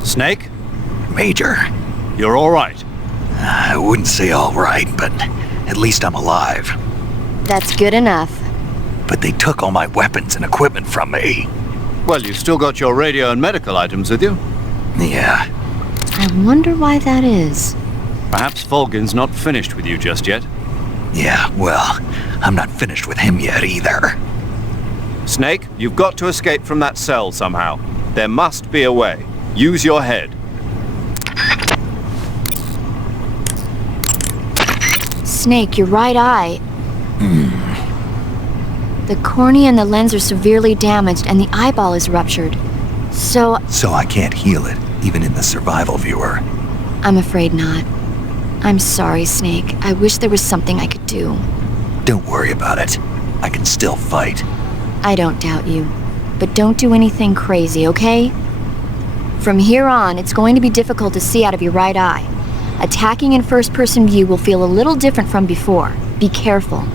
Snake? Major. You're all right. I wouldn't say all right, but at least I'm alive. That's good enough. But they took all my weapons and equipment from me. Well, you've still got your radio and medical items with you. Yeah. I wonder why that is. Perhaps Volgin's not finished with you just yet. Yeah, well, I'm not finished with him yet either. Snake, you've got to escape from that cell somehow. There must be a way. Use your head. Snake, your right eye. The cornea and the lens are severely damaged and the eyeball is ruptured. So I can't heal it, even in the survival viewer. I'm afraid not. I'm sorry, Snake. I wish there was something I could do. Don't worry about it. I can still fight. I don't doubt you. But don't do anything crazy, okay? From here on, it's going to be difficult to see out of your right eye. Attacking in first-person view will feel a little different from before. Be careful.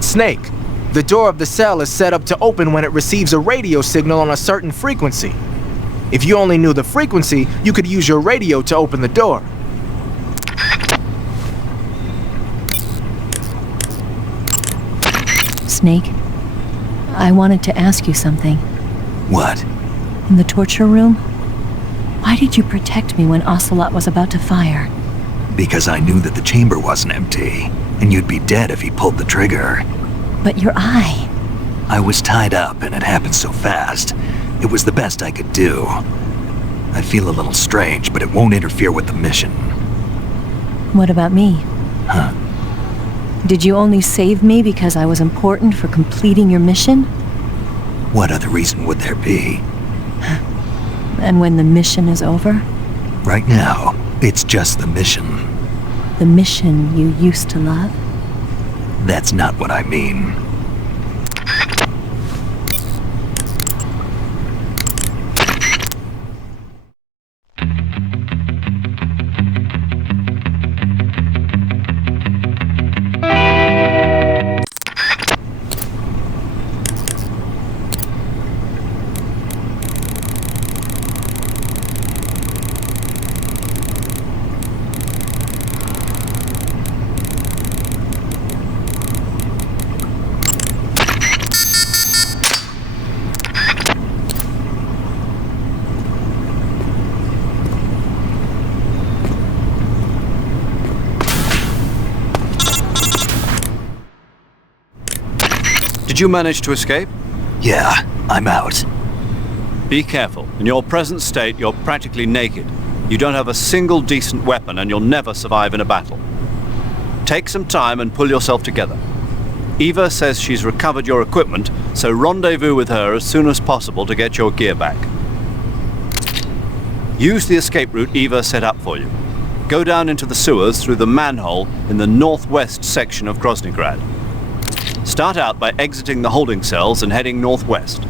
Snake, the door of the cell is set up to open when it receives a radio signal on a certain frequency. If you only knew the frequency, you could use your radio to open the door. Snake, I wanted to ask you something. What? In the torture room? Why did you protect me when Ocelot was about to fire? Because I knew that the chamber wasn't empty, and you'd be dead if he pulled the trigger. But your eye... I was tied up, and it happened so fast. It was the best I could do. I feel a little strange, but it won't interfere with the mission. What about me? Huh? Did you only save me because I was important for completing your mission? What other reason would there be? And when the mission is over? Right now, it's just the mission. The mission you used to love? That's not what I mean. Did you manage to escape? Yeah, I'm out. Be careful. In your present state, you're practically naked. You don't have a single decent weapon, and you'll never survive in a battle. Take some time and pull yourself together. Eva says she's recovered your equipment, so rendezvous with her as soon as possible to get your gear back. Use the escape route Eva set up for you. Go down into the sewers through the manhole in the northwest section of Groznygrad. Start out by exiting the holding cells and heading northwest.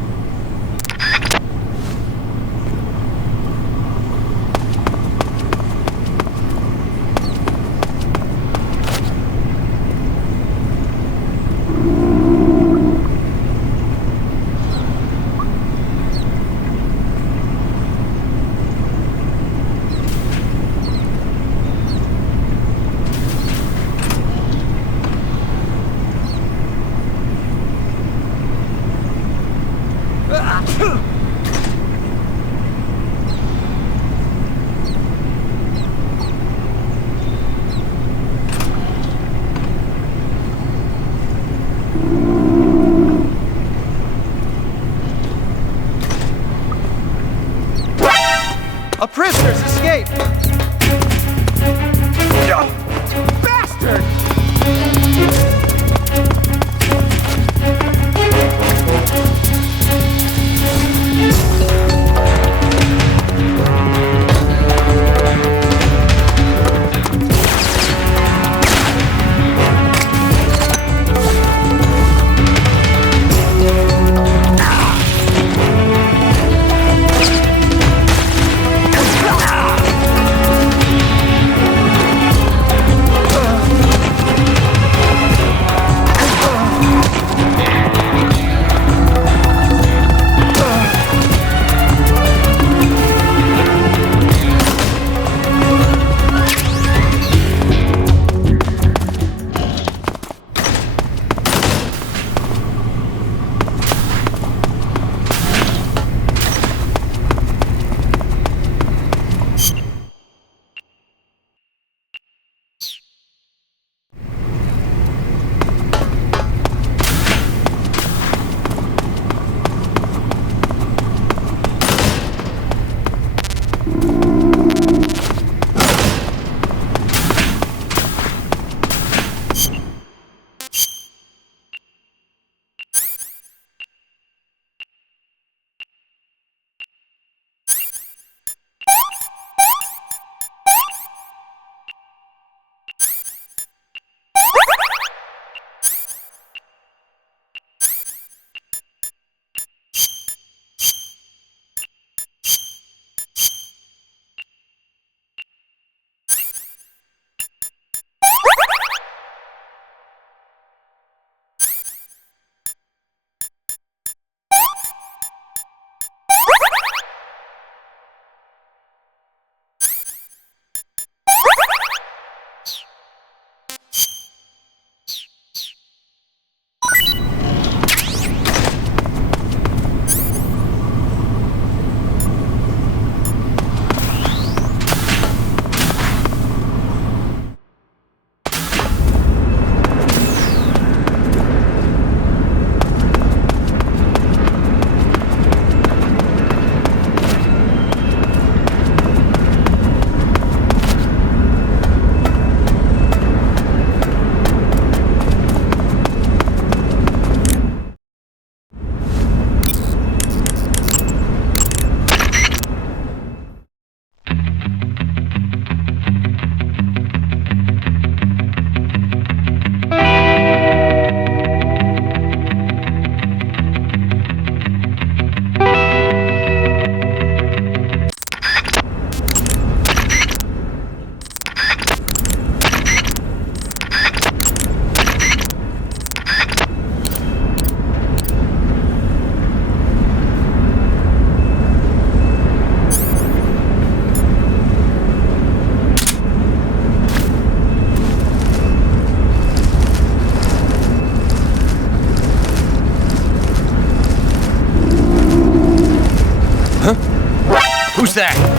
Who's that?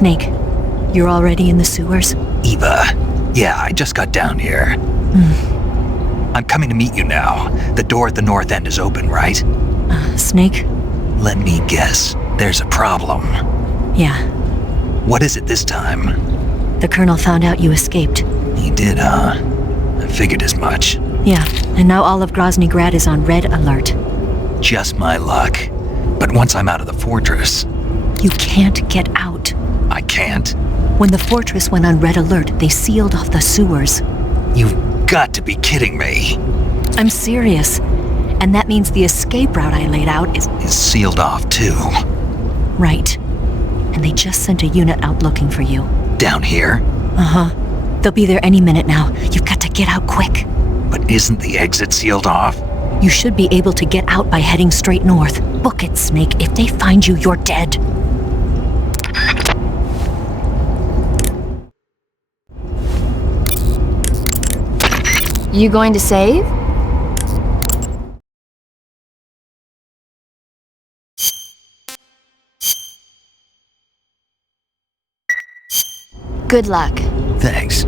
Snake, you're already in the sewers? Eva, yeah, I just got down here. I'm coming to meet you now. The door at the north end is open, right? Snake? Let me guess. There's a problem. Yeah. What is it this time? The Colonel found out you escaped. He did, huh? I figured as much. Yeah, and now all of Grozny Grad is on red alert. Just my luck. But once I'm out of the fortress... You can't get out. I can't? When the fortress went on red alert, they sealed off the sewers. You've got to be kidding me. I'm serious. And that means the escape route I laid out is sealed off, too. Right. And they just sent a unit out looking for you. Down here? Uh-huh. They'll be there any minute now. You've got to get out quick. But isn't the exit sealed off? You should be able to get out by heading straight north. Book it, Snake. If they find you, you're dead. You going to save? Good luck. Thanks.